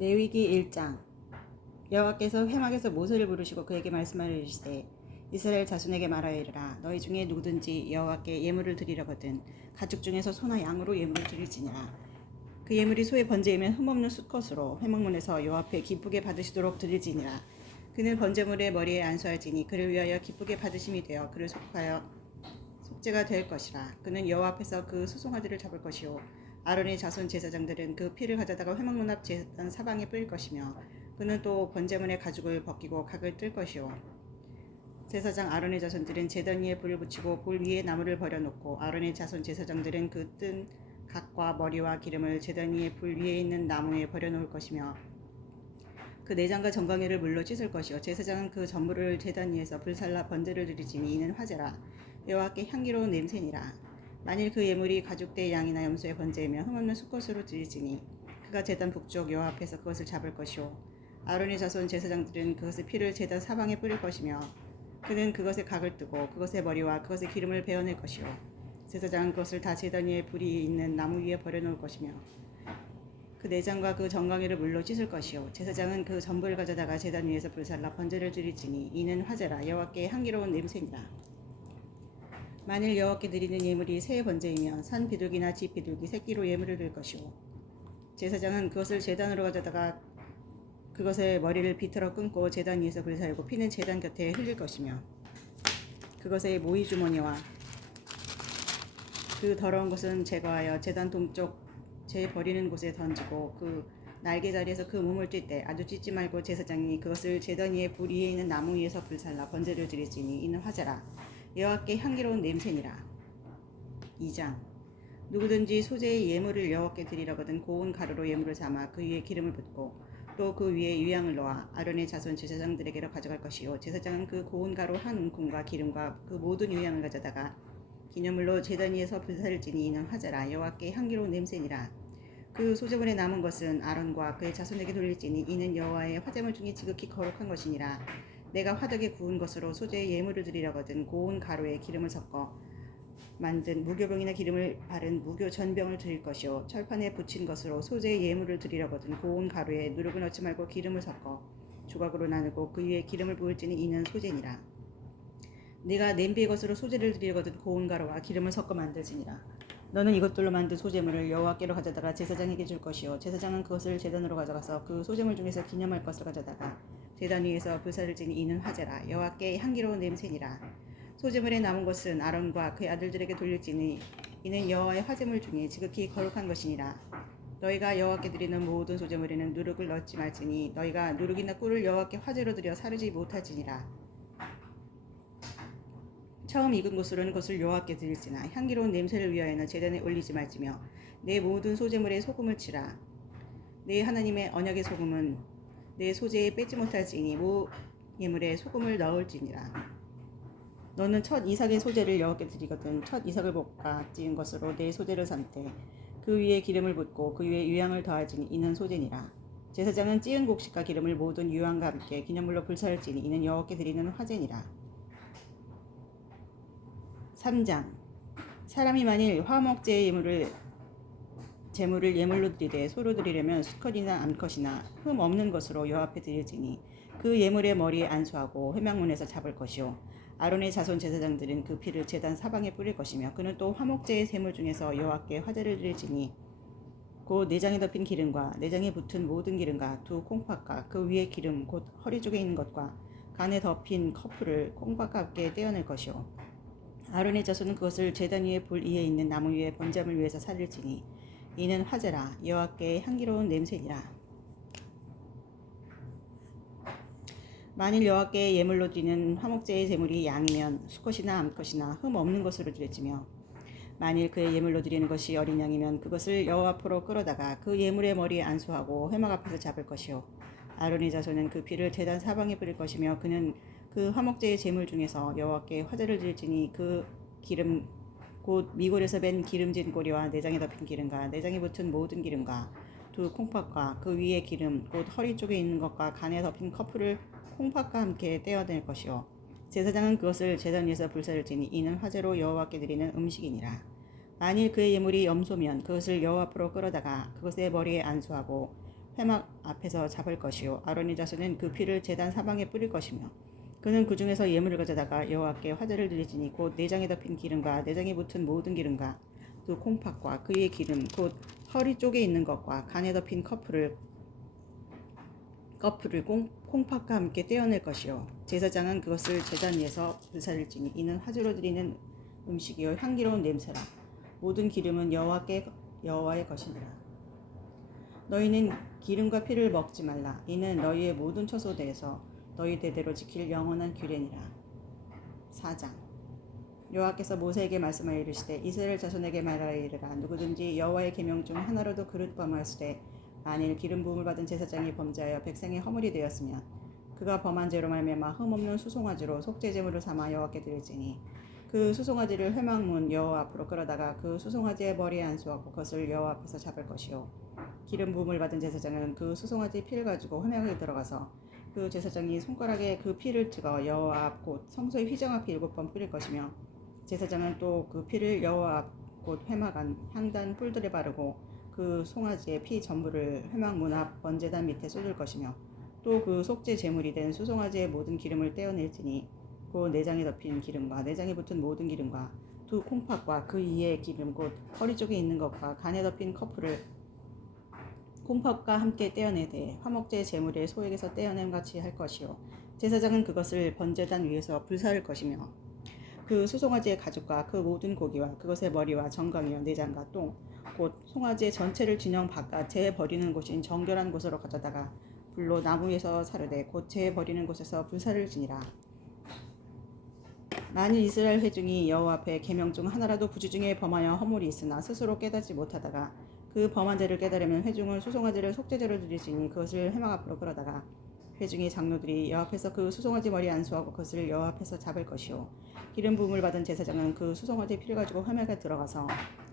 레위기 1장. 여호와께서 회막에서 모세를 부르시고 그에게 말씀하시되 이스라엘 자손에게 말하여라. 너희 중에 누구든지 여호와께 예물을 드리려거든 가축 중에서 소나 양으로 예물을 드릴지니라. 그 예물이 소의 번제이면 흠없는 수컷으로 회막문에서 여호와 앞에 기쁘게 받으시도록 드릴지니라. 그는 번제물의 머리에 안수할지니 그를 위하여 기쁘게 받으심이 되어 그를 속하여 속죄가 될 것이라. 그는 여호와 앞에서 그 수송아지를 잡을 것이요 아론의 자손 제사장들은 그 피를 가져다가 회막문 앞 제단 사방에 뿌릴 것이며 그는 또 번제물의 가죽을 벗기고 각을 뜰 것이요 제사장 아론의 자손들은 제단 위에 불을 붙이고 불 위에 나무를 버려놓고 아론의 자손 제사장들은 그 뜬 각과 머리와 기름을 제단 위에 불 위에 있는 나무에 버려놓을 것이며 그 내장과 정강이를 물로 씻을 것이요 제사장은 그 전부를 제단 위에서 불살라 번제를 드리지니 이는 화제라. 여호와께 향기로운 냄새니라. 만일 그 예물이 가죽대 양이나 염소의 번제이며 흠없는 수컷으로 드릴지니 그가 제단 북쪽 여호와 앞에서 그것을 잡을 것이요 아론의 자손 제사장들은 그것의 피를 제단 사방에 뿌릴 것이며 그는 그것의 각을 뜨고 그것의 머리와 그것의 기름을 베어낼 것이요 제사장은 그것을 다 제단 위에 불이 있는 나무 위에 버려놓을 것이며 그 내장과 그 정강이를 물로 씻을 것이요 제사장은 그 전부를 가져다가 제단 위에서 불살라 번제를 드릴지니 이는 화제라. 여호와께 향기로운 냄새니라. 만일 여호와께 드리는 예물이 새 번제이면 산 비둘기나 집 비둘기 새끼로 예물을 드릴 것이요 제사장은 그것을 제단으로 가져다가 그것의 머리를 비틀어 끊고 제단 위에서 불살고 피는 제단 곁에 흘릴 것이며 그것의 모이 주머니와 그 더러운 것은 제거하여 제단 동쪽 제 버리는 곳에 던지고 그 날개 자리에서 그 몸을 찢 때 아주 찢지 말고 제사장이 그것을 제단 위에 불 위에 있는 나무 위에서 불살라 번제를 드릴지니 이는 화제라. 여호와께 향기로운 냄새니라. 2장. 누구든지 소재의 예물을 여호와께 드리려거든 고운 가루로 예물을 삼아 그 위에 기름을 붓고 또 그 위에 유향을 넣어 아론의 자손 제사장들에게로 가져갈 것이요 제사장은 그 고운 가루 한 움큼과 기름과 그 모든 유향을 가져다가 기념물로 제단 위에서 불살지니 이는 화제라. 여호와께 향기로운 냄새니라. 그 소재물에 남은 것은 아론과 그의 자손에게 돌릴지니 이는 여호와의 화제물 중에 지극히 거룩한 것이니라. 내가 화덕에 구운 것으로 소재의 예물을 드리려거든 고운 가루에 기름을 섞어 만든 무교병이나 기름을 바른 무교 전병을 드릴 것이요 철판에 붙인 것으로 소재의 예물을 드리려거든 고운 가루에 누룩을 넣지 말고 기름을 섞어 조각으로 나누고 그 위에 기름을 부을지니 이는 소재니라. 네가 냄비의 것으로 소재를 드리려거든 고운 가루와 기름을 섞어 만들지니라. 너는 이것들로 만든 소재물을 여호와께로 가져다가 제사장에게 줄 것이요 제사장은 그것을 제단으로 가져가서 그 소재물 중에서 기념할 것을 가져다가 제단 위에서 불사를지니 이는 화제라. 여호와께 향기로운 냄새니라. 소재물에 남은 것은 아론과 그의 아들들에게 돌릴지니 이는 여호와의 화제물 중에 지극히 거룩한 것이니라. 너희가 여호와께 드리는 모든 소재물에는 누룩을 넣지 말지니 너희가 누룩이나 꿀을 여호와께 화제로 드려 사르지 못할지니라. 처음 익은 것으로는 그것을 여호와께 드릴지나 향기로운 냄새를 위하여는 제단에 올리지 말지며 내 모든 소재물에 소금을 치라. 내 하나님의 언약의 소금은 내 소재에 빼지 못할지니 모 예물에 소금을 넣을지니라. 너는 첫 이삭의 소재를 여호와께 드리거든 첫 이삭을 볶아 찌은 것으로 내 소재를 삼되 그 위에 기름을 붓고 그 위에 유향을 더할지니 이는 소재니라. 제사장은 찌은 곡식과 기름을 모든 유향과 함께 기념물로 불사를지니 이는 여호와께 드리는 화제니라. 3장. 사람이 만일 화목제의 제물을 예물로 드리되 소로 드리려면 수컷이나 암컷이나 흠 없는 것으로 여호와 앞에 드릴지니 그 예물의 머리에 안수하고 회막문에서 잡을 것이요 아론의 자손 제사장들은 그 피를 제단 사방에 뿌릴 것이며 그는 또 화목제의 제물 중에서 여호와께 화제를 드릴지니 곧 내장에 덮인 기름과 내장에 붙은 모든 기름과 두 콩팥과 그 위에 기름 곧 허리 쪽에 있는 것과 간에 덮인 커플을 콩팥과 함께 떼어낼 것이요 아론의 자손은 그것을 제단 위에 불 위에 있는 나무 위에 번제물 위에서 살릴지니 이는 화제라. 여호와께 향기로운 냄새니라. 만일 여호와께 예물로 드리는 화목제의 제물이 양이면 수컷이나 암컷이나 흠 없는 것으로 드릴지며 만일 그의 예물로 드리는 것이 어린 양이면 그것을 여호와 앞으로 끌어다가 그 예물의 머리에 안수하고 회막 앞에서 잡을 것이요 아론의 자손은 그 피를 제단 사방에 뿌릴 것이며 그는 그 화목제의 제물 중에서 여호와께 화제를 드릴지니 그 기름 곧 미골에서 밴 기름진 꼬리와 내장에 덮인 기름과 내장에 붙은 모든 기름과 두 콩팥과 그 위에 기름 곧 허리 쪽에 있는 것과 간에 덮인 커플을 콩팥과 함께 떼어낼 것이요 제사장은 그것을 제단 위에서 불사를지니 이는 화제로 여호와께 드리는 음식이니라. 만일 그의 예물이 염소면 그것을 여호와 앞으로 끌어다가 그것의 머리에 안수하고 회막 앞에서 잡을 것이요 아론의 자손은 그 피를 제단 사방에 뿌릴 것이며 그는 그 중에서 예물을 가져다가 여호와께 화제를 드리지니 곧 내장에 덮인 기름과 내장에 붙은 모든 기름과 그 콩팥과 그의 기름 곧 허리 쪽에 있는 것과 간에 덮인 커플을 콩팥과 함께 떼어낼 것이요 제사장은 그것을 제단 위에서 불사를지니 이는 화제로 드리는 음식이요 향기로운 냄새라 모든 기름은 여호와의 것이니라. 너희는 기름과 피를 먹지 말라. 이는 너희의 모든 처소대에서 너희 대대로 지킬 영원한 규례니라. 4장. 여호와께서 모세에게 말씀하여 이르시되 이스라엘 자손에게 말하여 이르라. 누구든지 여호와의 계명 중 하나라도 그릇 범하였으되 만일 기름 부음을 받은 제사장이 범죄하여 백성의 허물이 되었으면 그가 범한 죄로 말미암아 흠없는 수송아지로 속죄제물을 삼아 여호와께 드릴지니 그 수송아지를 회막문 여호와 앞으로 끌어다가 그 수송아지의 머리에 안수하고 그것을 여호와 앞에서 잡을 것이요 기름 부음을 받은 제사장은 그 수송아지 피를 가지고 회막에 들어가서 그 제사장이 손가락에 그 피를 찍어 여호와 앞 곧 성소의 휘정 앞에 7번 뿌릴 것이며 제사장은 또 그 피를 여호와 앞 곧 회막 안 향단 뿔들에 바르고 그 송아지의 피 전부를 회막문 앞 번제단 밑에 쏟을 것이며 또 그 속죄 제물이 된 수송아지의 모든 기름을 떼어낼지니 그 내장에 덮인 기름과 내장에 붙은 모든 기름과 두 콩팥과 그 이의 기름 곧 허리 쪽에 있는 것과 간에 덮인 커플을 콩팥과 함께 떼어내되 화목제 제물의 소액에서 떼어냄 같이 할 것이요 제사장은 그것을 번제단 위에서 불사를 것이며 그 수송아지의 가죽과 그 모든 고기와 그것의 머리와 정강이와 내장과 똥 곧 송아지의 전체를 진영 바깥 재에 버리는 곳인 정결한 곳으로 가져다가 불로 나무 위에서 사르되 곧 재에 버리는 곳에서 불사를 지니라. 만일 이스라엘 회중이 여호와 앞에 계명 중 하나라도 부주 중에 범하여 허물이 있으나 스스로 깨닫지 못하다가 그 범한 죄를 깨달으면 회중은 수송아지를 속죄제로 드리지니 그것을 회막 앞으로 끌어다가 회중의 장로들이 여호와 앞에서 그 수송아지 머리에 안수하고 그것을 여호와 앞에서 잡을 것이요 기름 부음을 받은 제사장은 그 수송아지 피를 가지고 회막에 들어가서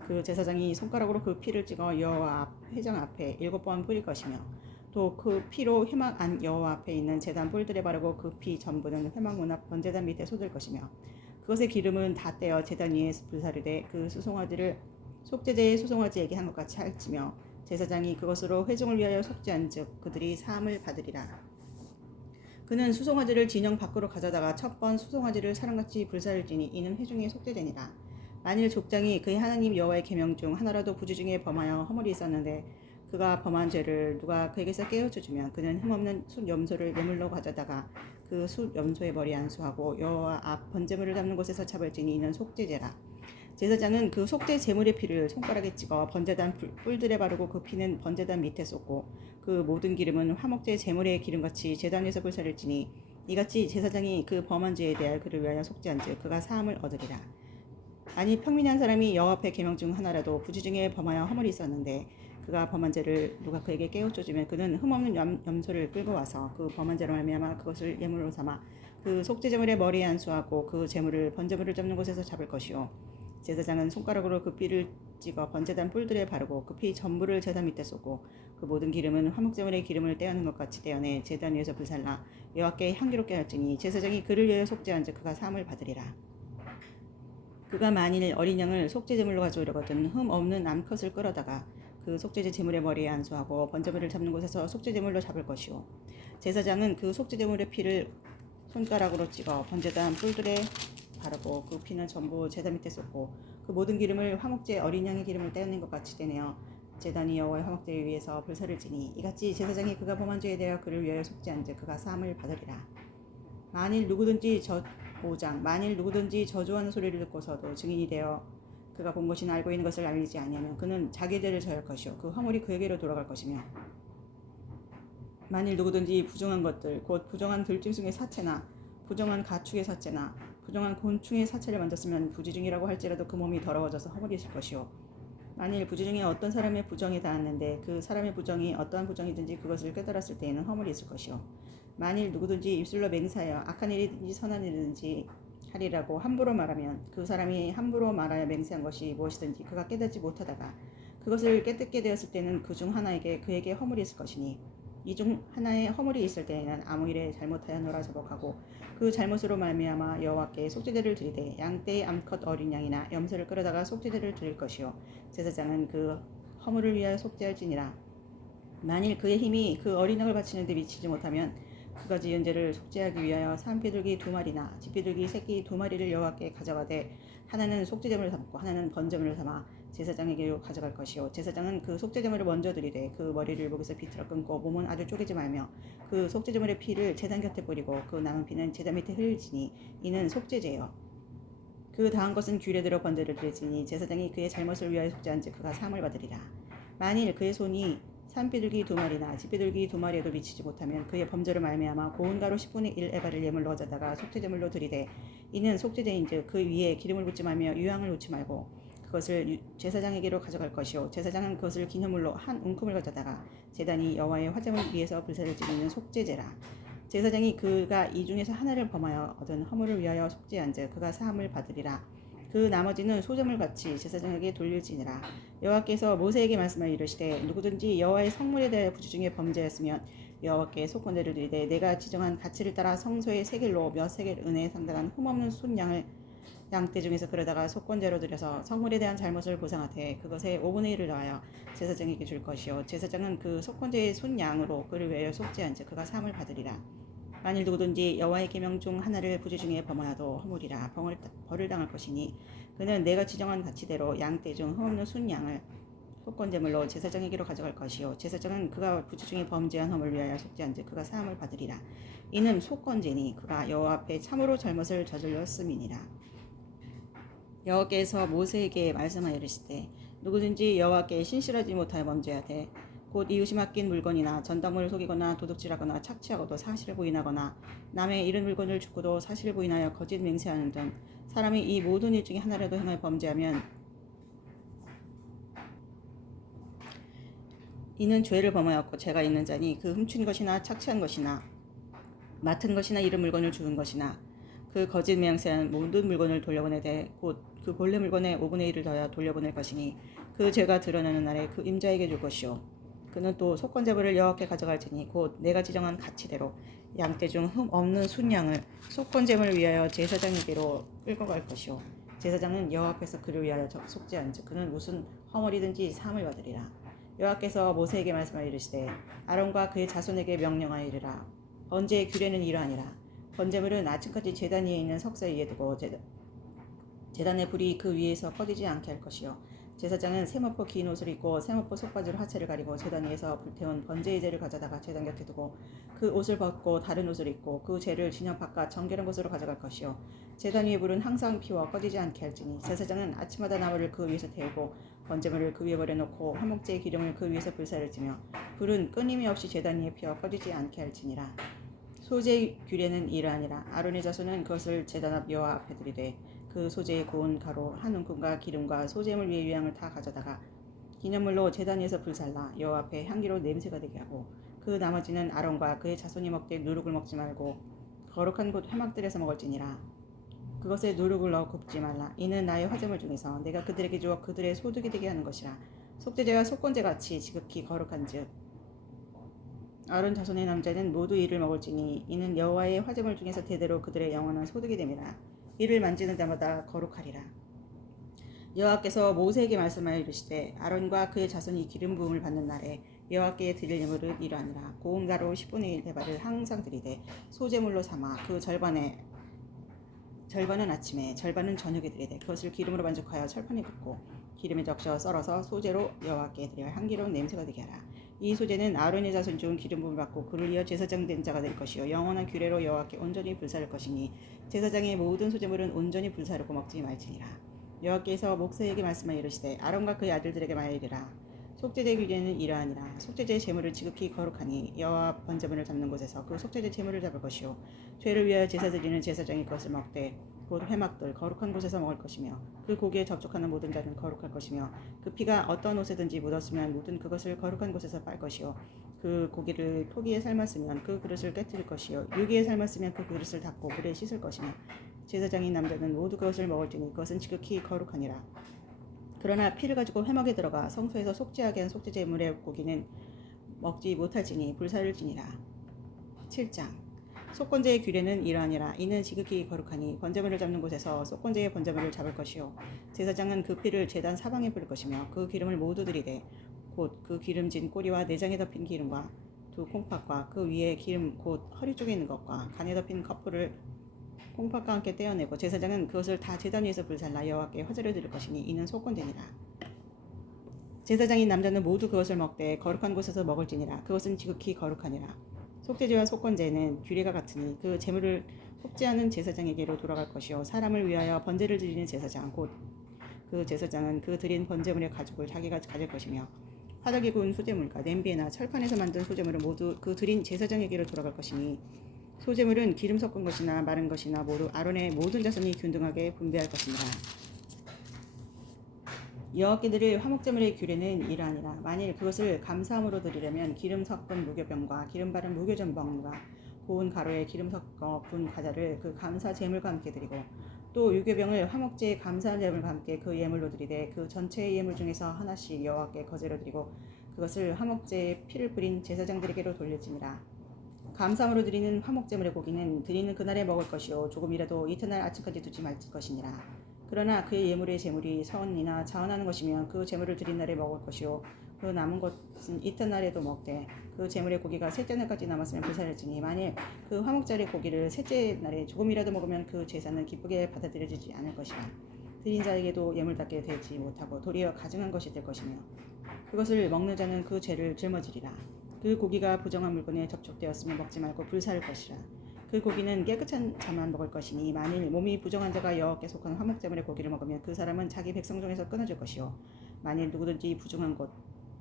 그 제사장이 손가락으로 그 피를 찍어 여호와 앞 회장 앞에 7번 뿌릴 것이며 또 그 피로 회막 안 여호와 앞에 있는 제단 뿔들에 바르고 그 피 전부는 회막 문 앞 번제단 밑에 쏟을 것이며 그것의 기름은 다 떼어 제단 위에 불사르되 그 수송아지를 속죄제의 수송아지에게 한 것 같이 할지며 제사장이 그것으로 회중을 위하여 속죄한즉 그들이 사함을 받으리라. 그는 수송아지를 진영 밖으로 가져다가 첫 번 수송아지를 사람같이 불사를지니 이는 회중의 속죄제니라. 만일 족장이 그의 하나님 여호와의 계명 중 하나라도 부주 중에 범하여 허물이 있었는데 그가 범한 죄를 누가 그에게서 깨우쳐 주면 그는 힘없는 숫 염소를 예물로 가져다가 그 숫 염소의 머리에 안수하고 여호와 앞 번제물을 잡는 곳에서 잡을지니 이는 속죄제라. 제사장은 그 속죄 제물의 피를 손가락에 찍어 번제단 뿔들에 바르고 그 피는 번제단 밑에 쏟고 그 모든 기름은 화목제 제물의 기름같이 제단 위에서 불사를지니 이같이 제사장이 그 범한 죄에 대하여 그를 위하여 속죄한즉 그가 사함을 얻으리라. 아니 평민의 한 사람이 여호와 앞에 계명 중 하나라도 부주 중에 범하여 허물이 있었는데 그가 범한 죄를 누가 그에게 깨우쳐 주면 그는 흠없는 염소를 끌고 와서 그 범한 죄로 말미암아 그것을 예물로 삼아 그 속죄 제물의 머리에 안수하고 그 제물을 번제물을 잡는 곳에서 잡을 것이요 제사장은 손가락으로 그 피를 찍어 번제단 뿔들에 바르고 그 피 전부를 제단 밑에 쏟고 그 모든 기름은 화목제물의 기름을 떼어낸 것 같이 떼어내 제단 위에서 불살라 여호와께 향기롭게 할지니 제사장이 그를 위하여 속죄한즉 그가 사함을 받으리라. 그가 만일 어린 양을 속죄제물로 가져오려거든 흠 없는 암컷을 끌어다가 그 속죄제 제물의 머리에 안수하고 번제물을 잡는 곳에서 속죄제물로 잡을 것이요 제사장은 그 속죄제물의 피를 손가락으로 찍어 번제단 뿔들에 바르고 그 피는 전부 제단 밑에 쏟고 그 모든 기름을 화목제 어린 양의 기름을 떼어낸 것 같이 떼내어 제단이 여호와의 화목제 위에서 불사를 지니 이같이 제사장이 그가 범한 죄에 대하여 그를 위하여 속죄한즉 그가 사함을 받으리라. 만일 누구든지 5장 만일 누구든지 저주하는 소리를 듣고서도 증인이 되어 그가 본 것이나 알고 있는 것을 알리지 아니하면 그는 자기 죄를 져야 할 것이요 그 허물이 그에게로 돌아갈 것이며 만일 누구든지 부정한 것들 곧 부정한 들짐승의 사체나 부정한 가축의 사체나 부정한 곤충의 사체를 만졌으면 부지중이라고 할지라도 그 몸이 더러워져서 허물이 있을 것이요 만일 부지중에 어떤 사람의 부정이 닿았는데 그 사람의 부정이 어떠한 부정이든지 그것을 깨달았을 때에는 허물이 있을 것이요 만일 누구든지 입술로 맹세하여 악한 일이든지 선한 일이든지 하리라고 함부로 말하면 그 사람이 함부로 말하여 맹세한 것이 무엇이든지 그가 깨닫지 못하다가 그것을 깨닫게 되었을 때는 그 중 하나에게 그에게 허물이 있을 것이니 이 중 하나의 허물이 있을 때에는 아무 일에 잘못하였노라 자복하고 그 잘못으로 말미암아 여호와께 속죄제를 드리되 양떼의 암컷 어린 양이나 염소를 끌어다가 속죄제를 드릴 것이요 제사장은 그 허물을 위하여 속죄할지니라. 만일 그의 힘이 그 어린 양을 바치는 데 미치지 못하면 그가 지은 죄를 속죄하기 위하여 산비둘기 2마리나 집비둘기 새끼 2마리를 여호와께 가져가되 하나는 속죄제물을 삼고 하나는 번제물을 삼아 제사장에게로 가져갈 것이요 제사장은 그 속죄제물을 먼저 드리되 그 머리를 목에서 비틀어 끊고 몸은 아주 쪼개지 말며 그 속죄제물의 피를 제단 곁에 뿌리고 그 남은 피는 제단 밑에 흘릴지니 이는 속죄제요 그 다한 것은 규례대로 번제를 드릴지니 제사장이 그의 잘못을 위하여 속죄한즉 그가 사함을 받으리라. 만일 그의 손이 산비둘기 2마리나 집비둘기 2마리에도 미치지 못하면 그의 범죄로 말미암아 고운 가루 10분의 1 에바를 예물로 가져다가 속죄제물로 드리되 이는 속죄제인즉 그 위에 기름을 붓지 말며 유향을 놓지 말고 그것을 제사장에게로 가져갈 것이요 제사장은 그것을 기념물로 한 웅큼을 가져다가 제단이 여호와의 화장을 위해서 불사를 지니는 속죄제라. 제사장이 그가 이 중에서 하나를 범하여 얻은 허물을 위하여 속죄한즉 그가 사함을 받으리라. 그 나머지는 소제물 같이 제사장에게 돌릴지니라. 여호와께서 모세에게 말씀하여 이르시되 누구든지 여호와의 성물에 대하여 부주중에 범죄하였으면 여호와께 속건제를 드리되 내가 지정한 가치를 따라 성소의 세겔로 몇 세겔 은혜에 상당한 흠없는 순양을 양떼 중에서 그러다가 속건제로 드려서 성물에 대한 잘못을 보상하되 그것의 5분의 1을 더하여 제사장에게 줄 것이요 제사장은 그 속건제의 순양으로 그를 위하여 속죄한즉 그가 사함을 받으리라. 만일 누구든지 여호와의 계명 중 하나를 부주중에 범하여도 허물이라 벌을 당할 것이니 그는 내가 지정한 가치대로 양떼 중 흠없는 순양을 속건제물로 제사장에게로 가져갈 것이요 제사장은 그가 부주중에 범죄한 허물을 위하여 속죄한즉 그가 사함을 받으리라. 이는 속건제니 그가 여호와 앞에 참으로 잘못을 저질렀음이니라. 여호와께서 모세에게 말씀하여 이르시되 누구든지 여호와께 신실하지 못하여 범죄하되 곧 이웃이 맡긴 물건이나 전당물을 속이거나 도둑질하거나 착취하고도 사실을 부인하거나 남의 잃은 물건을 죽고도 사실을 부인하여 거짓 맹세하는 등 사람이 이 모든 일 중에 하나라도 행하여 범죄하면 이는 죄를 범하였고 죄가 있는 자니 그 훔친 것이나 착취한 것이나 맡은 것이나 잃은 물건을 주운 것이나 그 거짓 맹세한 모든 물건을 돌려보내되 곧 그 본래 물건의 5분의 1을 더하여 돌려보낼 것이니 그 죄가 드러나는 날에 그 임자에게 줄 것이요 그는 또 속건제물을 여호와께 가져갈지니 곧 내가 지정한 가치대로 양떼 중 흠 없는 순양을 속건제물을 위하여 제사장에게로 끌고 갈 것이요 제사장은 여호와 앞에서 그를 위하여 속죄한즉 그는 무슨 허물이든지 사함을 받으리라. 여호와께서 모세에게 말씀하여 이르시되 아론과 그의 자손에게 명령하여 이르라. 번제의 규례는 이러하니라. 번제물은 아침까지 제단 위에 있는 석쇠 위에 두고 제단의 불이 그 위에서 꺼지지 않게 할 것이요 제사장은 세마포 긴 옷을 입고 세마포 속바지로 하체를 가리고 제단 위에서 불태운 번제의 제를 가져다가 제단 곁에 두고 그 옷을 벗고 다른 옷을 입고 그 제를 진영 바깥 정결한 곳으로 가져갈 것이요 제단 위의 불은 항상 피워 꺼지지 않게 할지니 제사장은 아침마다 나무를 그 위에서 태우고 번제물을 그 위에 버려놓고 화목제의 기름을 그 위에서 불사를 지며 불은 끊임이 없이 제단 위에 피워 꺼지지 않게 할지니라. 소제의 규례는 이러하니라. 아론의 자손은 그것을 제단 앞 여호와 앞에 드리되 그 소제의 고운 가루 한 움큼과 기름과 소제물 위의 유향을 다 가져다가 기념물로 제단 위에서 불살라 여호와 앞에 향기로 냄새가 되게 하고 그 나머지는 아론과 그의 자손이 먹되 누룩을 먹지 말고 거룩한 곳 회막들에서 먹을지니라. 그것에 누룩을 넣어 굽지 말라. 이는 나의 화제물 중에서 내가 그들에게 주어 그들의 소득이 되게 하는 것이라. 속죄제와 속건제 같이 지극히 거룩한즉 아론 자손의 남자는 모두 이를 먹을지니 이는 여호와의 화제물 중에서 대대로 그들의 영원한 소득이 됨이라. 이를 만지는 자마다 거룩하리라. 여호와께서 모세에게 말씀하여 이르시되 아론과 그의 자손이 기름 부음을 받는 날에 여호와께 드릴 예물은 이러하니라. 고운 가루 10분의 1 대발을 항상 드리되 소제물로 삼아 그 절반은 아침에 절반은 저녁에 드리되 그것을 기름으로 반죽하여 철판에 붓고 기름에 적셔 썰어서 소제로 여호와께 드려 향기로운 냄새가 되게 하라. 이 소제는 아론의 자손 중 기름 부음을 받고 그를 이어 제사장 된 자가 될 것이요 영원한 규례로 여호와께 온전히 불사를 것이니 제사장의 모든 소제물은 온전히 불사르고 먹지 말지니라. 여호와께서 모세에게 말씀하여 이르시되 아론과 그의 아들들에게 말하리라. 속죄제 규례는 이러하니라. 속죄제 제물을 지극히 거룩하니 여호와 번제물을 잡는 곳에서 그 속죄제 제물을 잡을 것이요 죄를 위하여 제사 드리는 제사장이 그것을 먹되 곧 회막들 거룩한 곳에서 먹을 것이며 그 고기에 접촉하는 모든 자는 거룩할 것이며 그 피가 어떤 옷에든지 묻었으면 묻은 그것을 거룩한 곳에서 빨 것이요 그 고기를 토기에 삶았으면 그 그릇을 깨뜨릴 것이요 유기에 삶았으면 그 그릇을 닦고 물에 씻을 것이며 제사장인 남자는 모두 그것을 먹을지니 그것은 지극히 거룩하니라. 그러나 피를 가지고 회막에 들어가 성소에서 속죄하게 한 속죄제물의 고기는 먹지 못할지니 불사를지니라. 7장 속건제의 규례는 이러하니라. 이는 지극히 거룩하니 번제물을 잡는 곳에서 속건제의 번제물을 잡을 것이요 제사장은 그 피를 제단 사방에 뿌릴 것이며 그 기름을 모두 들이되 곧 그 기름진 꼬리와 내장에 덮인 기름과 두 콩팥과 그 위에 기름 곧 허리 쪽에 있는 것과 간에 덮인 커플을 콩팥과 함께 떼어내고 제사장은 그것을 다 제단 위에서 불살라 여호와께 화제를 드릴 것이니 이는 속건되니라. 제사장인 남자는 모두 그것을 먹되 거룩한 곳에서 먹을지니라. 그것은 지극히 거룩하니라. 속죄제와 속건제는 규례가 같으니 그 제물을 속죄하는 제사장에게로 돌아갈 것이요 사람을 위하여 번제를 드리는 제사장 곧 그 제사장은 그 드린 번제물의 가죽을 자기가 가질 것이며 화덕에 구운 소제물과 냄비나 철판에서 만든 소제물은 모두 그 드린 제사장에게로 돌아갈 것이니 소제물은 기름 섞은 것이나 마른 것이나 모두 아론의 모든 자손이 균등하게 분배할 것이니라. 여호와께 드릴 화목제물의 규례는 이러하니라. 만일 그것을 감사함으로 드리려면 기름 섞은 무교병과 기름 바른 무교전병과 고운 가루에 기름 섞어 군 과자를 그 감사 제물과 함께 드리고 또 유교병을 화목제의 감사한 제물과 함께 그 예물로 드리되 그 전체의 예물 중에서 하나씩 여호와께 거제로 드리고 그것을 화목제에 피를 뿌린 제사장들에게로 돌릴지니라. 감사함으로 드리는 화목제물의 고기는 드리는 그날에 먹을 것이요 조금이라도 이튿날 아침까지 두지 말 것이니라. 그러나 그의 예물의 제물이 서은이나 자원하는 것이면 그 제물을 드린 날에 먹을 것이요 그 남은 것은 이튿날에도 먹되 그 제물의 고기가 셋째 날까지 남았으면 불살을지니 만일 그 화목제의 고기를 셋째 날에 조금이라도 먹으면 그 제사는 기쁘게 받아들여지지 않을 것이라. 드린 자에게도 예물답게 되지 못하고 도리어 가증한 것이 될 것이며 그것을 먹는 자는 그 죄를 짊어지리라. 그 고기가 부정한 물건에 접촉되었으면 먹지 말고 불사를 것이라. 그 고기는 깨끗한 자만 먹을 것이니 만일 몸이 부정한 자가 여호와께 속한 화목제물의 고기를 먹으면 그 사람은 자기 백성 중에서 끊어질 것이요 만일 누구든지 부정한 것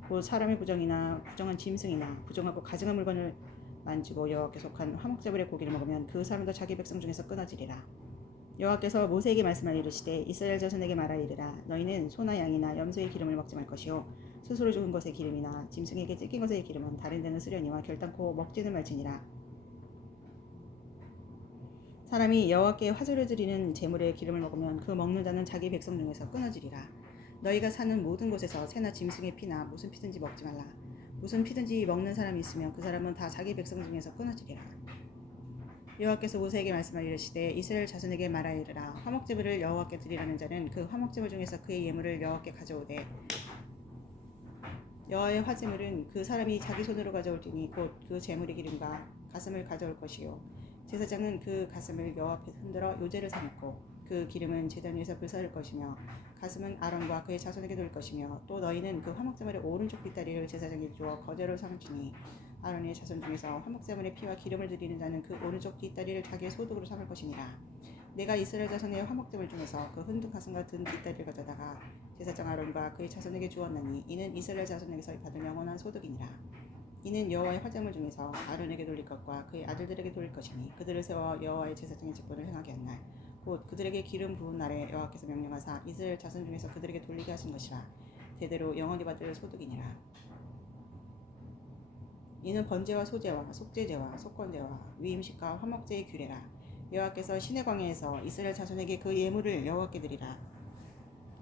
곧 사람의 부정이나 부정한 짐승이나 부정하고 가증한 물건을 만지고 여호와께 속한 화목제물의 고기를 먹으면 그 사람도 자기 백성 중에서 끊어지리라. 여호와께서 모세에게 말씀하여 이르시되 이스라엘 자손에게 말하이르라. 너희는 소나 양이나 염소의 기름을 먹지 말 것이요 스스로 죽은 것의 기름이나 짐승에게 찢긴 것의 기름은 다른 데는 쓰려니와 결단코 먹지는 말지니라. 사람이 여호와께 화제를 드리는 제물의 기름을 먹으면 그 먹는 자는 자기 백성 중에서 끊어지리라. 너희가 사는 모든 곳에서 새나 짐승의 피나 무슨 피든지 먹지 말라. 무슨 피든지 먹는 사람이 있으면 그 사람은 다 자기 백성 중에서 끊어지리라. 여호와께서 모세에게 말씀하여 이르시되 이스라엘 자손에게 말하이르라. 화목제물을 여호와께 드리라는 자는 그 화목제물 중에서 그의 예물을 여호와께 가져오되 여호와의 화제물은 그 사람이 자기 손으로 가져올지니 곧 그 제물의 기름과 가슴을 가져올 것이요 제사장은 그 가슴을 여호와 앞에 흔들어 요제를 삼고 그 기름은 제단 위에서 불사를 것이며 가슴은 아론과 그의 자손에게 돌 것이며 또 너희는 그 화목제물의 오른쪽 뒷다리를 제사장에게 주어 거제로 삼을지니 아론의 자손 중에서 화목제물의 피와 기름을 드리는 자는 그 오른쪽 뒷다리를 자기의 소득으로 삼을 것이니라. 내가 이스라엘 자손의 화목제물 중에서 그 흔든 가슴과 든 뒷다리를 가져다가 제사장 아론과 그의 자손에게 주었나니 이는 이스라엘 자손에게서 받은 영원한 소득이니라. 이는 여호와의 화제물 중에서 아론에게 돌릴 것과 그의 아들들에게 돌릴 것이니 그들을 세워 여호와의 제사장의 직분을 행하게 한 날 곧 그들에게 기름 부은 날에 여호와께서 명령하사 이스라엘 자손 중에서 그들에게 돌리게 하신 것이라. 대대로 영원히 받을 소득이니라. 이는 번제와 소제와 속죄제와 속건제와 위임식과 화목제의 규례라. 여호와께서 시내 광야에서 이스라엘 자손에게 그 예물을 여호와께 드리라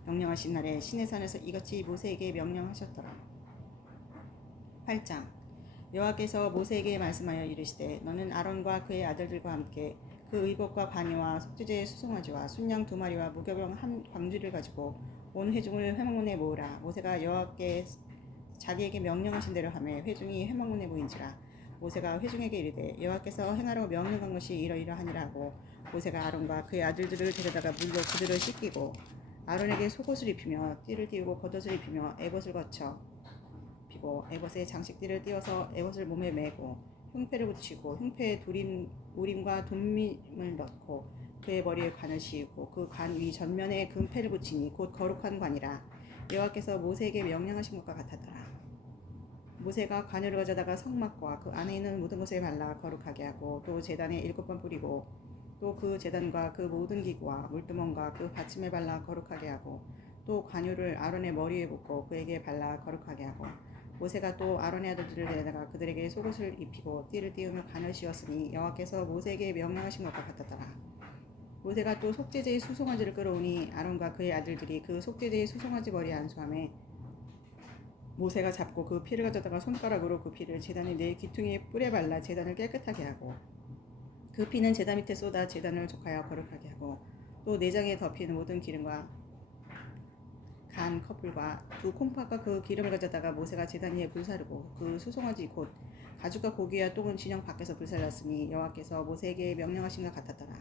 명령하신 날에 시내 산에서 이같이 모세에게 명령하셨더라. 8장 여호와께서 모세에게 말씀하여 이르시되 너는 아론과 그의 아들들과 함께 그 의복과 관이와 속죄제의 수송아지와 순양 2마리와 무교병 1광주리를 가지고 온 회중을 회막문에 모으라. 모세가 여호와께 자기에게 명령하신 대로 하매 회중이 회막문에 모인지라. 모세가 회중에게 이르되 여호와께서 행하라고 명령한 것이 이러이러하니라 하고 모세가 아론과 그의 아들들을 데려다가 물로 그들을 씻기고 아론에게 속옷을 입히며 띠를 띠우고 겉옷을 입히며 에봇을 거쳐 입히고 에봇에 장식띠를 띄워서 에봇을 몸에 매고 흉패를 붙이고 흉패에 우림과 둠밈을 넣고 그의 머리에 관을 씌우고 그 관 위 전면에 금패를 붙이니 곧 거룩한 관이라. 여호와께서 모세에게 명령하신 것과 같았더라. 모세가 관을 가져다가 성막과 그 안에 있는 모든 것에 발라 거룩하게 하고 또 제단에 7번 뿌리고 또 그 제단과 그 모든 기구와 물두멍과 그 받침에 발라 거룩하게 하고 또 관유를 아론의 머리에 붓고 그에게 발라 거룩하게 하고 모세가 또 아론의 아들들을 데려다가 그들에게 속옷을 입히고 띠를 띄우며 관을 씌웠으니 여호와께서 모세에게 명령하신 것과 같았더라. 모세가 또 속죄제의 수송아지를 끌어오니 아론과 그의 아들들이 그 속죄제의 수송아지 머리에 안수하매 모세가 잡고 그 피를 가져다가 손가락으로 그 피를 제단의 네 귀퉁이에 뿌려 발라 제단을 깨끗하게 하고 그 피는 제단 밑에 쏟아 제단을 족하여 거룩하게 하고 또 내장에 덮인 모든 기름과 간 커플과 두 콩팥과 그 기름을 가져다가 모세가 제단 위에 불사르고 그 수송아지 곧 가죽과 고기와 똥은 진영 밖에서 불살랐으니 여호와께서 모세에게 명령하신 것 같았더라.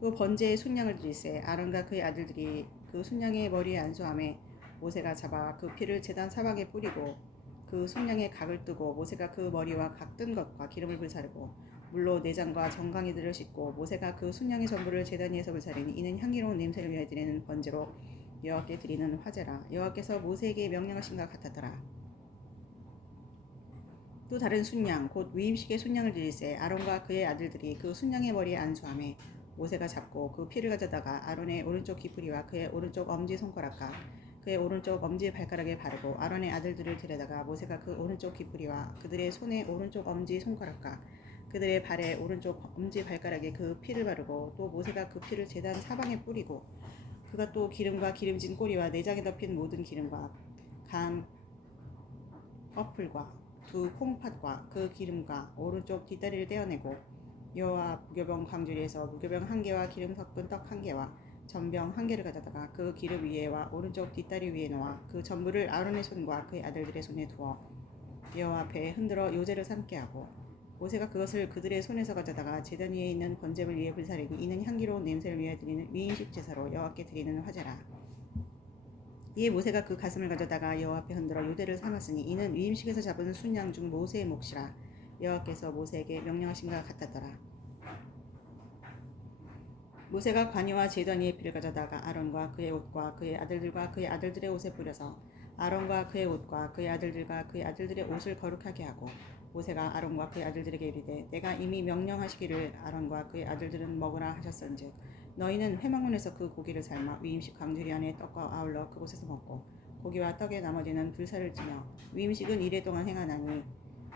또 번제의 순양을 드릴세 아론과 그의 아들들이 그 순양의 머리에 안수함에 모세가 잡아 그 피를 제단 사방에 뿌리고 그 순양의 각을 뜨고 모세가 그 머리와 각 뜬 것과 기름을 불사르고 물로 내장과 정강이들을 씻고 모세가 그 순양의 전부를 제단 위에서 불사르니 이는 향기로운 냄새를 위하여 드리는 번제로 여호와께 드리는 화제라. 여호와께서 모세에게 명령하신 것 같았더라. 또 다른 순양 곧 위임식의 순양을 드릴세 아론과 그의 아들들이 그 순양의 머리에 안수함에 모세가 잡고 그 피를 가져다가 아론의 오른쪽 귀뿌리와 그의 오른쪽 엄지 손가락과 그의 오른쪽 엄지 발가락에 바르고 아론의 아들들을 데려다가 모세가 그 오른쪽 귀뿌리와 그들의 손의 오른쪽 엄지 손가락과 그들의 발의 오른쪽 엄지 발가락에 그 피를 바르고 또 모세가 그 피를 제단 사방에 뿌리고 그가 또 기름과 기름진 꼬리와 내장에 덮인 모든 기름과 간 커플과 두 콩팥과 그 기름과 오른쪽 뒷다리를 떼어내고 여호와 무교병 광주리에서 무교병 한 개와 기름 섞은 떡 한 개와 전병 한 개를 가져다가 그 기름 위에와 오른쪽 뒷다리 위에 놓아 그 전부를 아론의 손과 그의 아들들의 손에 두어 여호와 앞에 흔들어 요제를 삼게 하고 모세가 그것을 그들의 손에서 가져다가 제단 위에 있는 번제물 위에 불사르니 이는 향기로운 냄새를 위하여 드리는 위인식 제사로 여호와께 드리는 화제라. 이에 모세가 그 가슴을 가져다가 여호와 앞에 흔들어 요대를 삼았으니 이는 위임식에서 잡은 순양 중 모세의 몫이라. 여호와께서 모세에게 명령하신 것 같았더라. 모세가 관이와 제단 위에 피를 가져다가 아론과 그의 옷과 그의 아들들과 그의 아들들의 옷에 뿌려서 아론과 그의 옷과 그의 아들들과 그의 아들들의 옷을 거룩하게 하고 모세가 아론과 그의 아들들에게 이르되 내가 이미 명령하시기를 아론과 그의 아들들은 먹으라 하셨은즉 너희는 회막문에서 그 고기를 삶아 위임식 광주리 안에 떡과 아울러 그곳에서 먹고 고기와 떡의 나머지는 불사를 지며 위임식은 이래 동안 행하나니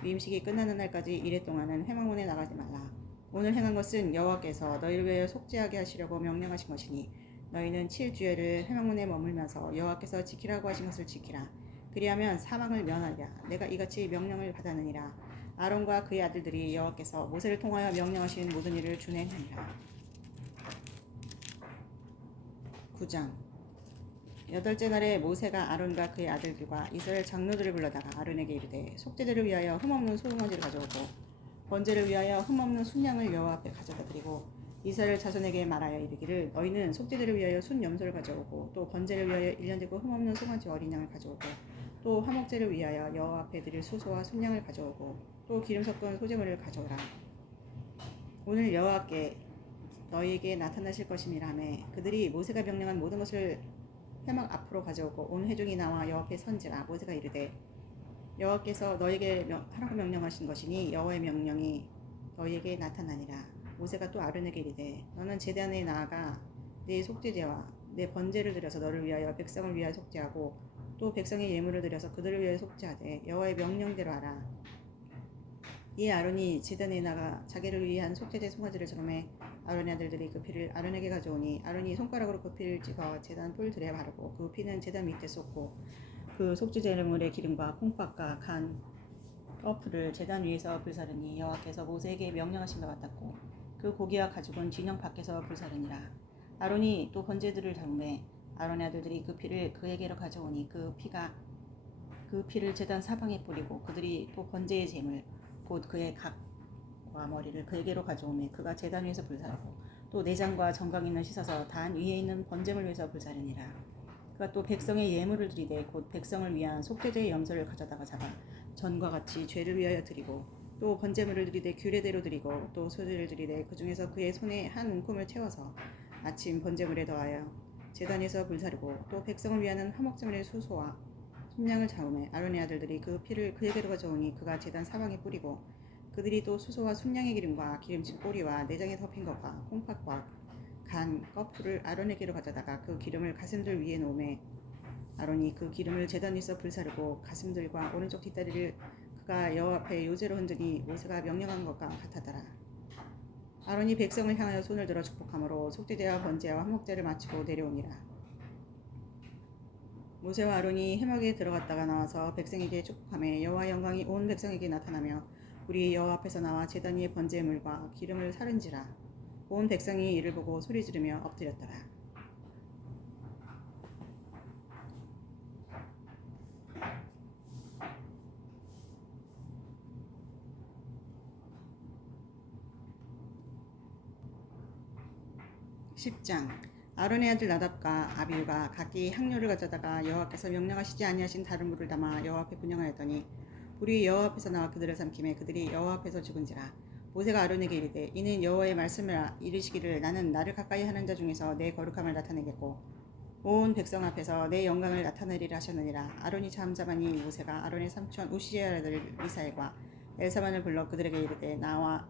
위임식이 끝나는 날까지 이래 동안은 회막문에 나가지 말라. 오늘 행한 것은 여호와께서 너희를 위하여 속죄하게 하시려고 명령하신 것이니 너희는 7주일을 회막문에 머물면서 여호와께서 지키라고 하신 것을 지키라. 그리하면 사망을 면하리라. 내가 이같이 명령을 받았느니라. 아론과 그의 아들들이 여호와께서 모세를 통하여 명령하신 모든 일을 준행하니라. 9장 여덟째 날에 모세가 아론과 그의 아들들과 이스라엘 장로들을 불러다가 아론에게 이르되 속죄제를 위하여 흠없는 소금원지를 가져오고 번제를 위하여 흠없는 순양을 여호와 앞에 가져다 드리고 이스라엘 자손에게 말하여 이르기를 너희는 속죄제를 위하여 순 염소를 가져오고 또 번제를 위하여 1년 되고 흠없는 송아지 어린 양을 가져오고 또 화목제를 위하여 여호와 앞에 드릴 수소와 순양을 가져오고 또 기름 섞은 소제물을 가져오라. 오늘 여호와께 너희에게 나타나실 것임이라매 그들이 모세가 명령한 모든 것을 회막 앞으로 가져오고 온 회중이 나와 여호와 앞에 선지라. 모세가 이르되 여호와께서 너희에게 하라고 명령하신 것이니 여호와의 명령이 너희에게 나타나니라. 모세가 또 아론에게 이르되 너는 제단에 나아가 내 속죄제와 내 번제를 드려서 너를 위하여 백성을 위하여 속죄하고 또 백성의 예물을 드려서 그들을 위하여 속죄하되 여호와의 명령대로 하라. 이에 아론이 제단에 나가 자기를 위한 속죄제 송아지를 저름해 아론의 아들들이 그 피를 아론에게 가져오니 아론이 손가락으로 그 피를 찍어 제단 뿔들에 바르고 그 피는 제단 밑에 쏟고 그 속죄제물의 기름과 콩팥과 간 커플을 제단 위에서 불사르니 여호와께서 모세에게 명령하신 것 같았고 그 고기와 가죽은 진영 밖에서 불사르니라. 아론이 또 번제들을 잡음에 아론의 아들들이 그 피를 그에게로 가져오니 그 피를 제단 사방에 뿌리고 그들이 또 번제의 제물 곧 그의 각과 머리를 그에게로 가져오매 그가 제단 위에서 불사르고 또 내장과 정강이는 씻어서 단 위에 있는 번제물 위에서 불사르니라. 그가 또 백성의 예물을 드리되 곧 백성을 위한 속죄제의 염소를 가져다가 잡아 전과 같이 죄를 위하여 드리고 또 번제물을 드리되 규례대로 드리고 또 소제를 드리되 그 중에서 그의 손에 한 움큼을 채워서 아침 번제물에 더하여 제단에서 불사르고 또 백성을 위하는 화목제물의 수소와 순양을 잡음에 아론의 아들들이 그 피를 그에게로 가져오니 그가 제단 사방에 뿌리고 그들이 또 수소와 순양의 기름과 기름진 꼬리와 내장에 덮인 것과 콩팥과 간 커플을 아론에게로 가져다가 그 기름을 가슴들 위에 놓으매 아론이 그 기름을 제단 위에서 불사르고 가슴들과 오른쪽 뒷다리를 그가 여호와 앞에 요제로 흔드니 모세가 명령한 것과 같았더라. 아론이 백성을 향하여 손을 들어 축복함으로 속죄제와 번제와 화목제를 마치고 내려오니라. 모세와 아론이 회막에 들어갔다가 나와서 백성에게 축복하며 여호와 영광이 온 백성에게 나타나며 우리 여호와 앞에서 나와 제단 위에 번제물과 기름을 사른지라. 온 백성이 이를 보고 소리 지르며 엎드렸더라. 10장. 아론의 아들 나답과 아비후가 각기 향료를 가져다가 여호와께서 명령하시지 아니하신 다른 물을 담아 여호와 앞에 분향하였더니 불이 여호와 앞에서 나와 그들을 삼키매 그들이 여호와 앞에서 죽은지라. 모세가 아론에게 이르되 이는 여호와의 말씀을 이르시기를 나는 나를 가까이 하는 자 중에서 내 거룩함을 나타내겠고 온 백성 앞에서 내 영광을 나타내리라 하셨느니라. 아론이 잠잠하니 모세가 아론의 삼촌 우시의 아들 미사엘과 엘사반을 불러 그들에게 이르되 나와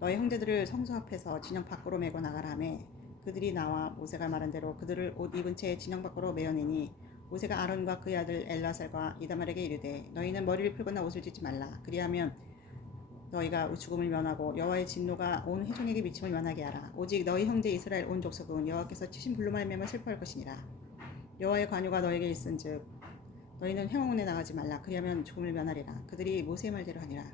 너희 형제들을 성소 앞에서 진영 밖으로 메고 나가라 하매 그들이 나와 모세가 말한 대로 그들을 옷 입은 채 진영 밖으로 메어내니 모세가 아론과 그의 아들 엘라살과 이다말에게 이르되 너희는 머리를 풀거나 옷을 찢지 말라. 그리하면 너희가 죽음을 면하고 여호와의 진노가 온 회중에게 미침을 면하게 하라. 오직 너희 형제 이스라엘 온 족속은 여호와께서 치신 불로 말미암아 슬퍼할 것이니라. 여호와의 관유가 너에게 있은즉 너희는 회막문에 나가지 말라. 그리하면 죽음을 면하리라. 그들이 모세의 말대로 하니라.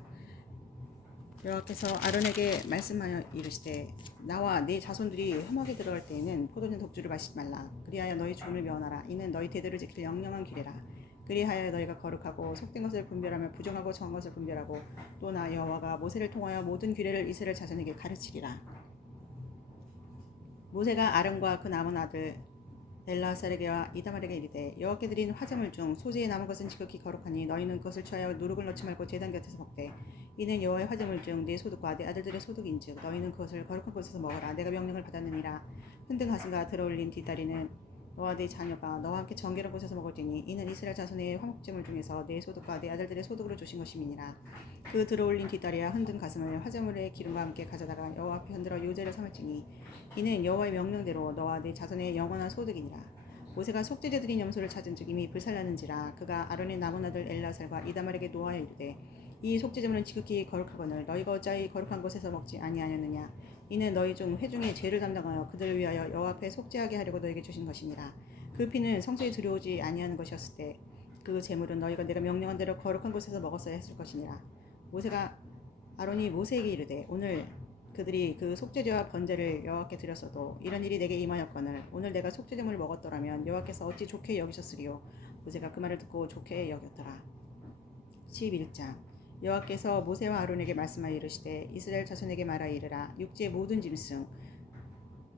여호와께서 아론에게 말씀하여 이르시되 나와 네 자손들이 회막에 들어갈 때에는 포도주 독주를 마시지 말라. 그리하여 너희 죽음을 면하라. 이는 너희 대대를 지킬 영영한 길이라. 그리하여 너희가 거룩하고 속된 것을 분별하며 부정하고 정한 것을 분별하고 또 나 여호와가 모세를 통하여 모든 규례를 이스라엘 자손에게 가르치리라. 모세가 아론과 그 남은 아들 엘라살에게와 이다말에게 이르되 여호와께 드린 화제물 중 소지에 남은 것은 지극히 거룩하니 너희는 그것을 취하여 누룩을 넣지 말고 제단 곁에서 먹되 이는 여호와의 화제물 중 네 소득과 네 아들들의 소득인즉 너희는 그것을 거룩한 곳에서 먹어라. 내가 명령을 받았느니라. 흔든 가슴과 들어올린 뒷다리는 너와 네 자녀가 너와 함께 정결한 곳에서 먹을지니 이는 이스라엘 자손의 화목제물 중에서 네 소득과 네 아들들의 소득으로 주신 것임이니라. 그 들어올린 뒷다리와 흔든 가슴을 화제물의 기름과 함께 가져다가 여호와 앞에 흔들어 요제를 삼을지니 이는 여호와의 명령대로 너와 네 자손의 영원한 소득이니라. 모세가 속죄제 드린 염소를 찾은즉 이미 불살랐는지라. 그가 아론의 남은 아들 엘라살과 이다말에게 노하여 이르되 이 속죄제물은 지극히 거룩하거늘 너희가 어찌하여 거룩한 곳에서 먹지 아니하였느냐. 이는 너희 중 회중의 죄를 담당하여 그들을 위하여 여호와 앞에 속죄하게 하려고 너에게 주신 것이니라. 그 피는 성소에 들여오지 아니하는 것이었을 때 그 제물은 너희가 내가 명령한 대로 거룩한 곳에서 먹었어야 했을 것이니라. 모세가 아론이 모세에게 이르되 오늘 그들이 그 속죄제와 번제를 여호와께 드렸어도 이런 일이 내게 임하였거늘 오늘 내가 속죄제물을 먹었더라면 여호와께서 어찌 좋게 여기셨으리요. 모세가 그 말을 듣고 좋게 여겼더라. 11장. 여호와께서 모세와 아론에게 말씀하여 이르시되 이스라엘 자손에게 말하여 이르라. 육지의 모든 짐승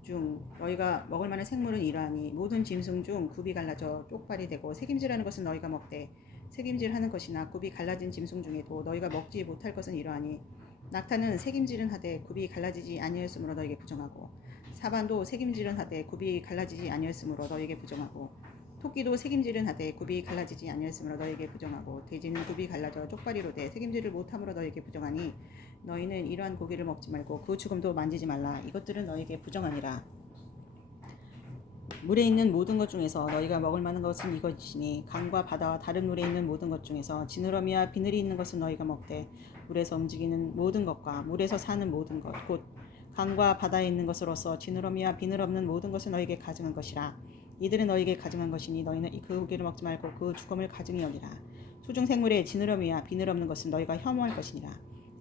중 너희가 먹을 만한 생물은 이러하니 모든 짐승 중 굽이 갈라져 쪽발이 되고 새김질하는 것은 너희가 먹되 새김질하는 것이나 굽이 갈라진 짐승 중에도 너희가 먹지 못할 것은 이러하니 낙타는 새김질은 하되 굽이 갈라지지 아니하였으므로 너에게 부정하고 사반도 새김질은 하되 굽이 갈라지지 아니하였으므로 너에게 부정하고 토끼도 새김질은 하되 굽이 갈라지지 아니하였으므로 너에게 부정하고 돼지는 굽이 갈라져 쪽발이로 돼 새김질을 못함으로 너에게 부정하니 너희는 이러한 고기를 먹지 말고 그 죽음도 만지지 말라. 이것들은 너에게 부정하니라. 물에 있는 모든 것 중에서 너희가 먹을 만한 것은 이것이니 강과 바다와 다른 물에 있는 모든 것 중에서 지느러미와 비늘이 있는 것은 너희가 먹되 물에서 움직이는 모든 것과 물에서 사는 모든 것 곧 강과 바다에 있는 것으로서 지느러미와 비늘 없는 모든 것을 너희에게 가증한 것이라. 이들은 너희에게 가증한 것이니 너희는 그 고기를 먹지 말고 그 죽음을 가증히 여기라. 수중 생물에 지느러미와 비늘 없는 것은 너희가 혐오할 것이니라.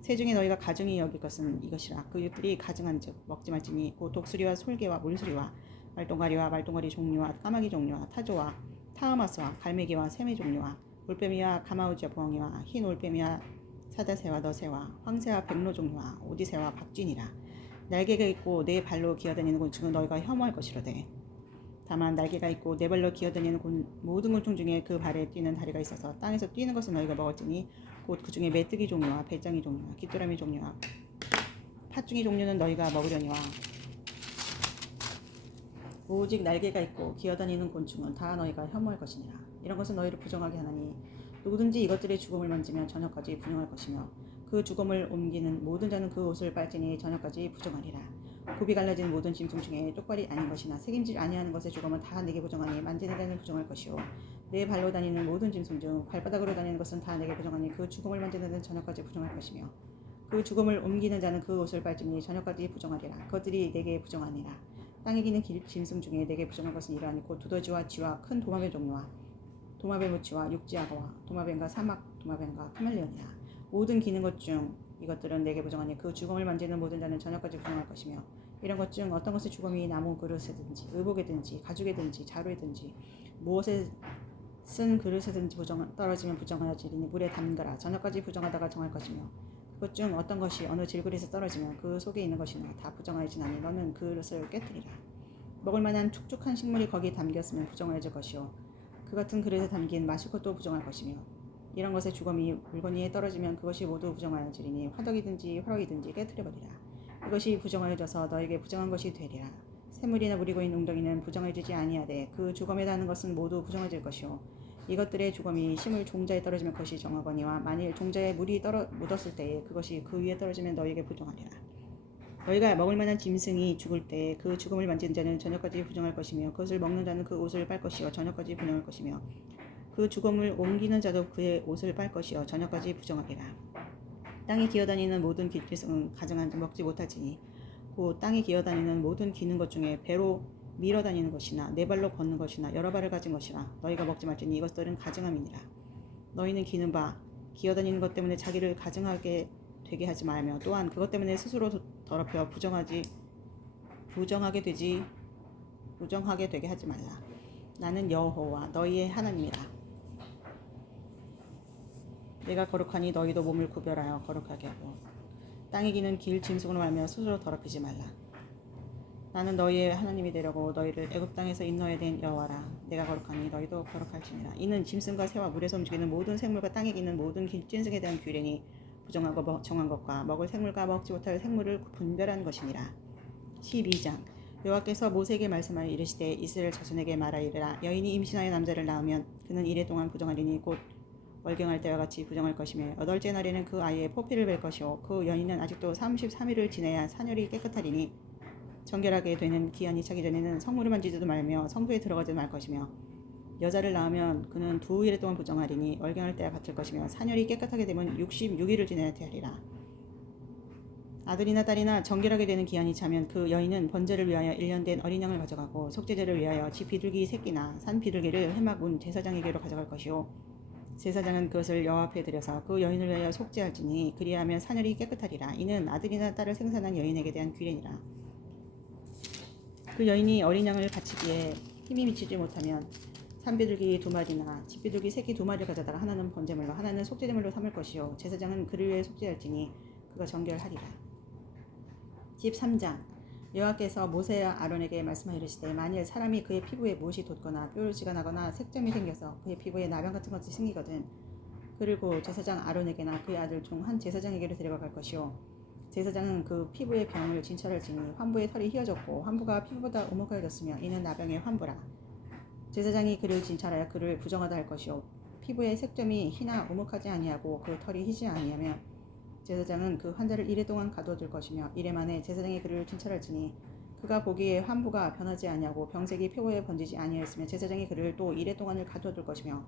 새 중에 너희가 가증히 여길 것은 이것이라. 그들이 가증한즉 먹지 말지니 곧 독수리와 솔개와 물수리와 말똥가리와 말똥가리 종류와 까마귀 종류와 타조와 타흐마스와 갈매기와 새매 종류와 올빼미와 가마우지와 부엉이와 흰 올빼미와 사자새와 너새와 황새와 백로 종류와 오디새와 박쥐니라. 날개가 있고 네 발로 기어다니는 곤충은 너희가 혐오할 것이로되 다만 날개가 있고 네 발로 기어다니는 모든 곤충 중에 그 발에 뛰는 다리가 있어서 땅에서 뛰는 것은 너희가 먹을지니 곧 그 중에 메뚜기 종류와 배짱이 종류와 귀뚜라미 종류와 팥중이 종류는 너희가 먹으려니와 오직 날개가 있고 기어다니는 곤충은 다 너희가 혐오할 것이니라. 이런 것은 너희를 부정하게 하나니 누구든지 이것들의 죽음을 만지면 저녁까지 분용할 것이며 그 죽음을 옮기는 모든 자는 그 옷을 빨지니 저녁까지 부정하리라. 굽이 갈라진 모든 짐승 중에 쪽발이 아닌 것이나 새김질 아니하는 것의 죽음은 다 내게 부정하니 만지는 자는 부정할 것이요 내 발로 다니는 모든 짐승 중 발바닥으로 다니는 것은 다 내게 부정하니 그 죽음을 만지는 자는 저녁까지 부정할 것이며 그 죽음을 옮기는 자는 그 옷을 빨지니 저녁까지 부정하리라. 그것들이 내게 부정하니라. 땅에 기는 짐승 중에 내게 부정한 것은 이러하니 곧 두더지와 쥐와 큰 도마뱀 종류와 도마뱀 무치와 육지악어와 도마뱀과 사막 도마뱀과 카멜레온이라. 모든 기는 것 중 이것들은 내게 부정하니 그 죽음을 만지는 모든 자는 저녁까지 부정할 것이며 이런 것 중 어떤 것의 죽음이 나무 그릇에든지 의복에든지 가죽에든지 자루에든지 무엇에 쓴 그릇에든지 떨어지면 부정하여지리니 물에 담그라. 저녁까지 부정하다가 정할 것이며 그것 중 어떤 것이 어느 질그릇에 떨어지면 그 속에 있는 것이나 다 부정하여지나니 너는 그 그릇을 깨뜨리라. 먹을 만한 촉촉한 식물이 거기 담겼으면 부정해질 것이요 그 같은 그릇에 담긴 마실 것도 부정할 것이며 이런 것의 주검이 물건 위에 떨어지면 그것이 모두 부정하여지리니 화덕이든지 화락이든지 깨뜨려버리라. 이것이 부정하여져서 너에게 부정한 것이 되리라. 샘물이나 물이 고인 웅덩이는 부정해지지 아니하되 그 주검에 닿는 것은 모두 부정해질 것이요 이것들의 주검이 심을 종자에 떨어지면 그것이 정하거니와 만일 종자에 물이 묻었을 때에 그것이 그 위에 떨어지면 너에게 부정하리라. 너희가 먹을 만한 짐승이 죽을 때 그 죽음을 만진 자는 저녁까지 부정할 것이며 그것을 먹는 자는 그 옷을 빨 것이요 저녁까지 부정할 것이며 그 죽음을 옮기는 자도 그의 옷을 빨 것이요 저녁까지 부정하리라. 땅에 기어다니는 모든 길짐승은 가증한 자 먹지 못하지니 곧 땅에 기어다니는 모든 기는 것 중에 배로 밀어다니는 것이나 네 발로 걷는 것이나 여러 발을 가진 것이라 너희가 먹지 말지니 이것들은 가증함이니라. 너희는 기는 바 기어다니는 것 때문에 자기를 가증하게 되게 하지 말며 또한 그것 때문에 스스로 더럽혀 부정하게 되게 하지 말라. 나는 여호와 너희의 하나님이라. 내가 거룩하니 너희도 몸을 구별하여 거룩하게 하고 땅에 기는 길 짐승으로 말며 스스로 더럽히지 말라. 나는 너희의 하나님이 되려고 너희를 애굽 땅에서 인도하여 낸 여호와라. 내가 거룩하니 너희도 거룩할지니라. 이는 짐승과 새와 물에서 움직이는 모든 생물과 땅에 기는 모든 길짐승에 대한 규례니 부정하고 정한 것과 먹을 생물과 먹지 못할 생물을 분별한 것이니라. 12장 여호와께서 모세에게 말씀하여 이르시되 이스라엘 자손에게 말하이르라. 여인이 임신하여 남자를 낳으면 그는 이레 동안 부정하리니 곧 월경할 때와 같이 부정할 것이며 여덟째 날에는 그 아이의 포피를 뵐 것이요 그 여인은 아직도 33일을 지내야 산열이 깨끗하리니 정결하게 되는 기한이 차기 전에는 성물을 만지지도 말며 성소에 들어가지도 말 것이며 여자를 낳으면 그는 2일 동안 부정하리니 월경할 때와 같을 것이며 산열이 깨끗하게 되면 66일을 지내야 되리라. 아들이나 딸이나 정결하게 되는 기한이 차면 그 여인은 번제를 위하여 1년 된 어린 양을 가져가고 속죄제를 위하여 집 비둘기 새끼나 산 비둘기를 해막 온 제사장에게로 가져갈 것이요 제사장은 그것을 여호와 앞에 드려서 그 여인을 위하여 속죄할지니 그리하면 산열이 깨끗하리라. 이는 아들이나 딸을 생산한 여인에게 대한 규례니라. 그 여인이 어린 양을 바치기에 힘이 미치지 못하면 산비둘기 2마리나 집비둘기 새끼 2마리를 가져다가 하나는 번제물로 하나는 속죄제물로 삼을 것이요 제사장은 그를 위해 속죄할지니 그가 정결하리라. 13장 여호와께서 모세와 아론에게 말씀하시되 만일 사람이 그의 피부에 못이 돋거나 뾰루지가 나거나 색점이 생겨서 그의 피부에 나병 같은 것이 생기거든 그리고 제사장 아론에게나 그의 아들 중 한 제사장에게로 데려갈 것이요 제사장은 그 피부의 병을 진찰할지니 환부의 털이 휘어졌고 환부가 피부보다 오목하여졌으며 이는 나병의 환부라. 제사장이 그를 진찰하여 그를 부정하다 할 것이요 피부의 색점이 희나 오목하지 아니하고 그 털이 희지 아니하며 제사장은 그 환자를 이레 동안 가두어둘 것이며 이레 만에 제사장이 그를 진찰할지니 그가 보기에 환부가 변하지 아니하고 병색이 피부에 번지지 아니하였으며 제사장이 그를 또 이레 동안을 가두어둘 것이며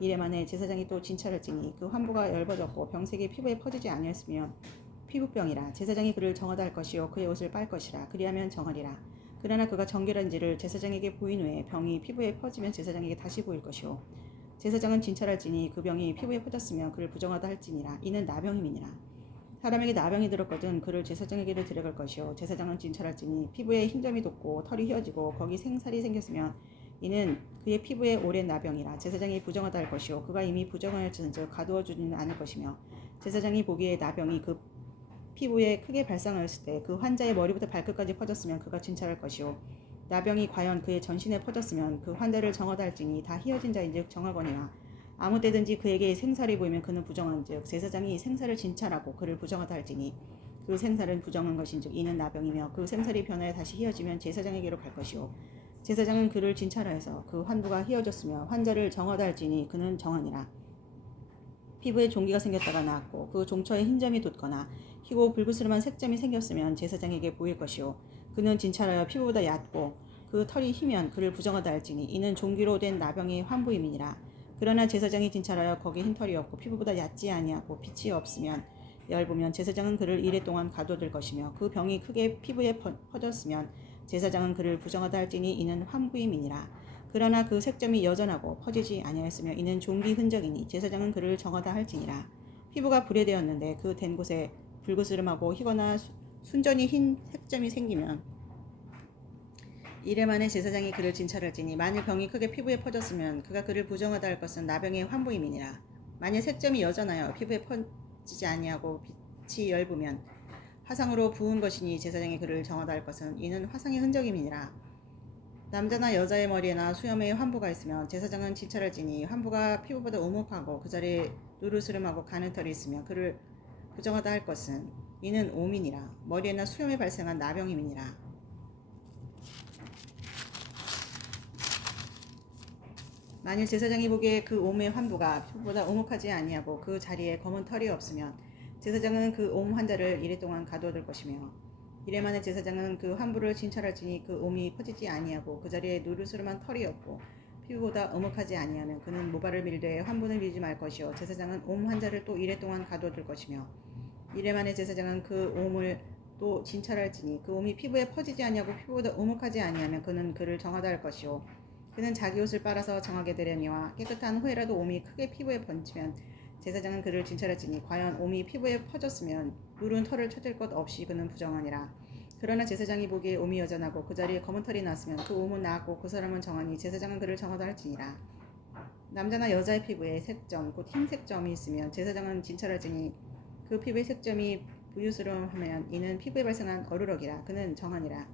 이레 만에 제사장이 또 진찰할지니 그 환부가 엷어졌고 병색이 피부에 퍼지지 아니하였으며 피부병이라. 제사장이 그를 정하다 할 것이요 그의 옷을 빨 것이라. 그리하면 정하리라. 그러나 그가 정결한지를 제사장에게 보인 후에 병이 피부에 퍼지면 제사장에게 다시 보일 것이요 제사장은 진찰할지니 그 병이 피부에 퍼졌으면 그를 부정하다 할지니라. 이는 나병임이니라. 사람에게 나병이 들었거든 그를 제사장에게로 데려갈 것이요 제사장은 진찰할지니 피부에 흰점이 돋고 털이 휘어지고 거기 생살이 생겼으면 이는 그의 피부에 오랜 나병이라. 제사장이 부정하다 할 것이요 그가 이미 부정하였은즉 가두어 주지는 않을 것이며 제사장이 보기에 나병이 그 피부에 크게 발상하였을 때 그 환자의 머리부터 발끝까지 퍼졌으면 그가 진찰할 것이요 나병이 과연 그의 전신에 퍼졌으면 그 환자를 정하다 할지니 다 휘어진 자인즉 정하거니와 아무 때든지 그에게 생살이 보이면 그는 부정한즉 제사장이 생살을 진찰하고 그를 부정하다 할지니 그 생살은 부정한 것인즉 이는 나병이며 그 생살이 변하여 다시 휘어지면 제사장에게로 갈 것이요 제사장은 그를 진찰하여서 그 환부가 휘어졌으며 환자를 정하다 할지니 그는 정하니라. 피부에 종기가 생겼다가 나았고 그 종처에 흰점이 돋거나 희고 불그스름한 색점이 생겼으면 제사장에게 보일 것이요 그는 진찰하여 피부보다 얕고 그 털이 희면 그를 부정하다 할지니 이는 종기로 된 나병의 환부임이니라. 그러나 제사장이 진찰하여 거기 흰 털이 없고 피부보다 얕지 아니하고 빛이 없으면 엷으면 제사장은 그를 이레 동안 가둬둘 것이며 그 병이 크게 피부에 퍼졌으면 제사장은 그를 부정하다 할지니 이는 환부임이니라. 그러나 그 색점이 여전하고 퍼지지 아니하였으며 이는 종기 흔적이니 제사장은 그를 정하다 할지니라. 피부가 불에 되었는데 그 된 곳에 불그스름하고 희거나 순전히 흰 색점이 생기면 이래 만에 제사장이 그를 진찰할지니 만일 병이 크게 피부에 퍼졌으면 그가 그를 부정하다 할 것은 나병의 환부임이니라. 만일 색점이 여전하여 피부에 퍼지지 아니하고 빛이 엷으면 화상으로 부은 것이니 제사장이 그를 정하다 할 것은 이는 화상의 흔적임이니라. 남자나 여자의 머리에나 수염에 환부가 있으면 제사장은 진찰을 지니 환부가 피부보다 오목하고 그 자리에 누르스름하고 가는 털이 있으면 그를 부정하다 할 것은 이는 오민이라 머리에나 수염에 발생한 나병임이니라. 만일 제사장이 보기에 그 옴의 환부가 피부보다 오목하지 아니하고 그 자리에 검은 털이 없으면 제사장은 그 옴 환자를 이래 동안 가두어둘 것이며 이래 만에 제사장은 그 환부를 진찰할지니 그 옴이 퍼지지 아니하고 그 자리에 누르스름한 털이 없고 피부보다 오목하지 아니하면 그는 모발을 밀되 환부는 밀지 말 것이요 제사장은 옴 환자를 또 이래 동안 가두어둘 것이며 이래 만에 제사장은 그 옴을 또 진찰할지니 그 옴이 피부에 퍼지지 아니하고 피부보다 오목하지 아니하면 그는 그를 정하다 할 것이요 그는 자기 옷을 빨아서 정하게 되려니와 깨끗한 후에라도 옴이 크게 피부에 번지면 제사장은 그를 진찰할지니 과연 옴이 피부에 퍼졌으면 누른 털을 찾을 것 없이 그는 부정하니라. 그러나 제사장이 보기에 옴이 여전하고 그 자리에 검은 털이 났으면 그 옴은 나았고 그 사람은 정하니 제사장은 그를 정하다 할지니라. 남자나 여자의 피부에 색점 곧 흰색점이 있으면 제사장은 진찰할지니 그 피부의 색점이 부유스러움하면 이는 피부에 발생한 어루럭이라 그는 정하니라.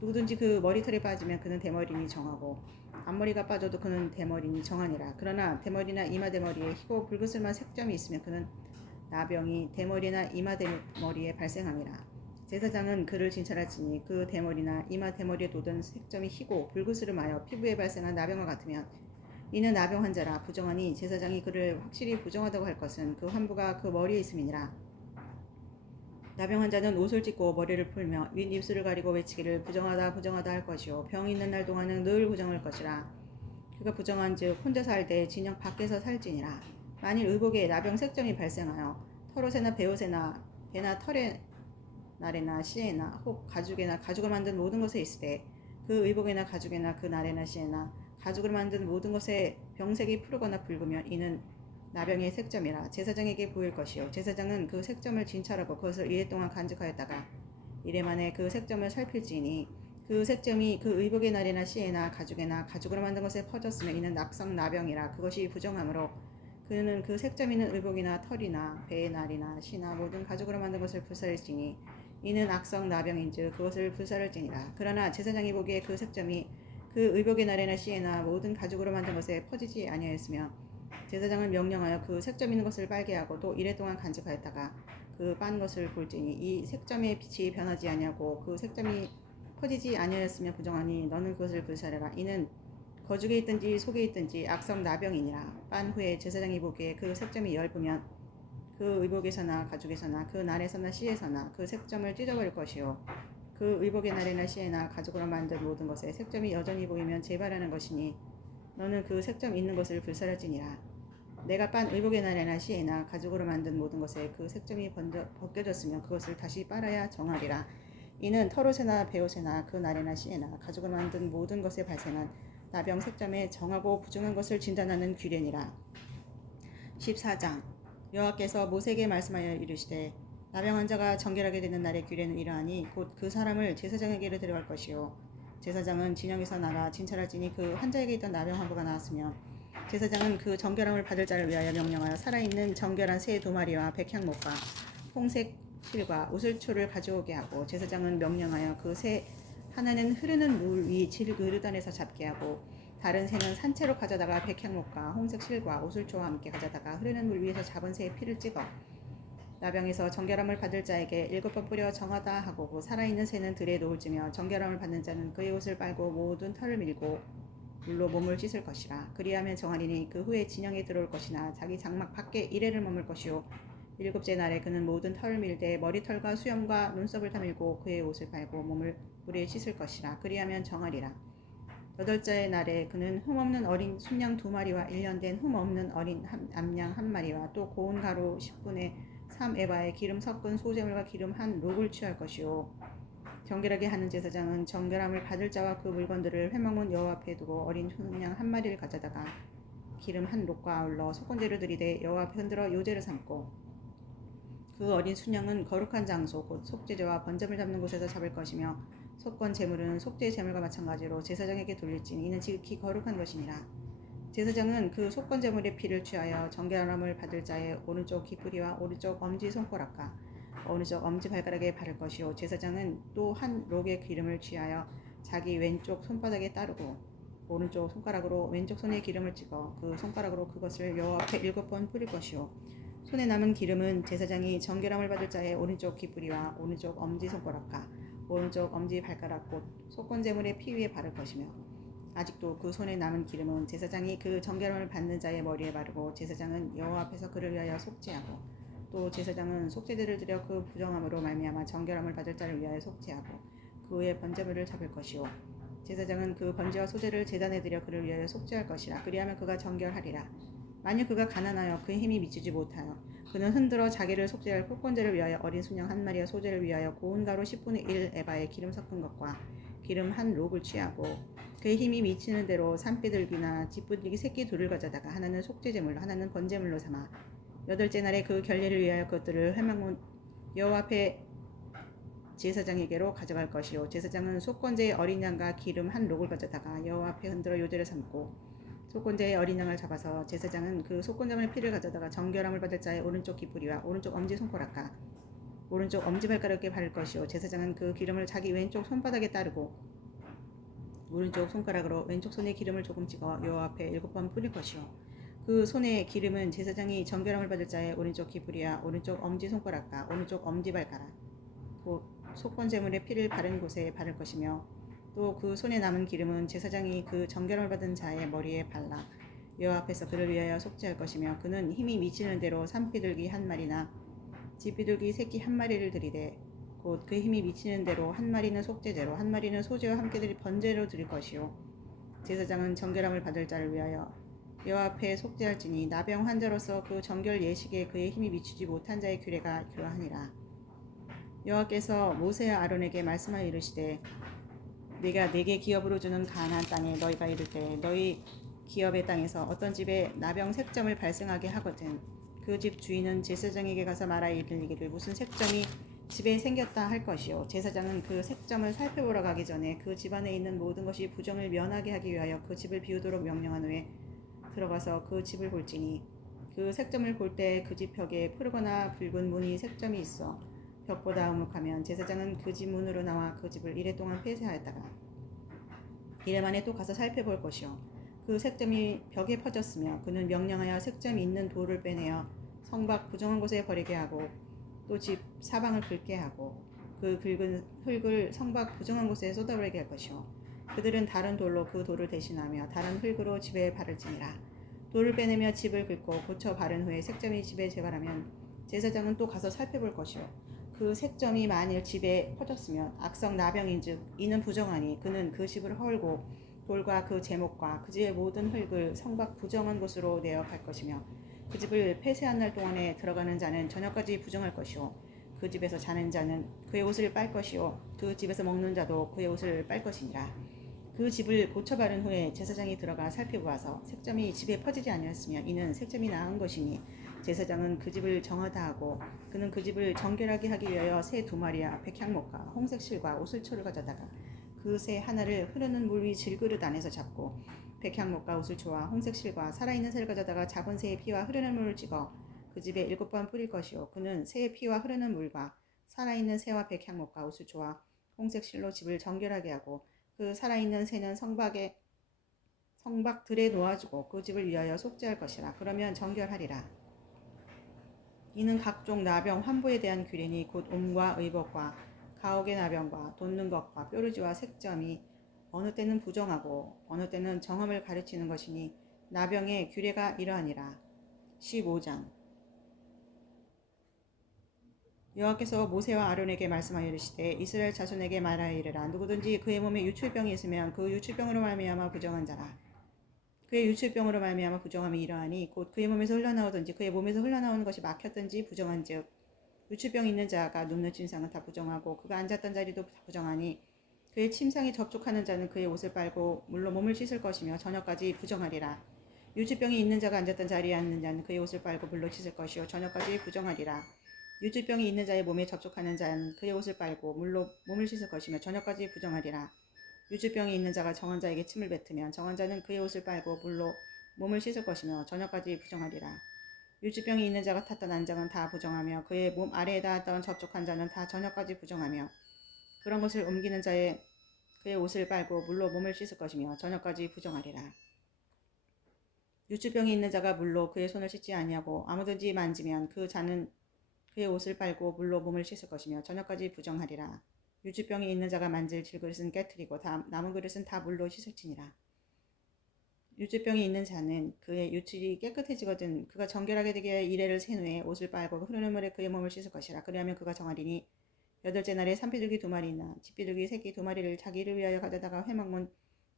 누구든지 그 머리털이 빠지면 그는 대머리니 정하고 앞머리가 빠져도 그는 대머리니 정하니라. 그러나 대머리나 이마대머리에 희고 붉은슬만 색점이 있으면 그는 나병이 대머리나 이마대머리에 발생함이라. 제사장은 그를 진찰할지니 그 대머리나 이마대머리에 돋은 색점이 희고 붉은스름하여 피부에 발생한 나병과 같으면 이는 나병 환자라. 부정하니 제사장이 그를 확실히 부정하다고 할 것은 그 환부가 그 머리에 있음이니라. 나병 환자는 옷을 찢고 머리를 풀며 윗 입술을 가리고 외치기를 부정하다 부정하다 할 것이요 병이 있는 날 동안은 늘 부정할 것이라. 그가 부정한즉 혼자 살 때 진영 밖에서 살지니라. 만일 의복에 나병 색점이 발생하여 털옷에나 베옷에나 배나 털에 날에나 씨에나 혹 가죽에나 가죽을 만든 모든 것에 있으되 그 의복에나 가죽에나 그 날에나 씨에나 가죽을 만든 모든 것에 병색이 푸르거나 붉으면 이는 나병의 색점이라 제사장에게 보일 것이요 제사장은 그 색점을 진찰하고 그것을 이래 동안 간직하였다가 이래 만에 그 색점을 살필지니 그 색점이 그 의복의 날이나 씨에나 가죽에나 가죽으로 만든 것에 퍼졌으면 이는 낙성 나병이라. 그것이 부정하므로 그는 그 색점 있는 의복이나 털이나 배의 날이나 씨나 모든 가죽으로 만든 것을 불살을지니 이는 악성 나병인즉 그것을 불살을지니라. 그러나 제사장이 보기에 그 색점이 그 의복의 날이나 씨에나 모든 가죽으로 만든 것에 퍼지지 아니하였으며 제사장을 명령하여 그 색점 있는 것을 빨게 하고 또 이래 동안 간직하였다가 그 빤 것을 볼지니 이 색점의 빛이 변하지 아니하고 그 색점이 퍼지지 아니하였으며 부정하니 너는 그것을 불사르라. 이는 거죽에 있든지 속에 있든지 악성 나병이니라. 빤 후에 제사장이 보기에 그 색점이 엷으면 그 의복에서나 가죽에서나 그 날에서나 씨에서나 그 색점을 찢어버릴 것이요 그 의복의 날이나 씨에나 가죽으로 만든 모든 것에 색점이 여전히 보이면 재발하는 것이니 너는 그 색점 있는 것을 불사르지니라. 내가 빤 의복의 날에나 씨에나 가죽으로 만든 모든 것에 그 색점이 벗겨졌으면 그것을 다시 빨아야 정하리라. 이는 털옷에나 베옷에나 그 날에나 씨에나 가죽으로 만든 모든 것에 발생한 나병 색점에 정하고 부정한 것을 진단하는 규례니라. 14장 여호와께서 모세에게 말씀하여 이르시되 나병 환자가 정결하게 되는 날의 규례는 이러하니 곧 그 사람을 제사장에게로 데려갈 것이요 제사장은 진영에서 나가 진찰할지니 그 환자에게 있던 나병 환부가 나았으며 제사장은 그 정결함을 받을 자를 위하여 명령하여 살아있는 정결한 새 2마리와 백향목과 홍색 실과 우슬초를 가져오게 하고 제사장은 명령하여 그 새 하나는 흐르는 물 위 질그릇 안에서 잡게 하고 다른 새는 산채로 가져다가 백향목과 홍색 실과 우슬초와 함께 가져다가 흐르는 물 위에서 잡은 새의 피를 찍어 나병에서 정결함을 받을 자에게 7번 뿌려 정하다 하고 그 살아있는 새는 들에 놓을지며 정결함을 받는 자는 그의 옷을 빨고 모든 털을 밀고 물로 몸을 씻을 것이라. 그리하면 정하리니 그 후에 진영에 들어올 것이나 자기 장막 밖에 이래를 머물 것이요 7째 날에 그는 모든 털을 밀되 머리털과 수염과 눈썹을 다 밀고 그의 옷을 빨고 몸을 물에 씻을 것이라. 그리하면 정하리라. 8째 날에 그는 흠없는 어린 순양 2마리와 1년 된 흠없는 어린 암양 1마리와 또 고운 가루 10분의 3에바에 기름 섞은 소재물과 기름 1록을 취할 것이요 정결하게 하는 제사장은 정결함을 받을 자와 그 물건들을 회막문 여호와 앞에 두고 어린 순양 1마리를 가져다가 기름 1록과 아울러 속건제를 드리되 여호와 앞에 흔들어 요제를 삼고 그 어린 순양은 거룩한 장소 곧 속죄제와 번제물 잡는 곳에서 잡을 것이며 속건 제물은 속죄 제물과 마찬가지로 제사장에게 돌릴지니 이는 지극히 거룩한 것이니라. 제사장은 그 속건 제물의 피를 취하여 정결함을 받을 자의 오른쪽 귀뿌리와 오른쪽 엄지 손가락과 오른쪽 엄지 발가락에 바를 것이요 제사장은 또 1록의 기름을 취하여 자기 왼쪽 손바닥에 따르고 오른쪽 손가락으로 왼쪽 손에 기름을 찍어 그 손가락으로 그것을 여호와 앞에 7번 뿌릴 것이요 손에 남은 기름은 제사장이 정결함을 받을 자의 오른쪽 귀뿌리와 오른쪽 엄지손가락과 오른쪽 엄지발가락 곧 속건제물의 피 위에 바를 것이며 아직도 그 손에 남은 기름은 제사장이 그 정결함을 받는 자의 머리에 바르고 제사장은 여호와 앞에서 그를 위하여 속죄하고 또 제사장은 속죄제를 드려 그 부정함으로 말미암아 정결함을 받을 자를 위하여 속죄하고 그 후에 번제물을 잡을 것이요 제사장은 그 번제와 소제를 제단에 드려 그를 위하여 속죄할 것이라 그리하면 그가 정결하리라. 만일 그가 가난하여 그의 힘이 미치지 못하여 그는 흔들어 자기를 속죄할 속건제를 위하여 어린 순양 한 마리와 소제를 위하여 고운 가루 10분의 1 에바에 기름 섞은 것과 기름 한 록을 취하고 그의 힘이 미치는 대로 산비둘기나 집비둘기 새끼 둘을 가져다가 하나는 속죄제물로 하나는 번제물로 삼아 8째 날에 그 결례를 위하여 그것들을 회막문 여호와 앞에 제사장에게로 가져갈 것이요 제사장은 속건제의 어린 양과 기름 한 록을 가져다가 여호와 앞에 흔들어 요제를 삼고 속건제의 어린 양을 잡아서 제사장은 그 속건제물의 피를 가져다가 정결함을 받을 자의 오른쪽 귀뿌리와 오른쪽 엄지손가락과 오른쪽 엄지발가락에 바를 것이요 제사장은 그 기름을 자기 왼쪽 손바닥에 따르고 오른쪽 손가락으로 왼쪽 손에 기름을 조금 찍어 여호와 앞에 7번 뿌릴 것이요 그 손의 기름은 제사장이 정결함을 받을 자의 오른쪽 귀뿌리와 오른쪽 엄지손가락과 오른쪽 엄지발가락 곧 속건제물의 피를 바른 곳에 바를 것이며 또 그 손에 남은 기름은 제사장이 그 정결함을 받은 자의 머리에 발라 여호와 앞에서 그를 위하여 속죄할 것이며 그는 힘이 미치는 대로 산비둘기 한 마리나 집비둘기 새끼 한 마리를 드리되 곧 그 힘이 미치는 대로 한 마리는 속죄제로 한 마리는 소제와 함께 드릴 번제로 드릴 것이요 제사장은 정결함을 받을 자를 위하여 여호와 앞에 속죄할지니 나병 환자로서 그 정결 예식에 그의 힘이 미치지 못한 자의 규례가 그러하니라. 여호와께서 모세와 아론에게 말씀하여 이르시되 내가 네게 기업으로 주는 가나안 땅에 너희가 이를 때 너희 기업의 땅에서 어떤 집에 나병 색점을 발생하게 하거든 그 집 주인은 제사장에게 가서 말하여 이르기를 무슨 색점이 집에 생겼다 할 것이요 제사장은 그 색점을 살펴보러 가기 전에 그 집안에 있는 모든 것이 부정을 면하게 하기 위하여 그 집을 비우도록 명령한 후에 들어가서 그 집을 볼지니 그 색점을 볼 때 그 집 벽에 푸르거나 붉은 무늬 색점이 있어 벽보다 어묵하면 제사장은 그 집 문으로 나와 그 집을 이래 동안 폐쇄하였다가 이래 만에 또 가서 살펴볼 것이요 그 색점이 벽에 퍼졌으며 그는 명령하여 색점이 있는 돌을 빼내어 성밖 부정한 곳에 버리게 하고 또 집 사방을 긁게 하고 그 긁은 흙을 성밖 부정한 곳에 쏟아버리게 할 것이요 그들은 다른 돌로 그 돌을 대신하며 다른 흙으로 집에 바를지니라. 돌을 빼내며 집을 긁고 고쳐 바른 후에 색점이 집에 재발하면 제사장은 또 가서 살펴볼 것이요 그 색점이 만일 집에 퍼졌으면 악성 나병인즉 이는 부정하니 그는 그 집을 헐고 돌과 그 제목과 그 집의 모든 흙을 성밖 부정한 곳으로 내어 갈 것이며 그 집을 폐쇄한 날 동안에 들어가는 자는 저녁까지 부정할 것이요 그 집에서 자는 자는 그의 옷을 빨 것이요 그 집에서 먹는 자도 그의 옷을 빨 것이니라. 그 집을 고쳐 바른 후에 제사장이 들어가 살펴보아서 색점이 집에 퍼지지 아니었으며 이는 색점이 나은 것이니 제사장은 그 집을 정하다 하고 그는 그 집을 정결하게 하기 위하여 새 2마리와 백향목과 홍색 실과 오슬초를 가져다가 그 새 하나를 흐르는 물 위 질그릇 안에서 잡고 백향목과 오슬초와 홍색 실과 살아있는 새를 가져다가 잡은 새의 피와 흐르는 물을 찍어 그 집에 7번 뿌릴 것이요 그는 새의 피와 흐르는 물과 살아있는 새와 백향목과 오슬초와 홍색 실로 집을 정결하게 하고 그 살아있는 새는 성박들에 놓아주고 그 집을 위하여 속죄할 것이라. 그러면 정결하리라. 이는 각종 나병 환부에 대한 규례니 곧 옴과 의복과 가옥의 나병과 돋는 것과 뾰루지와 색점이 어느 때는 부정하고 어느 때는 정함을 가르치는 것이니 나병의 규례가 이러하니라. 15장 여호와께서 모세와 아론에게 말씀하여 이르시되 이스라엘 자손에게 말하여 이르라. 누구든지 그의 몸에 유출병이 있으면 그 유출병으로 말미암아 부정한 자라. 그의 유출병으로 말미암아 부정함이 이러하니 곧 그의 몸에서 흘러나오든지 그의 몸에서 흘러나오는 것이 막혔든지 부정한즉 유출병이 있는 자가 눕는 침상은 다 부정하고 그가 앉았던 자리도 다 부정하니 그의 침상에 접촉하는 자는 그의 옷을 빨고 물로 몸을 씻을 것이며 저녁까지 부정하리라. 유출병이 있는 자가 앉았던 자리에 앉는 자는 그의 옷을 빨고 물로 씻을 것이요 저녁까지 부정하리라. 유출병이 있는 자의 몸에 접촉하는 자는 그의 옷을 빨고 물로 몸을 씻을 것이며 저녁까지 부정하리라. 유출병이 있는 자가 정한 자에게 침을 뱉으면 정한 자는 그의 옷을 빨고 물로 몸을 씻을 것이며 저녁까지 부정하리라. 유출병이 있는 자가 탔던 안장은 다 부정하며 그의 몸 아래에 닿았던 접촉한 자는 다 저녁까지 부정하며 그런 것을 옮기는 자의 그의 옷을 빨고 물로 몸을 씻을 것이며 저녁까지 부정하리라. 유추병이 있는 자가 물로 그의 손을 씻지 아니하고 아무든지 만지면 그 자는 그의 옷을 빨고 물로 몸을 씻을 것이며 저녁까지 부정하리라. 유추병이 있는 자가 만질 질그릇은 깨뜨리고 남은 그릇은 다 물로 씻을지니라. 유추병이 있는 자는 그의 유출이 깨끗해지거든 그가 정결하게 되게 위하여 이레를 센 후에 옷을 빨고 흐르는 물에 그의 몸을 씻을 것이라. 그리하면 그가 정하리니 여덟째 날에 산비둘기 2마리나 집비둘기 새끼 2마리를 자기를 위하여 가져다가 회막문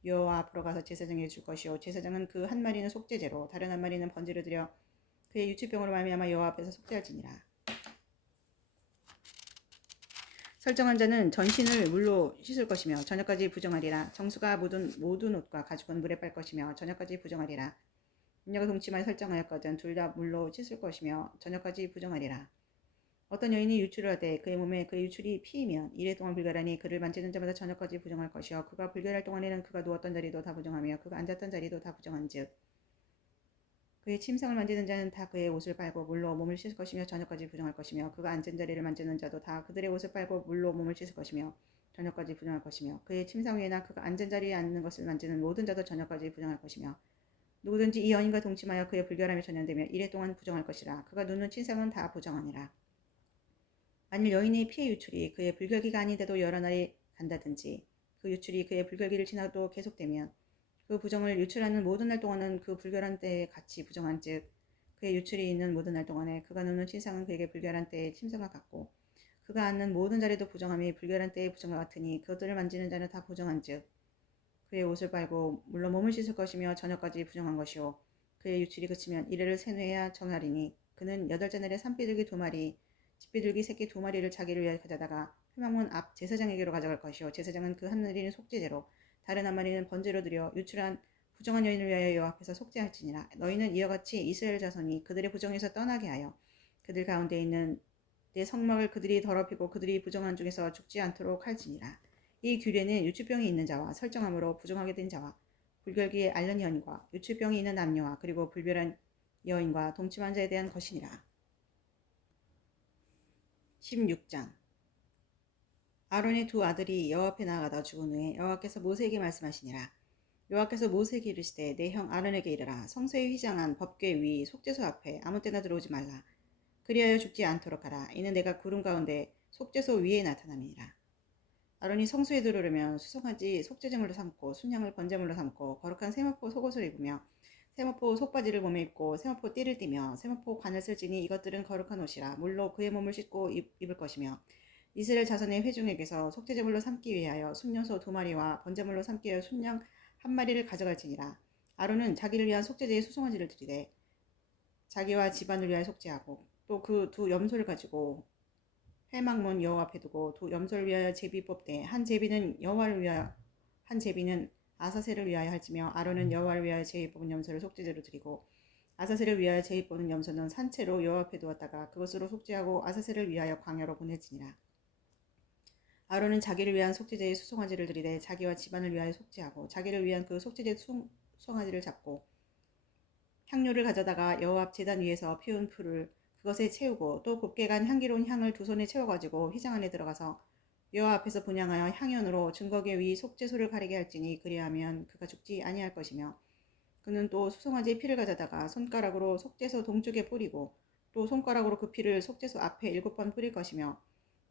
여호와 앞으로 가서 제사장에게 줄 것이요 제사장은 그 한 마리는 속죄제로 다른 한 마리는 번제로 드려 그의 유치병으로 말미암아 여호와 앞에서 속죄할지니라. 설정한 자는 전신을 물로 씻을 것이며 저녁까지 부정하리라. 정수가 묻은 모든 옷과 가죽은 물에 빨 것이며 저녁까지 부정하리라. 남녀가 동침하여 설정하였거든 둘 다 물로 씻을 것이며 저녁까지 부정하리라. 어떤 여인이 유출을 하되 그의 몸에 그의 유출이 피이면 이래 동안 불결하니 그를 만지는 자마다 저녁까지 부정할 것이요 그가 불결할 동안에는 그가 누웠던 자리도 다 부정하며 그가 앉았던 자리도 다 부정한즉 그의 침상을 만지는 자는 다 그의 옷을 빨고 물로 몸을 씻을 것이며 저녁까지 부정할 것이며 그가 앉은 자리를 만지는 자도 다 그들의 옷을 빨고 물로 몸을 씻을 것이며 저녁까지 부정할 것이며 그의 침상 위에나 그가 앉은 자리에 앉는 것을 만지는 모든 자도 저녁까지 부정할 것이며 누구든지 이 여인과 동침하여 그의 불결함이 전염되며 이래 동안 부정할 것이라. 그가 눕는 침상은 다 부정하니라. 만일 여인의 피의 유출이 그의 불결기가 아닌데도 여러 날이 간다든지 그 유출이 그의 불결기를 지나도 계속되면 그 부정을 유출하는 모든 날 동안은 그 불결한 때에 같이 부정한 즉 그의 유출이 있는 모든 날 동안에 그가 눕는 침상은 그에게 불결한 때의 침상과 같고 그가 앉는 모든 자리도 부정함이 불결한 때의 부정과 같으니 그들을 만지는 자는 다 부정한 즉 그의 옷을 빨고 물로 몸을 씻을 것이며 저녁까지 부정한 것이요 그의 유출이 그치면 이래를 세뇌해야 정하리니 그는 여덟째 날에 산비둘기 2마리 집비둘기 새끼 2마리를 자기를 위하여 가져다가 회막문 앞 제사장에게로 가져갈 것이요 제사장은 그 한 마리는 속죄제로 다른 한 마리는 번제로 드려 유출한 부정한 여인을 위하여 여호와 앞에서 속죄할지니라. 너희는 이와 같이 이스라엘 자손이 그들의 부정에서 떠나게 하여 그들 가운데 있는 내 성막을 그들이 더럽히고 그들이 부정한 중에서 죽지 않도록 할지니라. 이 규례는 유출병이 있는 자와 설정함으로 부정하게 된 자와 불결기에 앓는 여인과 유출병이 있는 남녀와 그리고 불결한 여인과 동침한 자에 대한 것이니라. 16장 아론의 두 아들이 여호와 앞에 나아가다 죽은 후에 여호와께서 모세에게 말씀하시니라. 여호와께서 모세에게 이르시되 내 형 아론에게 이르라. 성소에 휘장한 법궤 위 속죄소 앞에 아무 때나 들어오지 말라. 그리하여 죽지 않도록 하라. 이는 내가 구름 가운데 속죄소 위에 나타남이니라. 아론이 성소에 들어오려면 수송아지 속죄제물로 삼고 순양을 번제물로 삼고 거룩한 세마포 속옷을 입으며 세마포 속바지를 몸에 입고 세마포 띠를 띠며 세마포 관을 쓸지니 이것들은 거룩한 옷이라. 물로 그의 몸을 씻고 입을 것이며 이스라엘 자손의 회중에게서 속죄제물로 삼기 위하여 순염소 2마리와 번제물로 삼기 위하여 순양 1마리를 가져갈지니라. 아론은 자기를 위한 속죄제의 수송아지를 드리되 자기와 집안을 위하여 속죄하고 또 그 두 염소를 가지고 회막문 여호와 앞에 두고 두 염소를 위하여 제비 뽑되 한 제비는 여호와를 위하여 한 제비는 아사셀을 위하여 할지며 아론은 여호와를 위하여 제비 뽑은 염소를 속죄제로 드리고 아사셀을 위하여 제비 뽑은 염소는 산채로 여호와 앞에 두었다가 그것으로 속죄하고 아사셀을 위하여 광야로 보낼지니라. 아론은 자기를 위한 속죄제의 수송아지를 드리되 자기와 집안을 위하여 속죄하고 자기를 위한 그 속죄제 수송아지를 잡고 향료를 가져다가 여호와 앞 제단 위에서 피운 풀을 그것에 채우고 또 곱게 간 향기로운 향을 두 손에 채워가지고 휘장 안에 들어가서 여호와 앞에서 분향하여 향연으로 증거계 위 속죄소를 가리게 할지니 그리하면 그가 죽지 아니할 것이며 그는 또 수송아지의 피를 가져다가 손가락으로 속죄소 동쪽에 뿌리고 또 손가락으로 그 피를 속죄소 앞에 7번 뿌릴 것이며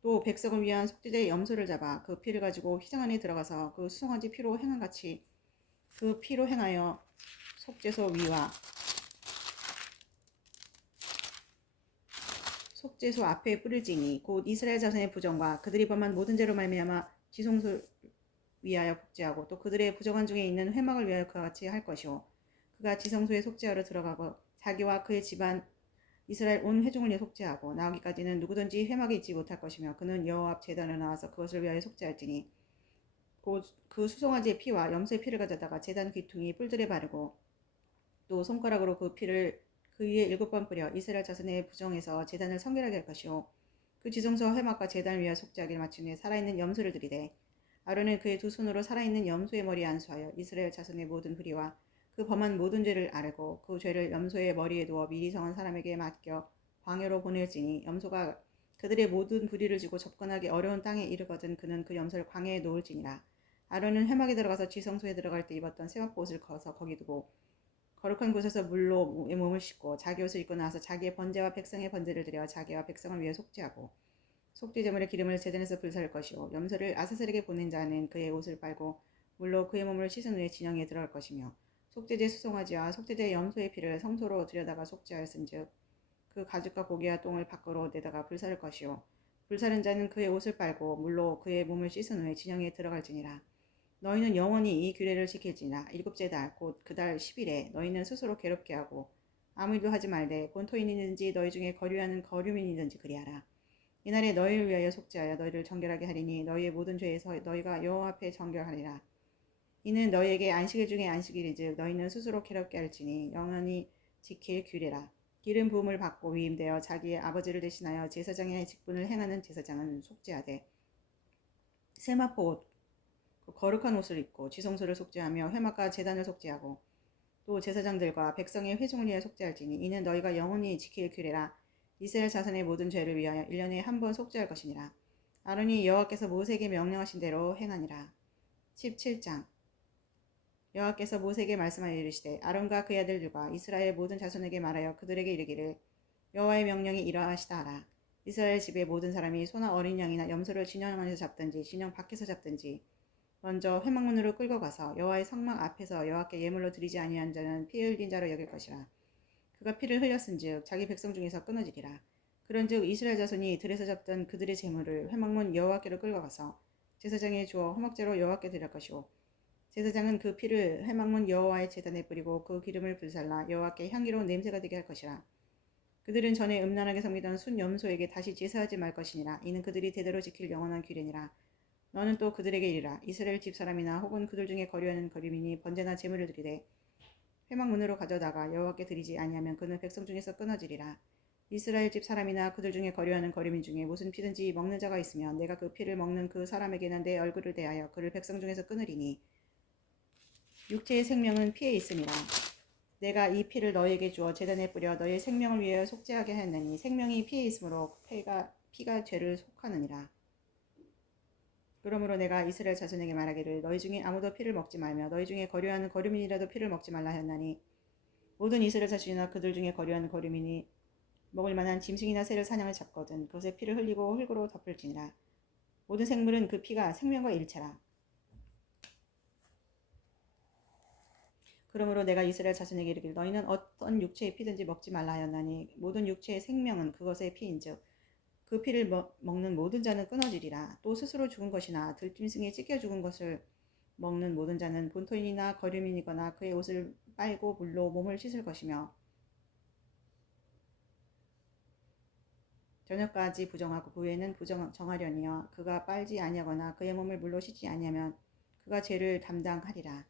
또 백성을 위한 속죄제의 염소를 잡아 그 피를 가지고 휘장 안에 들어가서 그 수송아지 피로 행한같이 그 피로 행하여 속죄소 위와 속죄소 앞에 뿌릴지니 곧 이스라엘 자손의 부정과 그들이 범한 모든 죄로 말미암아 지성소를 위하여 속죄하고 또 그들의 부정한 중에 있는 회막을 위하여 그와 같이 할 것이요 그가 지성소에 속죄하러 들어가고 자기와 그의 집안 이스라엘 온 회중을 위해 속죄하고 나오기까지는 누구든지 회막에 있지 못할 것이며 그는 여호와 앞 제단에 나와서 그것을 위하여 속죄할지니 곧 그 수송아지의 피와 염소의 피를 가져다가 제단 귀퉁이 뿔들에 바르고 또 손가락으로 그 피를 그 위에 7번 뿌려 이스라엘 자손의 부정에서 제단을 성결하게 할 것이요 그 지성소와 회막과 제단을 위하여 속죄하기를 마친 후에 살아있는 염소를 드리되 아론은 그의 두 손으로 살아있는 염소의 머리에 안수하여 이스라엘 자손의 모든 불의와 그 범한 모든 죄를 아뢰고 그 죄를 염소의 머리에 두어 미리 정한 사람에게 맡겨 광야로 보낼지니 염소가 그들의 모든 불의를 지고 접근하기 어려운 땅에 이르거든 그는 그 염소를 광야에 놓을지니라. 아론은 회막에 들어가서 지성소에 들어갈 때 입었던 세마포 옷을 거서 거기 두고 거룩한 곳에서 물로 몸을 씻고 자기 옷을 입고 나와서 자기의 번제와 백성의 번제를 드려 자기와 백성을 위해 속죄하고 속죄제물의 기름을 제단에서 불사를 것이요 염소를 아사셀에게 보낸 자는 그의 옷을 빨고 물로 그의 몸을 씻은 후에 진영에 들어갈 것이며 속죄제 수송아지와 속죄제 염소의 피를 성소로 들여다가 속죄하였은즉 그 가죽과 고기와 똥을 밖으로 내다가 불사를 것이요 불사른 자는 그의 옷을 빨고 물로 그의 몸을 씻은 후에 진영에 들어갈지니라. 너희는 영원히 이 규례를 지킬지니라. 일곱째 달 곧 그 달 10일에 너희는 스스로 괴롭게 하고 아무 일도 하지 말되 본토인이든지 너희 중에 거류하는 거류민이든지 그리하라. 이날에 너희를 위하여 속죄하여 너희를 정결하게 하리니 너희의 모든 죄에서 너희가 여호와 앞에 정결하리라. 이는 너희에게 안식일 중에 안식일이즉 너희는 스스로 괴롭게 할지니 영원히 지킬 규례라. 기름 부음을 받고 위임되어 자기의 아버지를 대신하여 제사장의 직분을 행하는 제사장은 속죄하되 세마포 옷, 거룩한 옷을 입고 지성소를 속죄하며 회막과 제단을 속죄하고 또 제사장들과 백성의 회중을 위하여 속죄할지니 이는 너희가 영원히 지킬 규례라. 이스라엘 자손의 모든 죄를 위하여 1년에 한 번 속죄할 것이니라. 아론이 여호와께서 모세에게 명령하신 대로 행하니라. 17장 여호와께서 모세에게 말씀하여 이르시되 아론과 그의 아들들과 이스라엘 모든 자손에게 말하여 그들에게 이르기를 여호와의 명령이 이러하시다 하라. 이스라엘 집의 모든 사람이 소나 어린 양이나 염소를 진영 안에서 잡든지 진영 밖에서 잡든지 먼저 회막문으로 끌고 가서 여호와의 성막 앞에서 여호와께 예물로 드리지 아니한 자는 피 흘린 자로 여길 것이라. 그가 피를 흘렸은즉 자기 백성 중에서 끊어지리라. 그런즉 이스라엘 자손이 들에서 잡던 그들의 제물을 회막문 여호와께로 끌고 가서 제사장에 주어 화목제로 여호와께 드릴 것이오. 제사장은 그 피를 회막문 여호와의 제단에 뿌리고 그 기름을 불살라 여호와께 향기로운 냄새가 되게 할 것이라. 그들은 전에 음란하게 섬기던 순 염소에게 다시 제사하지 말 것이니라. 이는 그들이 대대로 지킬 영원한 규례니라. 너는 또 그들에게 이르라. 이스라엘 집사람이나 혹은 그들 중에 거류하는 거류민이 번제나 제물을 드리되 회막문으로 가져다가 여호와께 드리지 아니하면 그는 백성 중에서 끊어지리라. 이스라엘 집 사람이나 그들 중에 거류하는 거류민 중에 무슨 피든지 먹는 자가 있으면 내가 그 피를 먹는 그 사람에게는 내 얼굴을 대하여 그를 백성 중에서 끊으리니 육체의 생명은 피에 있음이라. 내가 이 피를 너희에게 주어 제단에 뿌려 너희의 생명을 위하여 속죄하게 하였나니 생명이 피에 있으므로 피가 죄를 속하느니라. 그러므로 내가 이스라엘 자손에게 말하기를 너희 중에 아무도 피를 먹지 말며 너희 중에 거류하는 거류민이라도 피를 먹지 말라 하였나니 모든 이스라엘 자손이나 그들 중에 거류하는 거류민이 먹을 만한 짐승이나 새를 사냥을 잡거든 그것의 피를 흘리고 흙으로 덮을지니라. 모든 생물은 그 피가 생명과 일체라. 그러므로 내가 이스라엘 자손에게 이르기를 너희는 어떤 육체의 피든지 먹지 말라 하였나니 모든 육체의 생명은 그것의 피인즉 그 피를 먹는 모든 자는 끊어지리라. 또 스스로 죽은 것이나 들짐승에 찢겨 죽은 것을 먹는 모든 자는 본토인이나 거류민이거나 그의 옷을 빨고 물로 몸을 씻을 것이며 저녁까지 부정하고 그 후에는 정하려니와 그가 빨지 아니하거나 그의 몸을 물로 씻지 아니하면 그가 죄를 담당하리라.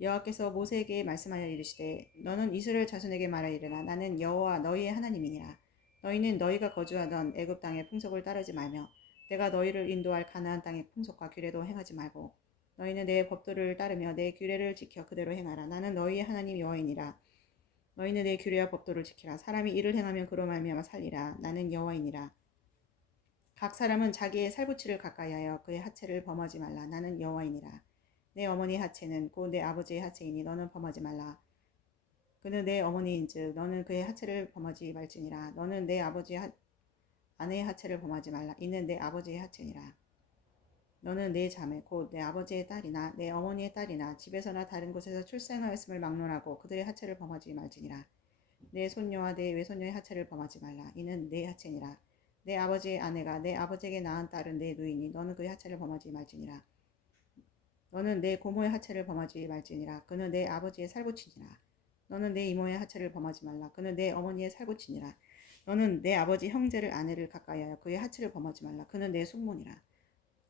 여호와께서 모세에게 말씀하여 이르시되 너는 이스라엘 자손에게 말하이르라. 나는 여호와 너희의 하나님이니라. 너희는 너희가 거주하던 애굽 땅의 풍속을 따르지 말며 내가 너희를 인도할 가나안 땅의 풍속과 규례도 행하지 말고 너희는 내 법도를 따르며 내 규례를 지켜 그대로 행하라. 나는 너희의 하나님 여호와이니라. 너희는 내 규례와 법도를 지키라. 사람이 이를 행하면 그로 말미암아 살리라. 나는 여호와이니라. 각 사람은 자기의 살부치를 가까이하여 그의 하체를 범하지 말라. 나는 여호와이니라. 내 어머니 하체는 곧 내 아버지의 하체이니 너는 범하지 말라. 그는 내 어머니인즉 너는 그의 하체를 범하지 말지니라. 너는 내 아내의 하체를 범하지 말라. 이는 내 아버지의 하체니라. 너는 내 자매 곧 내 아버지의 딸이나 내 어머니의 딸이나 집에서나 다른 곳에서 출생하였음을 막론하고 그들의 하체를 범하지 말지니라. 내 손녀와 내 외손녀의 하체를 범하지 말라. 이는 내 하체니라. 내 아버지의 아내가 내 아버지에게 낳은 딸은 내 누이니 너는 그의 하체를 범하지 말지니라. 너는 내 고모의 하체를 범하지 말지니라. 그는 내 아버지의 살부치니라. 너는 내 이모의 하체를 범하지 말라. 그는 내 어머니의 살부치니라. 너는 내 아버지 형제를 아내를 가까이하여 그의 하체를 범하지 말라. 그는 내 숙모니라.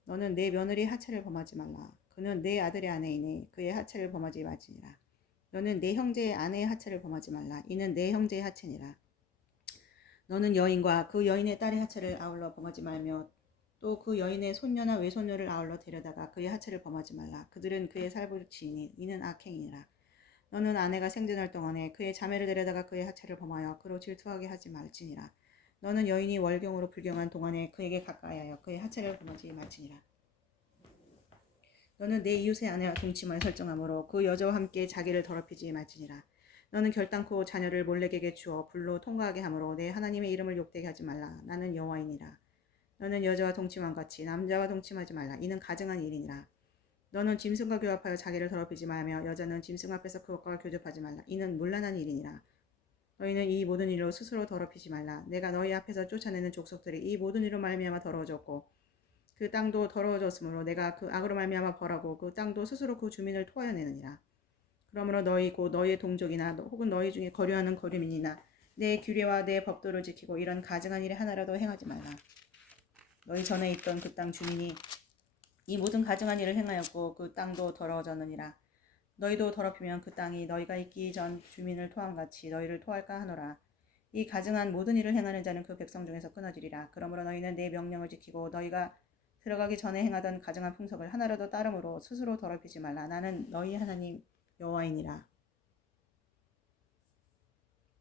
너는 내 며느리 하체를 범하지 말라. 그는 내 아들의 아내이니 그의 하체를 범하지 말지니라. 너는 내 형제의 아내의 하체를 범하지 말라. 이는 내 형제의 하체니라. 너는 여인과 그 여인의 딸의 하체를 아울러 범하지 말며 또 그 여인의 손녀나 외손녀를 아울러 데려다가 그의 하체를 범하지 말라. 그들은 그의 살부치이니 이는 악행이니라. 너는 아내가 생존할 동안에 그의 자매를 데려다가 그의 하체를 범하여 그로 질투하게 하지 말지니라. 너는 여인이 월경으로 불경한 동안에 그에게 가까이하여 그의 하체를 범하지 말지니라. 너는 내 이웃의 아내와 동침하여 설정함으로 그 여자와 함께 자기를 더럽히지 말지니라. 너는 결단코 자녀를 몰렉에게 주어 불로 통과하게 하므로 내 하나님의 이름을 욕되게 하지 말라. 나는 여호와이니라. 너는 여자와 동침함 같이 남자와 동침하지 말라. 이는 가증한 일이니라. 너는 짐승과 교합하여 자기를 더럽히지 말며 여자는 짐승 앞에서 그것과 교접하지 말라. 이는 문란한 일이니라. 너희는 이 모든 일로 스스로 더럽히지 말라. 내가 너희 앞에서 쫓아내는 족속들이 이 모든 일로 말미암아 더러워졌고 그 땅도 더러워졌으므로 내가 그 악으로 말미암아 벌하고 그 땅도 스스로 그 주민을 토하여 내느니라. 그러므로 너희 곧 너희의 동족이나 혹은 너희 중에 거류하는 거류민이나 내 규례와 내 법도를 지키고 이런 가증한 일에 하나라도 행하지 말라. 너희 전에 있던 그 땅 주민이 이 모든 가증한 일을 행하였고 그 땅도 더러워졌느니라. 너희도 더럽히면 그 땅이 너희가 있기 전 주민을 토함같이 너희를 토할까 하노라. 이 가증한 모든 일을 행하는 자는 그 백성 중에서 끊어지리라. 그러므로 너희는 내 명령을 지키고 너희가 들어가기 전에 행하던 가증한 풍속을 하나라도 따름으로 스스로 더럽히지 말라. 나는 너희 하나님 여호와이니라.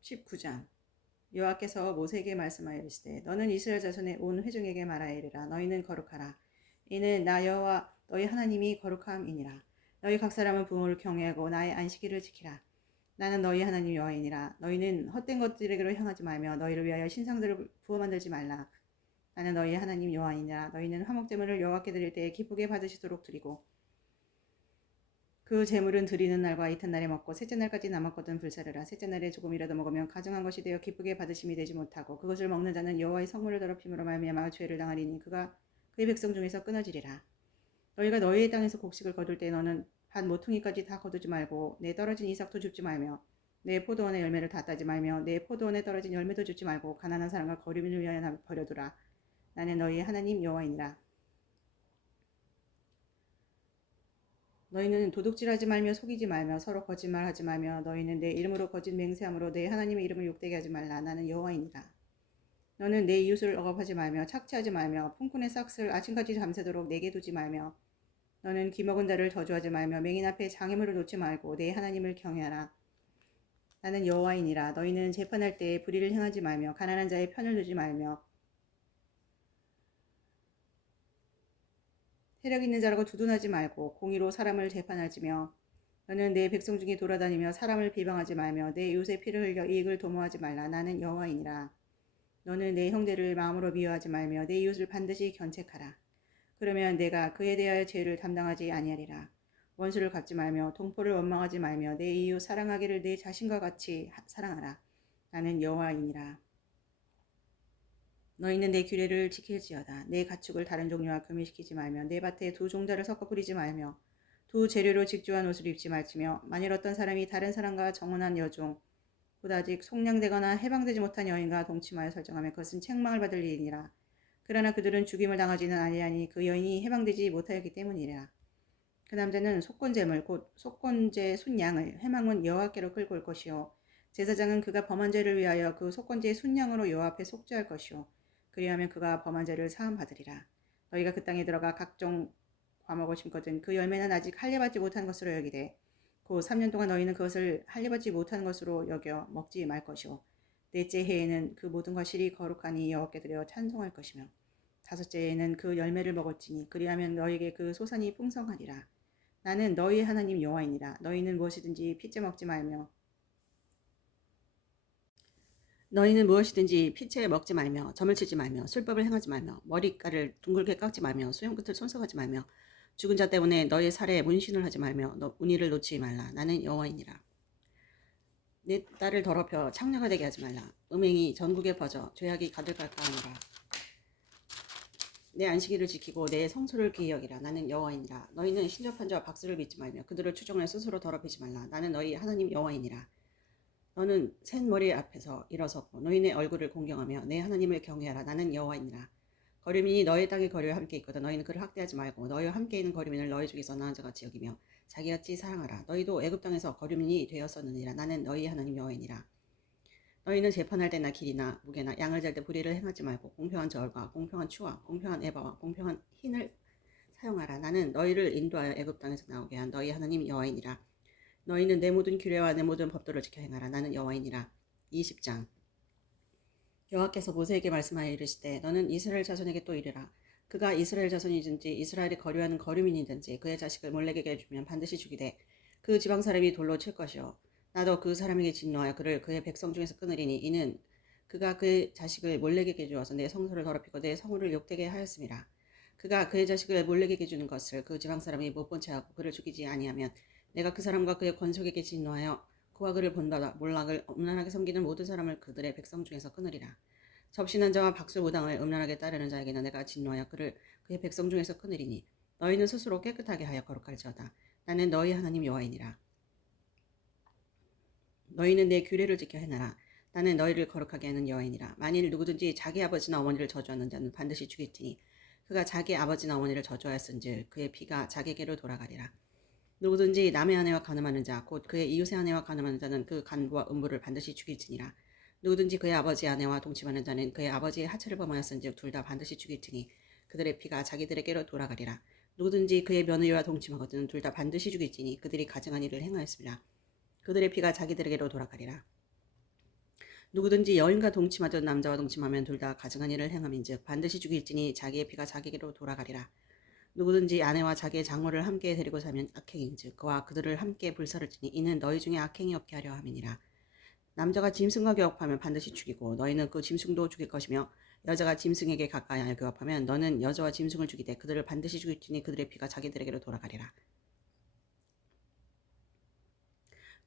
19장. 여호와께서 모세에게 말씀하여 이르시되 너는 이스라엘 자손의 온 회중에게 말하여 이르라. 너희는 거룩하라. 이는 나 여호와 너희 하나님이 거룩함이니라. 너희 각 사람은 부모를 경외하고 나의 안식일을 지키라. 나는 너희 하나님 여호와이니라. 너희는 헛된 것들에게로 향하지 말며 너희를 위하여 신상들을 부어 만들지 말라. 나는 너희 하나님 여호와이니라. 너희는 화목제물을 여호와께 드릴 때에 기쁘게 받으시도록 드리고 그 제물은 드리는 날과 이튿날에 먹고 셋째 날까지 남았거든 불사르라. 셋째 날에 조금이라도 먹으면 가증한 것이 되어 기쁘게 받으심이 되지 못하고 그것을 먹는 자는 여호와의 성물을 더럽힘으로 말미암아 죄를 당하리니 그가 그의 백성 중에서 끊어지리라. 너희가 너희의 땅에서 곡식을 거둘 때 너는 밭 모퉁이까지 다 거두지 말고 내 떨어진 이삭도 줍지 말며 내 포도원의 열매를 다 따지 말며 내 포도원에 떨어진 열매도 줍지 말고 가난한 사람과 거류민을 위하여 버려두라. 나는 너희의 하나님 여호와이니라. 너희는 도둑질하지 말며 속이지 말며 서로 거짓말하지 말며 너희는 내 이름으로 거짓 맹세함으로 내 하나님의 이름을 욕되게 하지 말라. 나는 여호와이니라. 너는 내 이웃을 억압하지 말며 착취하지 말며 품꾼의 삭슬 아침까지 잠새도록 내게 두지 말며 너는 기먹은 자를 저주하지 말며 맹인 앞에 장애물을 놓지 말고 내 하나님을 경외하라. 나는 여호와이니라. 너희는 재판할 때에 불의를 행하지 말며 가난한 자의 편을 들지 말며 세력 있는 자라고 두둔하지 말고 공의로 사람을 재판하지며 너는 내 백성 중에 돌아다니며 사람을 비방하지 말며 내 이웃의 피를 흘려 이익을 도모하지 말라. 나는 여호와이니라. 너는 내 형제를 마음으로 미워하지 말며 내 이웃을 반드시 견책하라. 그러면 내가 그에 대하여 죄를 담당하지 아니하리라. 원수를 갚지 말며 동포를 원망하지 말며 내 이웃 사랑하기를 내 자신과 같이 사랑하라. 나는 여호와이니라. 너희는 내 규례를 지킬지어다. 내 가축을 다른 종류와 교미시키지 말며 내 밭에 두 종자를 섞어 뿌리지 말며 두 재료로 직조한 옷을 입지 말지며 만일 어떤 사람이 다른 사람과 정혼한 여종 곧 아직 속량되거나 해방되지 못한 여인과 동침하여 설정하면 그것은 책망을 받을 일이니라. 그러나 그들은 죽임을 당하지는 아니하니 그 여인이 해방되지 못하였기 때문이라. 그 남자는 속건제물 곧 속건제 순양을 회망은 여호와께로 끌고 올 것이요 제사장은 그가 범한 죄를 위하여 그 속건제의 순양으로 여호와 앞에 속죄할 것이요 그리하면 그가 범한 죄를 사함 받으리라. 너희가 그 땅에 들어가 각종 과목을 심거든 그 열매는 아직 할례받지 못한 것으로 여기되 그 3년 동안 너희는 그것을 할례받지 못한 것으로 여겨 먹지 말 것이요 넷째 해에는 그 모든 과실이 거룩하니 여호와께 드려 찬송할 것이며 다섯째 해에는 그 열매를 먹을지니 그리하면 너희에게 그 소산이 풍성하리라. 나는 너희 하나님 여호와이니라. 너희는 무엇이든지 피째 먹지 말며 너희는 무엇이든지 피채 먹지 말며 점을 치지 말며 술법을 행하지 말며 머리깔을 둥글게 깎지 말며 수염끝을 손석하지 말며 죽은 자 때문에 너희 살에 문신을 하지 말며 운이를 놓지 말라. 나는 여호와이니라. 내 딸을 더럽혀 창녀가 되게 하지 말라. 음행이 전국에 퍼져 죄악이 가득할까 하노라. 내 안식일을 지키고 내 성소를 귀히 여기라. 나는 여호와이니라. 너희는 신접한 자와 박수를 믿지 말며 그들을 추종하여 스스로 더럽히지 말라. 나는 너희 하나님 여호와이니라. 너는 샌머리 앞에서 일어서고 너희네 얼굴을 공경하며 내 하나님을 경외하라. 나는 여호와이니라. 거류민이 너희 땅에 거류와 함께 있거든 너희는 그를 학대하지 말고 너희와 함께 있는 거류민을 너희 중에서 나은 자같이 여기며 자기같이 사랑하라. 너희도 애굽 땅에서 거류민이 되었었느니라. 나는 너희 하나님 여호와이니라. 너희는 재판할 때나 길이나 무게나 양을 잴 때 불의를 행하지 말고 공평한 저울과 공평한 추와 공평한 에바와 공평한 흰을 사용하라. 나는 너희를 인도하여 애굽 땅에서 나오게 한 너희 하나님 여호와이니라. 너희는 내 모든 규례와 내 모든 법도를 지켜 행하라. 나는 여호와이니라. 20장. 여호와께서 모세에게 말씀하여 이르시되 너는 이스라엘 자손에게 또 이르라. 그가 이스라엘 자손이든지 이스라엘이 거류하는 거류민이든지 그의 자식을 몰렉에게 주면 반드시 죽이되 그 지방 사람이 돌로 칠 것이요 나도 그 사람에게 진노하여 그를 그의 백성 중에서 끊으리니 이는 그가 그의 자식을 몰렉에게 주어서 내 성소를 더럽히고 내 성을 욕되게 하였습니다. 그가 그의 자식을 몰렉에게 주는 것을 그 지방 사람이 못 본 채 하고 그를 죽이지 아니하면 내가 그 사람과 그의 권속에게 진노하여 그와 그를 본받아 몰락을 음란하게 섬기는 모든 사람을 그들의 백성 중에서 끊으리라. 접신한 자와 박수무당을 음란하게 따르는 자에게는 내가 진노하여 그를 그의 백성 중에서 끊으리니 너희는 스스로 깨끗하게 하여 거룩할지어다. 나는 너희 하나님 여호와이니라. 너희는 내 규례를 지켜 행하라. 나는 너희를 거룩하게 하는 여호와이니라. 만일 누구든지 자기 아버지나 어머니를 저주하는 자는 반드시 죽일지니 그가 자기 아버지나 어머니를 저주하였은즉 그의 피가 자기에게로 돌아가리라. 누구든지 남의 아내와 간음하는 자 곧 그의 이웃의 아내와 간음하는 자는 그 간부와 음부를 반드시 죽일지니라. 누구든지 그의 아버지 아내와 동침하는 자는 그의 아버지의 하체를 범하였은즉 둘 다 반드시 죽일지니 그들의 피가 자기들에게로 돌아가리라. 누구든지 그의 며느리와 동침하거든 둘 다 반드시 죽일지니 그들이 가증한 일을 행하였습니다. 그들의 피가 자기들에게로 돌아가리라. 누구든지 여인과 동침하던 남자와 동침하면 둘 다 가증한 일을 행함인즉 반드시 죽일지니 자기의 피가 자기에게로 돌아가리라. 누구든지 아내와 자기의 장모를 함께 데리고 살면 악행인즉 그와 그들을 함께 불사를지니 이는 너희 중에 악행이 없게 하려 함이니라. 남자가 짐승과 교합하면 반드시 죽이고 너희는 그 짐승도 죽일 것이며 여자가 짐승에게 가까이하여 교합하면 너는 여자와 짐승을 죽이되 그들을 반드시 죽일지니 그들의 피가 자기들에게로 돌아가리라.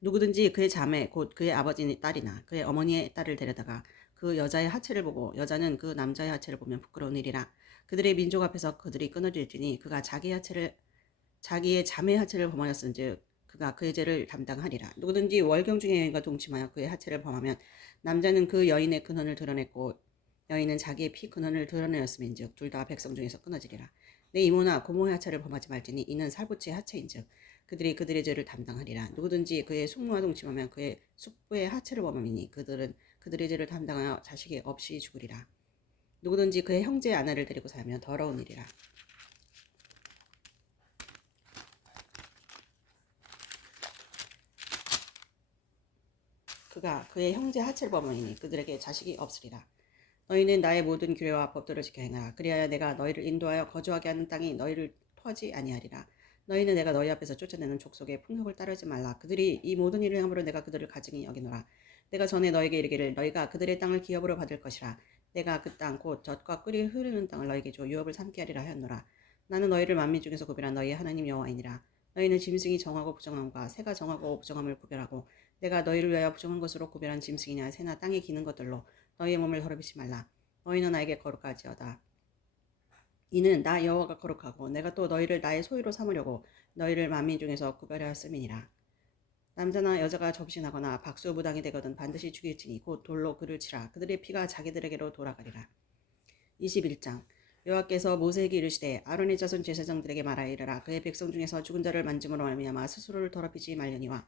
누구든지 그의 자매 곧 그의 아버지의 딸이나 그의 어머니의 딸을 데려다가 그 여자의 하체를 보고 여자는 그 남자의 하체를 보면 부끄러운 일이라. 그들의 민족 앞에서 그들이 끊어질지니 그가 자기의 자매의 하체를 범하였은즉 그가 그의 죄를 담당하리라. 누구든지 월경 중에 여인과 동침하여 그의 하체를 범하면 남자는 그 여인의 근원을 드러냈고 여인은 자기의 피 근원을 드러내었음인즉 둘 다 백성 중에서 끊어지리라. 내 이모나 고모의 하체를 범하지 말지니 이는 살부치의 하체인즉 그들이 그들의 죄를 담당하리라. 누구든지 그의 숙모와 동침하면 그의 숙부의 하체를 범하니 그들은 그들의 죄를 담당하여 자식이 없이 죽으리라. 누구든지 그의 형제의 아내를 데리고 살면 더러운 일이라. 그가 그의 형제 하체를 범하니 그들에게 자식이 없으리라. 너희는 나의 모든 규례와 법도를 지켜 행하라. 그리하여 내가 너희를 인도하여 거주하게 하는 땅이 너희를 토하지 아니하리라. 너희는 내가 너희 앞에서 쫓아내는 족속의 풍속을 따르지 말라. 그들이 이 모든 일을 함으로 내가 그들을 가증히 여기노라. 내가 전에 너에게 이르기를 너희가 그들의 땅을 기업으로 받을 것이라. 내가 그 땅 곧 젖과 꿀이 흐르는 땅을 너희에게 줘 유업을 삼게 하리라 하였노라. 나는 너희를 만민 중에서 구별한 너희의 하나님 여호와이니라. 너희는 짐승이 정하고 부정함과 새가 정하고 부정함을 구별하고 내가 너희를 위하여 부정한 것으로 구별한 짐승이나 새나 땅에 기는 것들로 너희의 몸을 더럽히지 말라. 너희는 나에게 거룩하지어다. 이는 나 여호와가 거룩하고 내가 또 너희를 나의 소유로 삼으려고 너희를 만민 중에서 구별하였음이니라. 남자나 여자가 접신하거나 박수무당이 되거든 반드시 죽일지니 곧 돌로 그를 치라. 그들의 피가 자기들에게로 돌아가리라. 21장 여호와께서 모세에게 이르시되 아론의 자손 제사장들에게 말하이르라. 그의 백성 중에서 죽은 자를 만짐으로 말미암아 스스로를 더럽히지 말려니와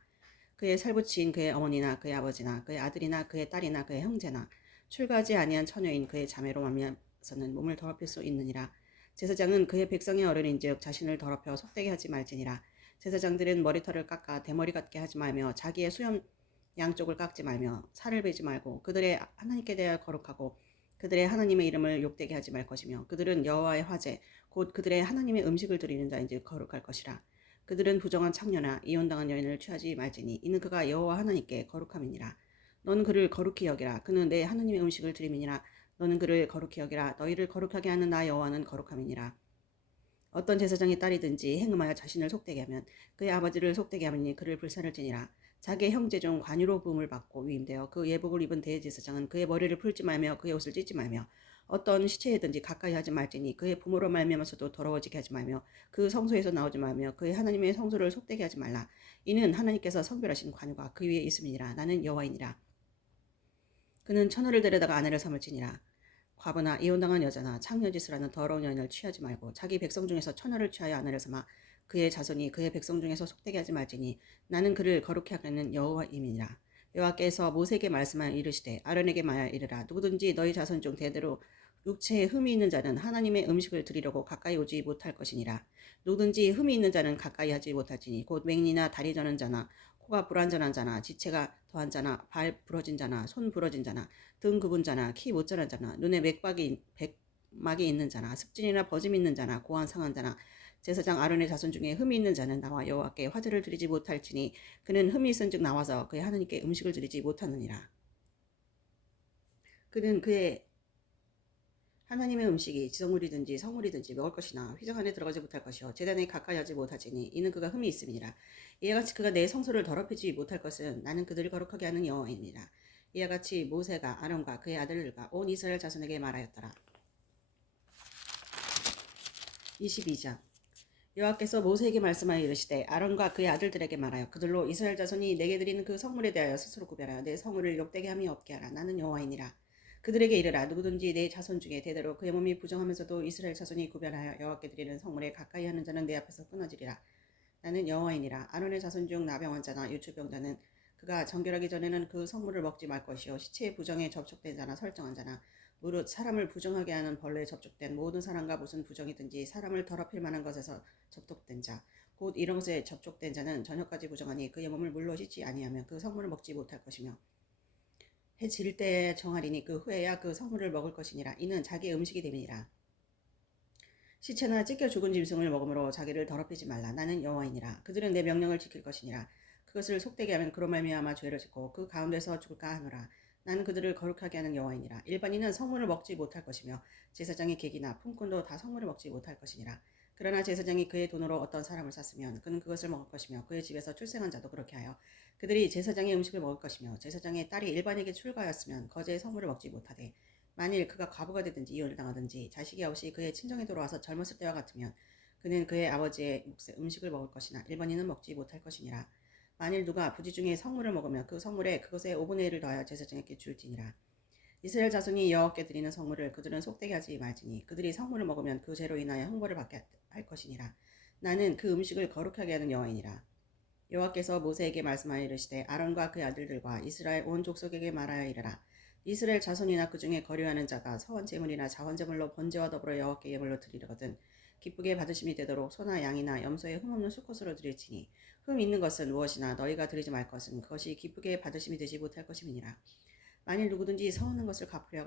그의 살부치인 그의 어머니나 그의 아버지나 그의 아들이나 그의 딸이나 그의 형제나 출가하지 아니한 처녀인 그의 자매로 말미암아서는 몸을 더럽힐 수 있느니라. 제사장은 그의 백성의 어른인즉 자신을 더럽혀 속되게 하지 말지니라. 제사장들은 머리털을 깎아 대머리 같게 하지 말며 자기의 수염 양쪽을 깎지 말며 살을 베지 말고 그들의 하나님께 대하여 거룩하고 그들의 하나님의 이름을 욕되게 하지 말 것이며 그들은 여호와의 화제 곧 그들의 하나님의 음식을 드리는 자인즉 거룩할 것이라. 그들은 부정한 창녀나 이혼당한 여인을 취하지 말지니 이는 그가 여호와 하나님께 거룩함이니라. 너는 그를 거룩히 여기라. 그는 내 하나님의 음식을 드림이니라. 너는 그를 거룩히 여기라. 너희를 거룩하게 하는 나 여호와는 거룩함이니라. 어떤 제사장의 딸이든지 행음하여 자신을 속되게 하면 그의 아버지를 속되게 하니 그를 불사를지니라. 자기의 형제 중 관유로 부음을 받고 위임되어 그 예복을 입은 대제사장은 그의 머리를 풀지 말며 그의 옷을 찢지 말며 어떤 시체이든지 가까이 하지 말지니 그의 부모로 말미암아서도 더러워지게 하지 말며 그 성소에서 나오지 말며 그의 하나님의 성소를 속되게 하지 말라. 이는 하나님께서 성별하신 관유가 그 위에 있음이니라. 나는 여호와이니라. 그는 처녀를 데려다가 아내를 삼을지니라. 과부나 이혼당한 여자나 창녀짓을 하는 더러운 여인을 취하지 말고 자기 백성 중에서 처녀를 취하여 아내를 삼아 그의 자손이 그의 백성 중에서 속되게 하지 말지니 나는 그를 거룩히 하는 여호와임이니라. 여호와께서 모세에게 말씀하여 이르시되 아론에게 말하여 이르라. 누구든지 너희 자손 중 대대로 육체에 흠이 있는 자는 하나님의 음식을 드리려고 가까이 오지 못할 것이니라. 누구든지 흠이 있는 자는 가까이 하지 못할지니 곧 맹인이나 다리 저는 자나 코가 불완전한 자나 지체가 더한 자나 발 부러진 자나 손 부러진 자나 등 굽은 자나 키 못 자란 자나 눈에 점막이 있는 자나 습진이나 버짐이 있는 자나 고안 상한 자나 제사장 아론의 자손 중에 흠이 있는 자는 나와 여호와께 화제를 드리지 못할지니 그는 흠이 있은즉 나와서 그의 하나님께 음식을 드리지 못하느니라. 그는 그의 하나님의 음식이 지성물이든지 성물이든지 먹을 것이나 휘장 안에 들어가지 못할 것이요 제단에 가까이 하지 못하지니 이는 그가 흠이 있음이니라. 이와 같이 그가 내 성소를 더럽히지 못할 것은 나는 그들을 거룩하게 하는 여호와입니다. 이와 같이 모세가 아론과 그의 아들들과 온 이스라엘 자손에게 말하였더라. 22장 여호와께서 모세에게 말씀하여 이르시되 아론과 그의 아들들에게 말하여 그들로 이스라엘 자손이 내게 드리는 그 성물에 대하여 스스로 구별하여 내 성물을 욕되게 함이 없게 하라. 나는 여호와이니라. 그들에게 이르라. 누구든지 내 자손 중에 대대로 그의 몸이 부정하면서도 이스라엘 자손이 구별하여 여호와께 드리는 성물에 가까이 하는 자는 내 앞에서 끊어지리라. 나는 여호와이니라. 아론의 자손 중 나병 환자나 유추병자는 그가 정결하기 전에는 그 성물을 먹지 말 것이요 시체의 부정에 접촉된 자나 설정한 자나 무릇 사람을 부정하게 하는 벌레에 접촉된 모든 사람과 무슨 부정이든지 사람을 더럽힐 만한 것에서 접촉된 자 곧 이런 것에 접촉된 자는 저녁까지 부정하니 그의 몸을 물로 씻지 아니하면 그 성물을 먹지 못할 것이며 해 질 때에 정하리니 그 후에야 그 성물을 먹을 것이니라. 이는 자기의 음식이 됨이니라. 시체나 찢겨 죽은 짐승을 먹음으로 자기를 더럽히지 말라. 나는 여호와이니라. 그들은 내 명령을 지킬 것이니라. 그것을 속되게 하면 그로 말미암아 죄를 짓고 그 가운데서 죽을까 하노라. 나는 그들을 거룩하게 하는 여호와이니라. 일반인은 성물을 먹지 못할 것이며 제사장의 객이나 품꾼도 다 성물을 먹지 못할 것이니라. 그러나 제사장이 그의 돈으로 어떤 사람을 샀으면 그는 그것을 먹을 것이며 그의 집에서 출생한 자도 그렇게 하여 그들이 제사장의 음식을 먹을 것이며 제사장의 딸이 일반에게 출가하였으면 거제의 성물을 먹지 못하되 만일 그가 과부가 되든지 이혼을 당하든지 자식이 없이 그의 친정에 돌아와서 젊었을 때와 같으면 그는 그의 아버지의 몫의 음식을 먹을 것이나 일반인은 먹지 못할 것이니라. 만일 누가 부지 중에 성물을 먹으면 그 성물에 그것의 5분의 1을 더하여 제사장에게 줄지니라. 이스라엘 자손이 여호와께 드리는 성물을 그들은 속되게 하지 말지니 그들이 성물을 먹으면 그 죄로 인하여 형벌을 받게 할 것이니라. 나는 그 음식을 거룩하게 하는 여호와이니라. 여호와께서 모세에게 말씀하여 이르시되 아론과 그의 아들들과 이스라엘 온 족속에게 말하여 이르라. 이스라엘 자손이나 그 중에 거류하는 자가 서원 제물이나 자원 제물로 번제와 더불어 여호와께 예물로 드리거든 기쁘게 받으심이 되도록 소나 양이나 염소의 흠 없는 수컷으로 드릴지니 흠 있는 것은 무엇이나 너희가 드리지 말 것은 그것이 기쁘게 받으심이 되지 못할 것임이니라. 만일 누구든지 서원한 것을 갚으려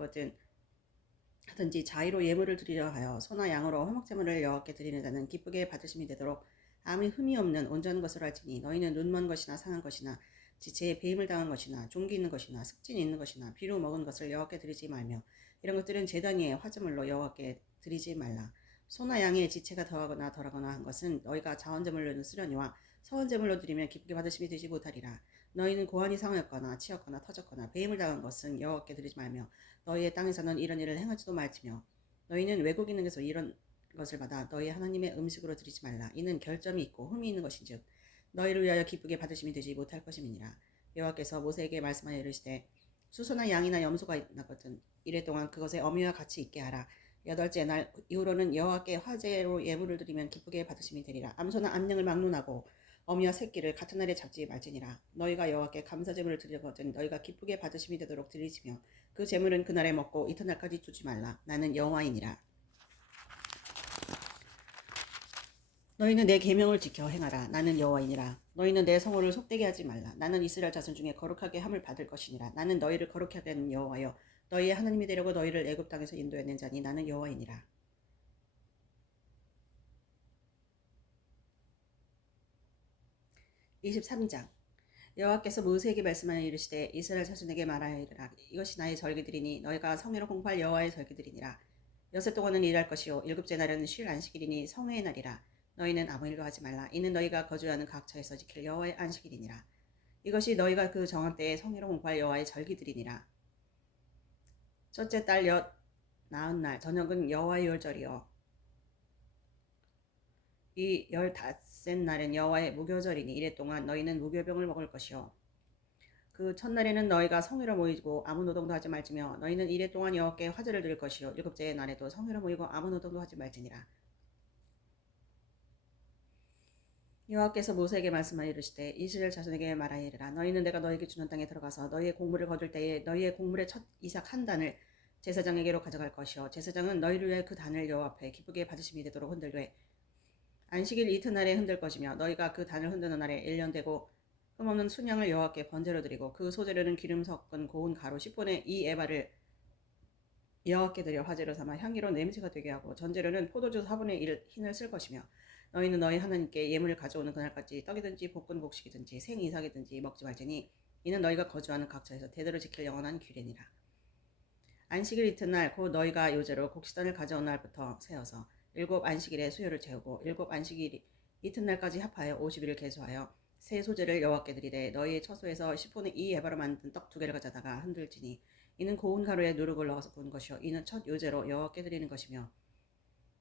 하든지 자의로 예물을 드리려 하여 소나 양으로 화목제물을 여호와께 드리는 자는 기쁘게 받으심이 되도록 아무 흠이 없는 온전한 것을 할지니 너희는 눈먼 것이나 상한 것이나 지체에 배임을 당한 것이나 종기 있는 것이나 습진이 있는 것이나 비루 먹은 것을 여호와께 드리지 말며 이런 것들은 제단 위에 화제물로 여호와께 드리지 말라. 소나 양의 지체가 더하거나 덜하거나 한 것은 너희가 자원제물로 쓰려니와 서원제물로 드리면 기쁘게 받으심이 되지 못하리라. 너희는 고환이 상하였거나 치였거나 터졌거나 배임을 당한 것은 여호와께 드리지 말며 너희의 땅에서는 이런 일을 행하지도 말지며 너희는 외국인에게서 이런 것을 받아 너희 하나님의 음식으로 드리지 말라. 이는 결점이 있고 흠이 있는 것인즉 너희를 위하여 기쁘게 받으심이 되지 못할 것임이니라. 여호와께서 모세에게 말씀하여 이르시되 수소나 양이나 염소가 나거든 이래 동안 그것의 어미와 같이 있게 하라. 여덟째 날 이후로는 여호와께 화제로 예물을 드리면 기쁘게 받으심이 되리라. 암소나 암양을 막론하고 어미와 새끼를 같은 날에 잡지 말지니라. 너희가 여호와께 감사제물을 드리거든 너희가 기쁘게 받으심이 되도록 드리지며 그 제물은 그날에 먹고 이튿날까지 주지 말라. 나는 여호와이니라. 너희는 내 계명을 지켜 행하라. 나는 여호와이니라. 너희는 내 성호를 속되게 하지 말라. 나는 이스라엘 자손 중에 거룩하게 함을 받을 것이니라. 나는 너희를 거룩하게 하는 여호와여 너희의 하나님이 되려고 너희를 애굽 땅에서 인도해낸 자니 나는 여호와이니라. 23장 여호와께서 모세에게 말씀하여 이르시되 이스라엘 자손에게 말하여 이르라. 이것이 나의 절기들이니 너희가 성회로 공포할 여호와의 절기들이니라. 여섯 동안은 일할 것이요 일곱째 날은 쉴 안식일이니 성회의 날이라. 너희는 아무 일도 하지 말라. 이는 너희가 거주하는 각처에서 지킬 여호와의 안식일이니라. 이것이 너희가 그 정한 때에 성회로 공포할 여호와의 절기들이니라. 첫째 달 나흔 날 저녁은 여호와의 유월절이요 이 15셋 날은 여호와의 무교절이니 이래 동안 너희는 무교병을 먹을 것이요 그 첫날에는 너희가 성회로 모이고 아무 노동도 하지 말지며 너희는 이래 동안 여호와께 화제를 드릴 것이요 일곱째 날에도 성회로 모이고 아무 노동도 하지 말지니라. 여호와께서 모세에게 말씀하여 이르시되 이스라엘 자손에게 말하여 이르라. 너희는 내가 너희에게 주는 땅에 들어가서 너희의 곡물을 거둘 때에 너희의 곡물의 첫 이삭 한 단을 제사장에게로 가져갈 것이요 제사장은 너희를 위해 그 단을 여호와 앞에 기쁘게 받으심이 되도록 흔들되 안식일 이튿날에 흔들 것이며 너희가 그 단을 흔드는 날에 1년 되고 흠없는 순양을 여호와께 번제로 드리고 그 소재료는 기름 섞은 고운 가루 10분의 2 에바를 여호와께 드려 화제로 삼아 향기로운 냄새가 되게 하고 전제료는 포도주 4분의 1 흰을 쓸 것이며 너희는 너희 하나님께 예물을 가져오는 그날까지 떡이든지 볶은 곡식이든지 생이삭이든지 먹지 말지니 이는 너희가 거주하는 각처에서 대대로 지킬 영원한 규례니라. 안식일 이튿날 곧 너희가 요제로 곡식단을 가져온 날부터 세어서 7 안식일에 수요를 채우고 7 안식일 이튿날까지 합하여 50일을 계수하여 새 소재를 여호와께 드리되 너희의 처소에서 10분의 2 에바로 만든 떡 2개를 가져다가 흔들지니 이는 고운 가루에 누룩을 넣어서 구운 것이요 이는 첫 요제로 여호와께 드리는 것이며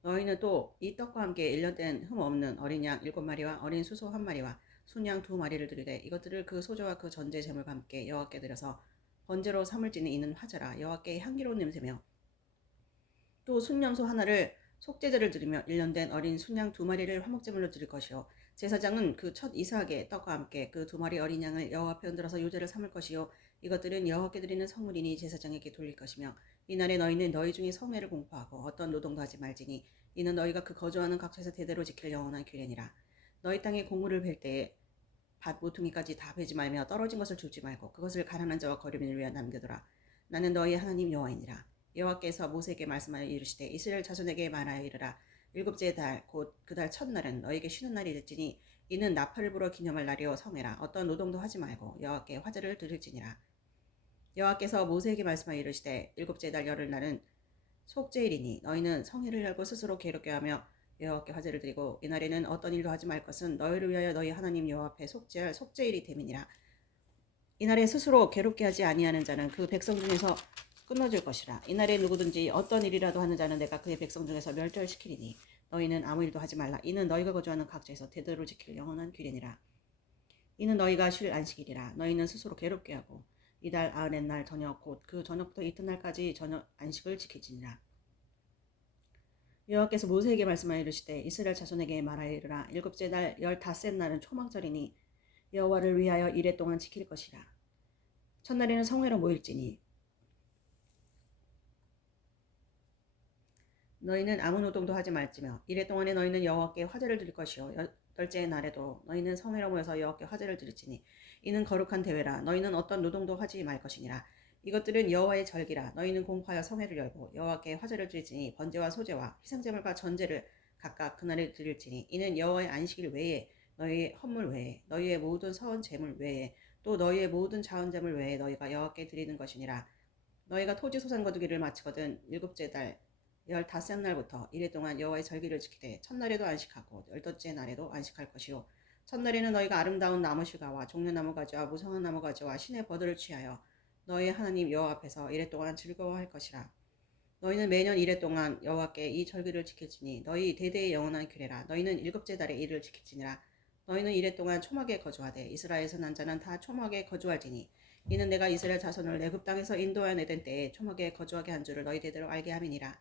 너희는 또 이 떡과 함께 1년 된 흠 없는 어린 양 7마리와 어린 수소 1마리와 순양 2마리를 드리되 이것들을 그 소재와 그 전제 제물과 함께 여호와께 드려서 번제로 삼을지니 이는 화제라 여호와께 향기로운 냄새며 또 순염소 하나를 속죄제를 드리며 1년 된 어린 순양 2마리를 화목제물로 드릴 것이요 제사장은 그 첫 이삭의 떡과 함께 그 2마리 어린 양을 여호와 앞에 흔들어서 요제를 삼을 것이요 이것들은 여호와께 드리는 성물이니 제사장에게 돌릴 것이며 이날에 너희는 너희 중에 성회를 공포하고 어떤 노동도 하지 말지니 이는 너희가 그 거주하는 각처에서 대대로 지킬 영원한 규례니라. 너희 땅에 곡물을 벨 때에 밭 모퉁이까지 다 베지 말며 떨어진 것을 줍지 말고 그것을 가난한 자와 거류민을 위하여 남겨두라. 나는 너희 하나님 여호와이니라. 여호와께서 모세에게 말씀하여 이르시되 이스라엘 자손에게 말하여 이르라. 7째 달 곧 그 달 첫날은 너희에게 쉬는 날이 될지니 이는 나팔을 불어 기념할 날이요 성회라. 어떤 노동도 하지 말고 여호와께 화제를 드릴지니라. 여호와께서 모세에게 말씀하여 이르시되 7째 달 열흘날은 속죄일이니 너희는 성회를 열고 스스로 괴롭게 하며 여호와께 화제를 드리고 이날에는 어떤 일도 하지 말 것은 너희를 위하여 너희 하나님 여호와 앞에 속죄할 속죄일이 됨이니라. 이날에 스스로 괴롭게 하지 아니하는 자는 그 백성 중에서 끊어질 것이라. 이날에 누구든지 어떤 일이라도 하는 자는 내가 그의 백성 중에서 멸절시키리니 너희는 아무 일도 하지 말라. 이는 너희가 거주하는 각지에서 대대로 지킬 영원한 규례니라. 이는 너희가 쉴 안식일이라. 너희는 스스로 괴롭게 하고 이달 90날 저녁 곧 그 저녁부터 이튿날까지 저녁 안식을 지키지니라. 여호와께서 모세에게 말씀하여 이르시되 이스라엘 자손에게 말하여 이르라. 7째 달 15날은 초막절이니 여호와를 위하여 이레 동안 지킬 것이라. 첫날에는 성회로 모일지니 너희는 아무 노동도 하지 말지며 이레 동안에 너희는 여호와께 화제를 드릴 것이요 8째 날에도 너희는 성회로 모여서 여호와께 화제를 드릴지니 이는 거룩한 대회라. 너희는 어떤 노동도 하지 말 것이니라. 이것들은 여호와의 절기라. 너희는 공포하여 성회를 열고 여호와께 화제를 드릴지니 번제와 소제와 희생제물과 전제를 각각 그날에 드릴지니 이는 여호와의 안식일 외에 너희의 헌물 외에 너희의 모든 서원 제물 외에 또 너희의 모든 자원 제물 외에 너희가 여호와께 드리는 것이니라. 너희가 토지 소산 거두기를 마치거든 7째 달 15날부터 이래 동안 여호와의 절기를 지키되 첫날에도 안식하고 8째 날에도 안식할 것이요 첫날에는 너희가 아름다운 나무실과와 종려나무 가지와 무성한 나무 가지와 신의 버들을 취하여 너희 하나님 여호와 앞에서 이래 동안 즐거워할 것이라. 너희는 매년 이래 동안 여호와께 이 절기를 지킬지니 너희 대대의 영원한 규례라. 너희는 7째 달에 이를 지킬지니라. 너희는 이래 동안 초막에 거주하되 이스라엘에서 난 자는 다 초막에 거주할지니 이는 내가 이스라엘 자손을 애굽 땅에서 인도하여 내던 때에 초막에 거주하게 한 줄을 너희 대대로 알게 함이니라.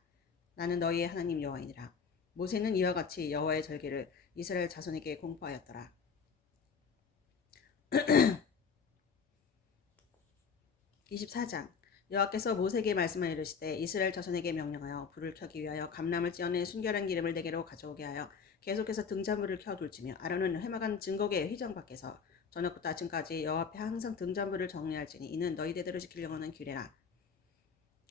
나는 너희의 하나님 여호와이니라. 모세는 이와 같이 여호와의 절기를 이스라엘 자손에게 공포하였더라. 24장 여호와께서 모세에게 말씀하여 이르시되 이스라엘 자손에게 명령하여 불을 켜기 위하여 감람을 찌어낸 순결한 기름을 내게로 가져오게 하여 계속해서 등잔불을 켜둘지며 아론은 회막한 증거계 휘장 밖에서 저녁부터 아침까지 여호와 앞에 항상 등잔불을 정리할지니 이는 너희 대대로 지킬 영원한 규례라.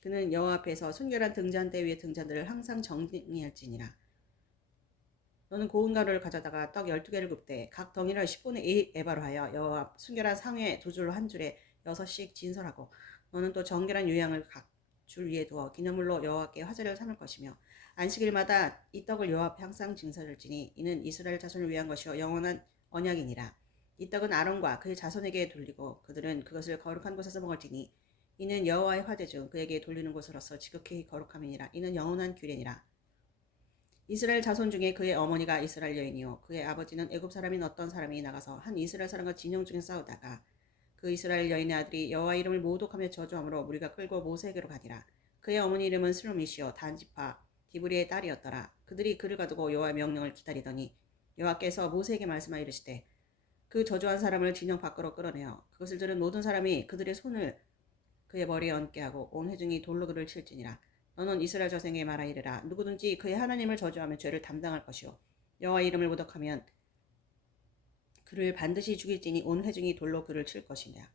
그는 여호와 앞에서 순결한 등잔대 위의 등잔들을 항상 정리할지니라. 너는 고운 가루를 가져다가 떡 12개를 굽되 각 덩이를 10분의 1 에바로 하여 여호와 앞 순결한 상회 2줄로 한 줄에 6씩 진설하고 너는 또 정결한 유향을 각 줄 위에 두어 기념물로 여호와께 화제를 삼을 것이며 안식일마다 이 떡을 여호와 앞에 항상 진설할지니 이는 이스라엘 자손을 위한 것이요 영원한 언약이니라. 이 떡은 아론과 그의 자손에게 돌리고 그들은 그것을 거룩한 곳에서 먹을지니 이는 여호와의 화제 중 그에게 돌리는 곳으로서 지극히 거룩함이니라. 이는 영원한 규례니라. 이스라엘 자손 중에 그의 어머니가 이스라엘 여인이요 그의 아버지는 애굽 사람인 어떤 사람이 나가서 한 이스라엘 사람과 진영 중에 싸우다가 그 이스라엘 여인의 아들이 여호와 이름을 모독하며 저주함으로 무리가 끌고 모세에게로 가니라. 그의 어머니 이름은 슬로미시요 단지파 디브리의 딸이었더라. 그들이 그를 가두고 여호와의 명령을 기다리더니 여호와께서 모세에게 말씀하여 이르시되 그 저주한 사람을 진영 밖으로 끌어내어 그것을 들은 모든 사람이 그들의 손을 그의 머리에 얹게 하고 온 회중이 돌로 그를 칠지니라. 너는 이스라엘 자손에게 말하 이르라. 누구든지 그의 하나님을 저주하면 죄를 담당할 것이요 여호와 이름을 모독하면 그를 반드시 죽일지니 온 회중이 돌로 그를 칠 것이냐.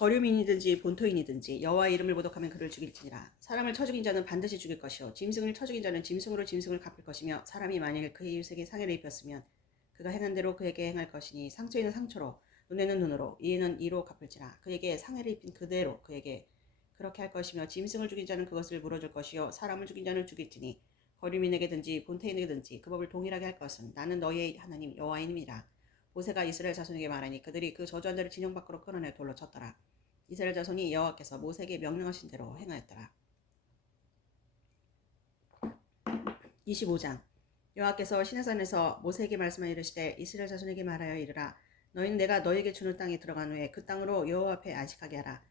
거류민이든지 본토인이든지 여호와의 이름을 모독하면 그를 죽일지니라. 사람을 쳐 죽인 자는 반드시 죽일 것이요 짐승을 쳐 죽인 자는 짐승으로 짐승을 갚을 것이며 사람이 만일 그의 이웃에게 상해를 입혔으면 그가 행한 대로 그에게 행할 것이니 상처에는 상처로 눈에는 눈으로 이에는 이로 갚을지라. 그에게 상해를 입힌 그대로 그에게 그렇게 할 것이며 짐승을 죽인 자는 그것을 물어줄 것이요 사람을 죽인 자는 죽일지니 거류민에게든지 본토인에게든지 그 법을 동일하게 할 것은 나는 너희의 하나님 여호와이니라. 모세가 이스라엘 자손에게 말하니 그들이 그 저주한 자를 진영 밖으로 끌어내 돌로 쳤더라. 이스라엘 자손이 여호와께서 모세에게 명령하신 대로 행하였더라. 25장 여호와께서 시내산에서 모세에게 말씀하여 이르시되 이스라엘 자손에게 말하여 이르라. 너희는 내가 너희에게 주는 땅에 들어간 후에 그 땅으로 여호와 앞에 안식하게 하라.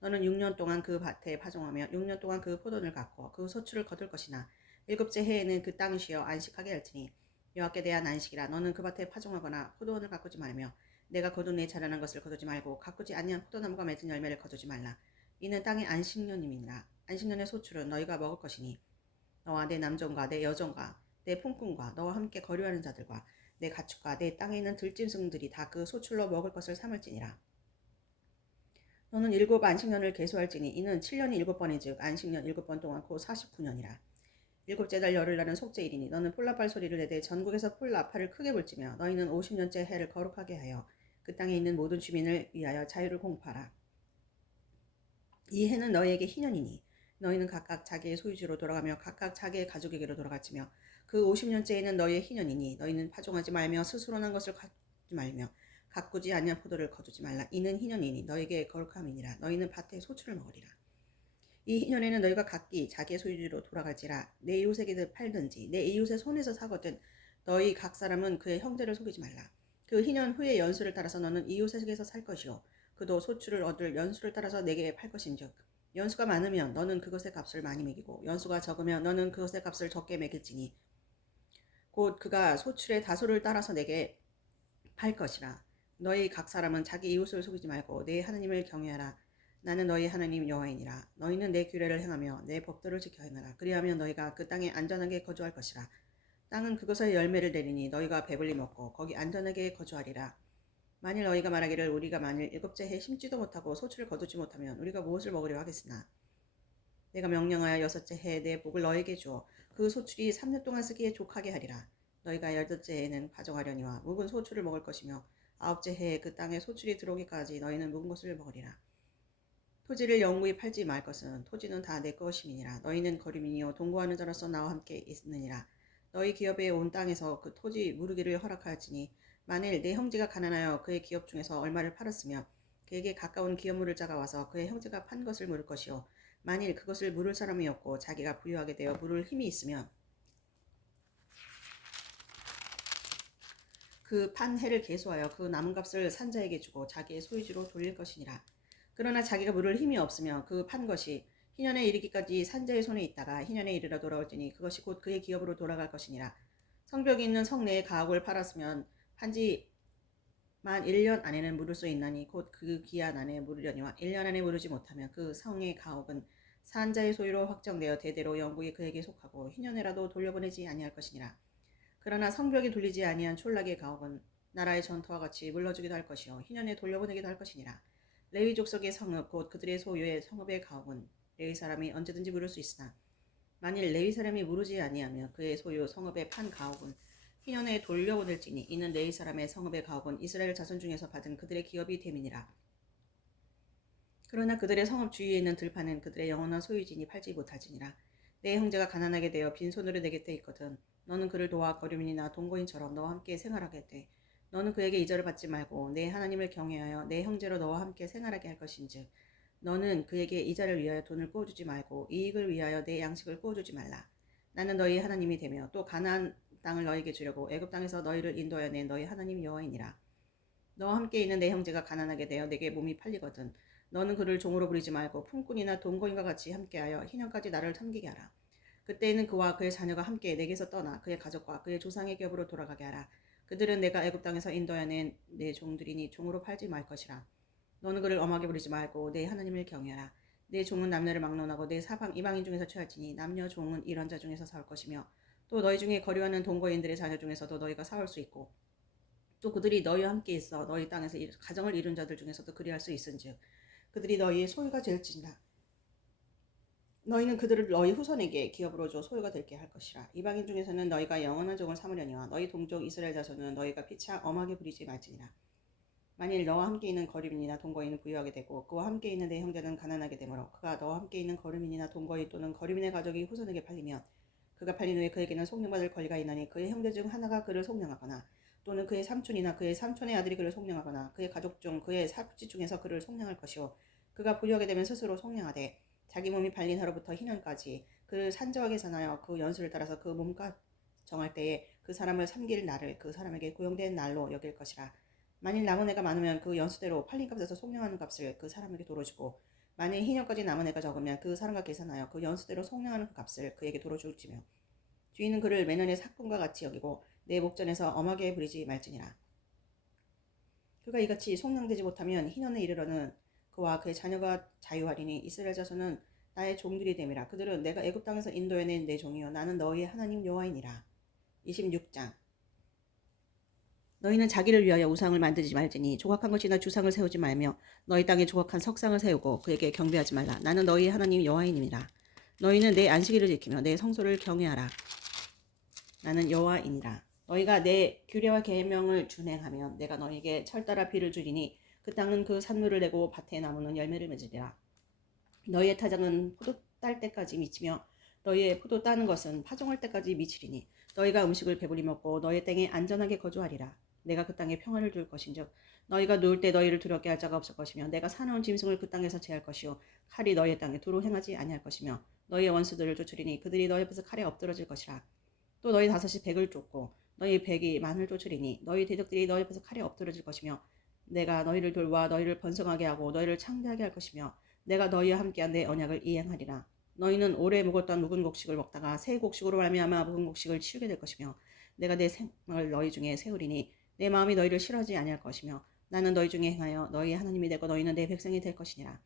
너는 6년 동안 그 밭에 파종하며 6년 동안 그 포도를 갖고 그 소출을 거둘 것이나 일곱째 해에는 그 땅을 쉬어 안식하게 할지니 여호와께 대한 안식이라. 너는 그 밭에 파종하거나 포도원을 가꾸지 말며 내가 거둔 내 자라난 것을 거두지 말고 가꾸지 아니한 포도나무가 맺은 열매를 거두지 말라. 이는 땅의 안식년임이니라. 안식년의 소출은 너희가 먹을 것이니 너와 내 남종과 내 여종과 내 품꾼과 너와 함께 거류하는 자들과 내 가축과 내 땅에 있는 들짐승들이 다 그 소출로 먹을 것을 삼을지니라. 너는 7 안식년을 계수할지니 이는 7년이 7번이즉 안식년 7번 동안 곧 49년이라. 일곱째 달 열흘날은 속죄일이니 너는 폴라팔 소리를 내되 전국에서 폴라팔을 크게 불지며 너희는 50년째 해를 거룩하게 하여 그 땅에 있는 모든 주민을 위하여 자유를 공포하라. 이 해는 너희에게 희년이니 너희는 각각 자기의 소유지로 돌아가며 각각 자기의 가족에게로 돌아갈지며 그 50년째에는 너희의 희년이니 너희는 파종하지 말며 스스로 난 것을 가꾸지 말며 가꾸지 아니한 포도를 거두지 말라. 이는 희년이니 너희에게 거룩함이니라. 너희는 밭의 소출을 먹으리라. 이 희년에는 너희가 각기 자기의 소유지로 돌아갈지라. 내 이웃에게 팔든지 내 이웃의 손에서 사거든 너희 각 사람은 그의 형제를 속이지 말라. 그 희년 후의 연수를 따라서 너는 이웃에게서 살 것이요 그도 소출을 얻을 연수를 따라서 내게 팔 것인즉 연수가 많으면 너는 그것의 값을 많이 매기고 연수가 적으면 너는 그것의 값을 적게 매길지니 곧 그가 소출의 다소를 따라서 내게 팔 것이라. 너희 각 사람은 자기 이웃을 속이지 말고 내 하나님을 경외하라. 나는 너희 하나님 여호와이니라. 너희는 내 규례를 행하며 내 법도를 지켜 행하라. 그리하면 너희가 그 땅에 안전하게 거주할 것이라. 땅은 그것의 열매를 내리니 너희가 배불리 먹고 거기 안전하게 거주하리라. 만일 너희가 말하기를 우리가 만일 7째 해 심지도 못하고 소출을 거두지 못하면 우리가 무엇을 먹으려 하겠으나 내가 명령하여 6째 해에 내 복을 너희에게 주어 그 소출이 3년 동안 쓰기에 족하게 하리라. 너희가 8째 해에는 파종하려니와 묵은 소출을 먹을 것이며 9째 해에 그 땅에 소출이 들어오기까지 너희는 묵은 것을 먹으리라. 토지를 영구히 팔지 말 것은 토지는 다 내 것임이니라. 너희는 거류민이요 동거하는 자로서 나와 함께 있느니라. 너희 기업에 온 땅에서 그 토지 무르기를 허락하였으니 만일 내 형제가 가난하여 그의 기업 중에서 얼마를 팔았으며 그에게 가까운 기업 물을 자가 와서 그의 형제가 판 것을 물을 것이요 만일 그것을 물을 사람이 없고 자기가 부유하게 되어 물을 힘이 있으면 그 판 해를 계수하여 그 남은 값을 산자에게 주고 자기의 소유지로 돌릴 것이니라. 그러나 자기가 물을 힘이 없으며 그 판 것이 희년에 이르기까지 산자의 손에 있다가 희년에 이르러 돌아올지니 그것이 곧 그의 기업으로 돌아갈 것이니라. 성벽이 있는 성 내의 가옥을 팔았으면 판지 만 1년 안에는 물을 수 있나니 곧 그 기한 안에 물으려니와 1년 안에 물으지 못하면 그 성의 가옥은 산자의 소유로 확정되어 대대로 영구히 그에게 속하고 희년에라도 돌려보내지 아니할 것이니라. 그러나 성벽이 돌리지 아니한 촌락의 가옥은 나라의 전투와 같이 물러주기도 할 것이요 희년에 돌려보내기도 할 것이니라. 레위 족속의 성읍 곧 그들의 소유의 성읍의 가옥은 레위 사람이 언제든지 물을 수 있으나 만일 레위 사람이 물으지 아니하며 그의 소유 성읍의 판 가옥은 희년에 돌려보낼지니 이는 레위 사람의 성읍의 가옥은 이스라엘 자손 중에서 받은 그들의 기업이 됨이니라. 그러나 그들의 성읍 주위에 있는 들판은 그들의 영원한 소유지니 팔지 못할지니라. 내 형제가 가난하게 되어 빈손으로 내 곁에 있거든 너는 그를 도와 거류민이나 동거인처럼 너와 함께 생활하게 돼. 너는 그에게 이자를 받지 말고 내 하나님을 경외하여 내 형제로 너와 함께 생활하게 할 것인즉 너는 그에게 이자를 위하여 돈을 꾸어주지 말고 이익을 위하여 내 양식을 꾸어주지 말라. 나는 너희 하나님이 되며 또 가나안 땅을 너희에게 주려고 애굽 땅에서 너희를 인도하여 낸 너희 하나님 여호와이니라. 너와 함께 있는 내 형제가 가난하게 되어 내게 몸이 팔리거든 너는 그를 종으로 부리지 말고 품꾼이나 동거인과 같이 함께하여 희년까지 나를 섬기게 하라. 그때에는 그와 그의 자녀가 함께 내게서 떠나 그의 가족과 그의 조상의 기업으로 돌아가게 하라. 그들은 내가 애굽 땅에서 인도하여 낸 내 종들이니 종으로 팔지 말 것이라. 너는 그를 엄하게 부리지 말고 내 하나님을 경외하라. 내 종은 남녀를 막론하고 내 사방 이방인 중에서 취할지니 남녀 종은 이런 자 중에서 사올 것이며 또 너희 중에 거류하는 동거인들의 자녀 중에서도 너희가 사올 수 있고 또 그들이 너희와 함께 있어 너희 땅에서 가정을 이룬 자들 중에서도 그리할 수 있은즉 그들이 너희의 소유가 될지니라. 너희는 그들을 너희 후손에게 기업으로 줘 소유가 될게 할 것이라. 이방인 중에서는 너희가 영원한 종을 삼으려니와 너희 동족 이스라엘 자손은 너희가 피차 엄하게 부리지 말지니라. 만일 너와 함께 있는 거류민이나 동거인은 부유하게 되고 그와 함께 있는 내 형제는 가난하게 되므로 그가 너와 함께 있는 거류민이나 동거인 또는 거류민의 가족이 후손에게 팔리면 그가 팔린 후에 그에게는 속량받을 권리가 있나니 그의 형제 중 하나가 그를 속량하거나 또는 그의 삼촌이나 그의 삼촌의 아들이 그를 속량하거나 그의 가족 중 그의 사부지 중에서 그를 속량할 것이요 그가 부유하게 되면 스스로 속량하되 자기 몸이 팔린 해로부터 희년까지 그를 산저하게 산하여 그 연수를 따라서 그 몸값 정할 때에 그 사람을 섬길 날을 그 사람에게 고용된 날로 여길 것이라. 만일 남은 애가 많으면 그 연수대로 팔린 값에서 속량하는 값을 그 사람에게 도로 주고 만일 희년까지 남은 애가 적으면 그 사람과 계산하여 그 연수대로 속량하는 그 값을 그에게 도로 줄지며 주인은 그를 매년의 사건과 같이 여기고 내 목전에서 엄하게 부리지 말지니라. 그가 이같이 속량되지 못하면 희년에 이르러는 그와 그의 자녀가 자유하리니 이스라엘 자손은 나의 종들이 됨이라. 그들은 내가 애굽 땅에서 인도해낸 내 종이요 나는 너희의 하나님 여호와이니라. 26장. 너희는 자기를 위하여 우상을 만들지 말지니 조각한 것이나 주상을 세우지 말며 너희 땅에 조각한 석상을 세우고 그에게 경배하지 말라. 나는 너희의 하나님 여호와이니라. 너희는 내 안식일을 지키며 내 성소를 경외하라. 나는 여호와이니라. 너희가 내 규례와 계명을 준행하면 내가 너희에게 철따라 비를 주리니 그 땅은 그 산물을 내고 밭에 나무는 열매를 맺으리라. 너희의 타작은 포도 딸 때까지 미치며 너희의 포도 따는 것은 파종할 때까지 미치리니 너희가 음식을 배불리 먹고 너희 땅에 안전하게 거주하리라. 내가 그 땅에 평화를 줄 것인즉 너희가 누울 때 너희를 두렵게 할 자가 없을 것이며 내가 사나운 짐승을 그 땅에서 제할 것이요 칼이 너희의 땅에 두루 행하지 아니할 것이며 너희의 원수들을 쫓으리니 그들이 너희 앞에서 칼에 엎드러질 것이라. 또 너희 다섯이 백을 쫓고 너희 백이 만을 쫓으리니 너희 대적들이 너희 앞에서 칼에 엎드러질 것이며 내가 너희를 돌봐 너희를 번성하게 하고 너희를 창대하게 할 것이며 내가 너희와 함께한 내 언약을 이행하리라. 너희는 오래 묵었던 묵은 곡식을 먹다가 새 곡식으로 말미암아 묵은 곡식을 치우게 될 것이며 내가 내 생을 너희 중에 세우리니 내 마음이 너희를 싫어하지 아니할 것이며 나는 너희 중에 행하여 너희의 하나님이 되고 너희는 내 백성이 될 것이니라.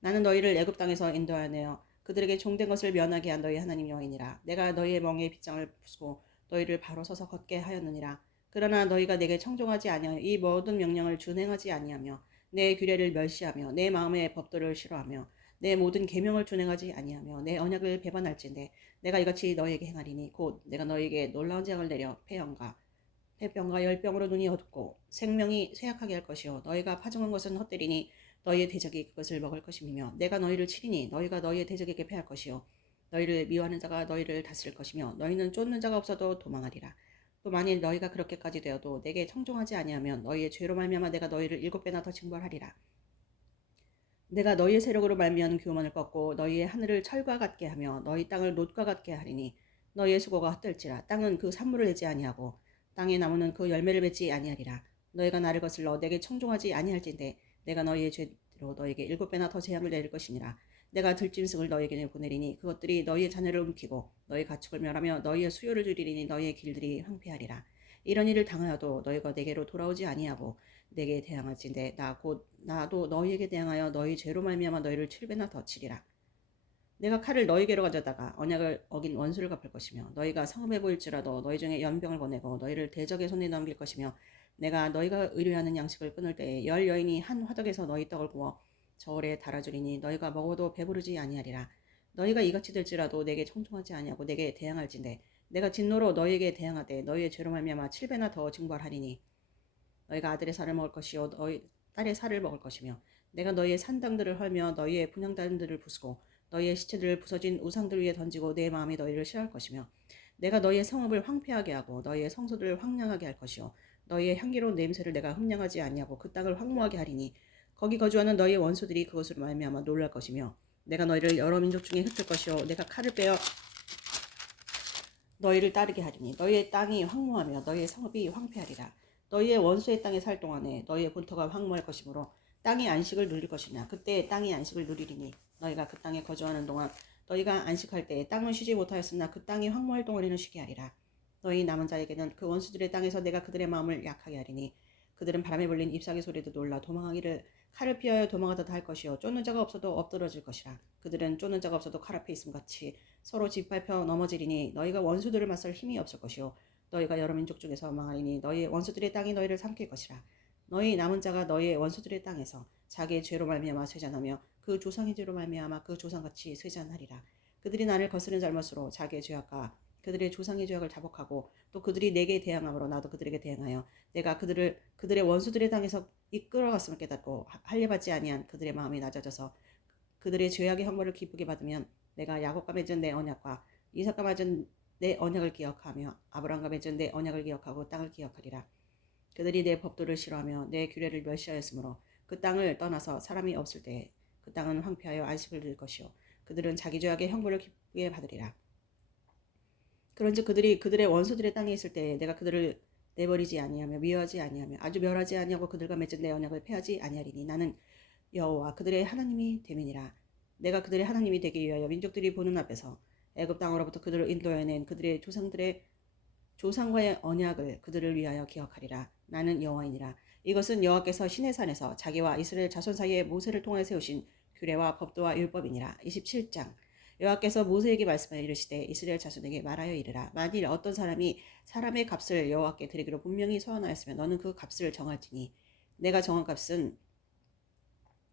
나는 너희를 애굽 땅에서 인도하여 그들에게 종된 것을 면하게 한 너희 하나님 여호와이니라. 내가 너희의 멍에에 빗장을 부수고 너희를 바로 서서 걷게 하였느니라. 그러나 너희가 내게 청종하지 아니하여 이 모든 명령을 준행하지 아니하며 내 규례를 멸시하며 내 마음의 법도를 싫어하며 내 모든 계명을 준행하지 아니하며 내 언약을 배반할진대 내가 이같이 너희에게 행하리니 곧 내가 너희에게 놀라운 재앙을 내려 폐병과 열병으로 눈이 어둡고 생명이 쇠약하게 할 것이요 너희가 파종한 것은 헛되리니 너희의 대적이 그것을 먹을 것이며 내가 너희를 치리니 너희가 너희의 대적에게 패할 것이요 너희를 미워하는 자가 너희를 다스릴 것이며 너희는 쫓는 자가 없어도 도망하리라. 또 만일 너희가 그렇게까지 되어도 내게 청종하지 아니하면 너희의 죄로 말미암아 내가 너희를 7배나 더 징벌하리라. 내가 너희의 세력으로 말미암은 교만을 꺾고 너희의 하늘을 철과 같게 하며 너희 땅을 놋과 같게 하리니 너희의 수고가 헛될지라. 땅은 그 산물을 내지 아니하고 땅의 나무는 그 열매를 맺지 아니하리라. 너희가 나를 거슬러 내게 청종하지 아니할진대 내가 너희의 죄로 너희에게 7배나 더 재앙을 내릴 것이니라. 내가 들짐승을 너희에게 보내리니 그것들이 너희의 자녀를 움키고 너희 가축을 멸하며 너희의 수요를 줄이리니 너희의 길들이 황폐하리라. 이런 일을 당하여도 너희가 내게로 돌아오지 아니하고 내게 대항할진대 나도 너희에게 대항하여 너희 죄로 말미암아 너희를 7배나 더 치리라. 내가 칼을 너희에게로 가져다가 언약을 어긴 원수를 갚을 것이며 너희가 성읍에 보일지라도 너희 중에 연병을 보내고 너희를 대적의 손에 넘길 것이며 내가 너희가 의뢰하는 양식을 끊을 때에 10여인이 한 화덕에서 너희 떡을 구워 저울에 달아주리니 너희가 먹어도 배부르지 아니하리라. 너희가 이같이 될지라도 내게 청종하지 아니하고 내게 대항할진대 내가 진노로 너희에게 대항하되 너희의 죄로 말미암아 7배나 더 징벌하리니 너희가 아들의 살을 먹을 것이요 너희 딸의 살을 먹을 것이며 내가 너희의 산당들을 헐며 너희의 분향단들을 부수고 너희의 시체들을 부서진 우상들 위에 던지고 내 마음이 너희를 싫어할 것이며 내가 너희의 성읍을 황폐하게 하고 너희의 성소들을 황량하게 할 것이요 너희의 향기로운 냄새를 내가 흠량하지 아니하고 그 땅을 황무하게 하리니 거기 거주하는 너희의 원수들이 그것으로 말미암아 놀랄 것이며 내가 너희를 여러 민족 중에 흩을 것이요 내가 칼을 빼어 너희를 따르게 하리니 너희의 땅이 황무하며 너희의 성읍이 황폐하리라. 너희의 원수의 땅에 살 동안에 너희의 본토가 황무할 것이므로 땅이 안식을 누릴 것이냐 그때 땅이 안식을 누리리니 너희가 그 땅에 거주하는 동안 너희가 안식할 때에 땅은 쉬지 못하였으나 그 땅이 황무할 동안에는 쉬게 하리라. 너희 남은 자에게는 그 원수들의 땅에서 내가 그들의 마음을 약하게 하리니 그들은 바람에 불린 잎사귀 소리도 놀라 도망하기를 칼을 피하여 도망하다 할 것이요 쫓는 자가 없어도 엎드러질 것이라. 그들은 쫓는 자가 없어도 칼 앞에 있음 같이 서로 짓밟혀 넘어지리니 너희가 원수들을 맞설 힘이 없을 것이요 너희가 여러 민족 중에서 망하리니 너희의 원수들의 땅이 너희를 삼킬 것이라. 너희 남은 자가 너희의 원수들의 땅에서 자기의 죄로 말미암아 쇠잔하며 그 조상의 죄로 말미암아 그 조상같이 쇠잔하리라. 그들이 나를 거스른 잘못으로 자기의 죄악과 그들의 조상의 죄악을 자복하고 또 그들이 내게 대항함으로 나도 그들에게 대항하여 내가 그들의 원수들의 땅에서 이끌어갔음을 깨닫고 할례받지 아니한 그들의 마음이 낮아져서 그들의 죄악의 형벌을 기쁘게 받으면 내가 야곱과 맺은 내 언약과 이삭과 맺은 내 언약을 기억하며 아브라함과 맺은 내 언약을 기억하고 땅을 기억하리라. 그들이 내 법도를 싫어하며 내 규례를 멸시하였으므로 그 땅을 떠나서 사람이 없을 때에 그 땅은 황폐하여 안식을 들 것이요 그들은 자기 죄악의 형벌을 기쁘게 받으리라. 그런즉 그들이 그들의 원수들의 땅에 있을 때에 내가 그들을 내버리지 아니하며 미워하지 아니하며 아주 멸하지 아니하고 그들과 맺은 내 언약을 폐하지 아니하리니 나는 여호와 그들의 하나님이 됨이니라. 내가 그들의 하나님이 되기 위하여 민족들이 보는 앞에서 애굽 땅으로부터 그들을 인도해낸 그들의 조상과의 언약을 그들을 위하여 기억하리라. 나는 여호와이니라. 이것은 여호와께서 시내산에서 자기와 이스라엘 자손 사이에 모세를 통하여 세우신 규례와 법도와 율법이니라. 27장. 여호와께서 모세에게 말씀하여 이르시되 이스라엘 자손에게 말하여 이르라. 만일 어떤 사람이 사람의 값을 여호와께 드리기로 분명히 서원하였으면 너는 그 값을 정할지니 내가 정한 값은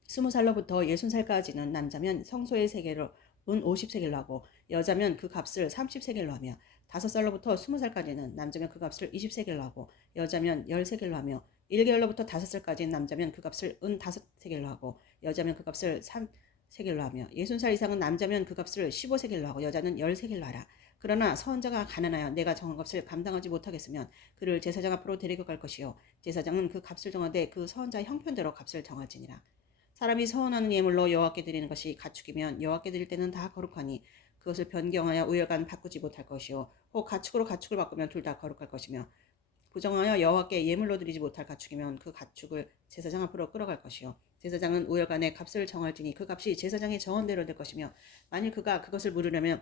20살로부터 60살까지는 남자면 성소의 세겔로 은 50세겔로 하고 여자면 그 값을 30세겔로 하며 5살로부터 20살까지는 남자면 그 값을 20세겔로 하고 여자면 10세겔로 하며 1개월로부터 5살까지는 남자면 그 값을 은 5세겔로 하고 여자면 그 값을 3세겔로 하며 60살 이상은 남자면 그 값을 15세겔로 하고 여자는 10세겔로 하라. 그러나 서원자가 가난하여 내가 정한 값을 감당하지 못하겠으면 그를 제사장 앞으로 데리고 갈 것이요 제사장은 그 값을 정하되 그 서원자 형편대로 값을 정할지니라. 사람이 서원하는 예물로 여호와께 드리는 것이 가축이면 여호와께 드릴 때는 다 거룩하니 그것을 변경하여 우열간 바꾸지 못할 것이요 혹 가축으로 가축을 바꾸면 둘 다 거룩할 것이며 부정하여 여호와께 예물로 드리지 못할 가축이면 그 가축을 제사장 앞으로 끌어갈 것이요 제사장은 우열간의 값을 정할지니 그 값이 제사장의 정한대로 될 것이며 만일 그가 그것을 물으려면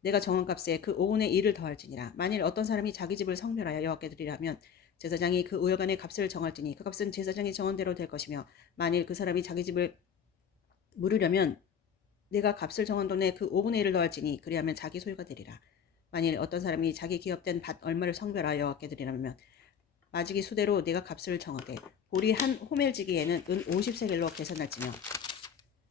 내가 정한 값에 그 5분의 1을 더할지니라. 만일 어떤 사람이 자기 집을 성별하여 여호와께 드리라면 제사장이 그 우열간의 값을 정할지니 그 값은 제사장이 정한대로 될 것이며 만일 그 사람이 자기 집을 물으려면 내가 값을 정한 돈에 그 5분의 1을 더할지니 그리하면 자기 소유가 되리라. 만일 어떤 사람이 자기 기업된 밭 얼마를 성별하여 여호와께 드리라면 마지기 수대로 내가 값을 정하되 보리 한 호멜지기에는 은 50세겔로 계산할지며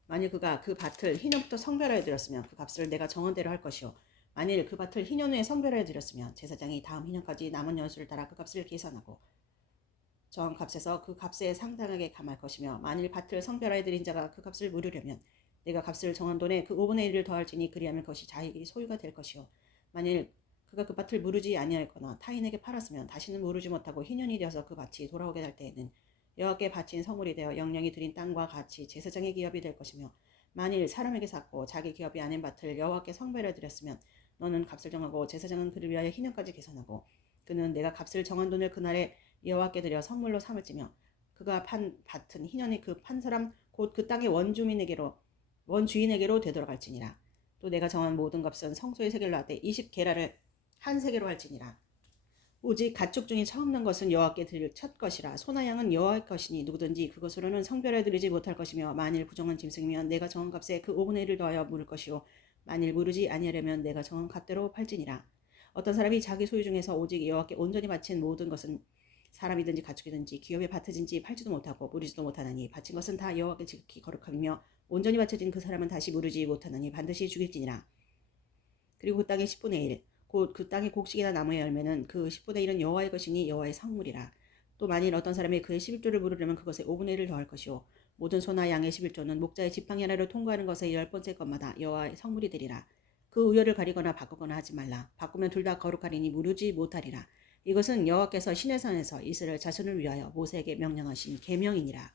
만일 그가 그 밭을 희년부터 성별하여 드렸으면 그 값을 내가 정한 대로 할 것이요 만일 그 밭을 희년 후에 성별하여 드렸으면 제사장이 다음 희년까지 남은 연수를 따라 그 값을 계산하고 정한 값에서 그 값에 상당하게 감할 것이며 만일 밭을 성별하여 드린 자가 그 값을 물으려면 내가 값을 정한 돈에 그 5분의 1을 더할지니 그리하면 그것이 자기 소유가 될 것이요 만일 그가 그 밭을 무르지 아니하였거나 타인에게 팔았으면 다시는 무르지 못하고 희년이 되어서 그 밭이 돌아오게 될 때에는 여호와께 바친 성물이 되어 영령이 드린 땅과 같이 제사장의 기업이 될 것이며 만일 사람에게 샀고 자기 기업이 아닌 밭을 여호와께 성별해 드렸으면 너는 값을 정하고 제사장은 그를 위하여 희년까지 계산하고 그는 내가 값을 정한 돈을 그날에 여호와께 드려 선물로 삼을지며 그가 판 밭은 희년이 그 판 사람 곧 그 땅의 원주인에게로 되돌아갈지니라. 또 내가 정한 모든 값은 성소의 세겔로 하되 20게라를 한 세겔로 할지니라. 오직 가축 중에 처음 난 것은 여호와께 드릴 첫 것이라. 소나 양은 여호와의 것이니 누구든지 그것으로는 성별해 드리지 못할 것이며 만일 부정한 짐승이면 내가 정한 값에 그 5분의 1을 더하여 물을 것이요 만일 무르지 아니하려면 내가 정한 값대로 팔지니라. 어떤 사람이 자기 소유 중에서 오직 여호와께 온전히 바친 모든 것은 사람이든지 가축이든지 기업에 바쳐진지 팔지도 못하고 무르지도 못하나니 바친 것은 다 여호와께 지극히 거룩함이며 온전히 바쳐진 그 사람은 다시 무르지 못하나니 반드시 죽일지니라. 그리고 그 땅의 10분의 1 곧 그 땅의 곡식이나 나무의 열매는 그 10분의 1은 여호와의 것이니 여호와의 성물이라. 또 만일 어떤 사람이 그의 11조를 물으려면 그것에 5분의 1을 더할 것이요 모든 소나 양의 11조는 목자의 지팡이 하나를 통과하는 것의 10번째 것마다 여호와의 성물이 되리라. 그 우열을 가리거나 바꾸거나 하지 말라. 바꾸면 둘 다 거룩하리니 무르지 못하리라. 이것은 여호와께서 시내산에서 이스라엘 자손을 위하여 모세에게 명령하신 계명이니라.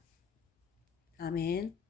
아멘.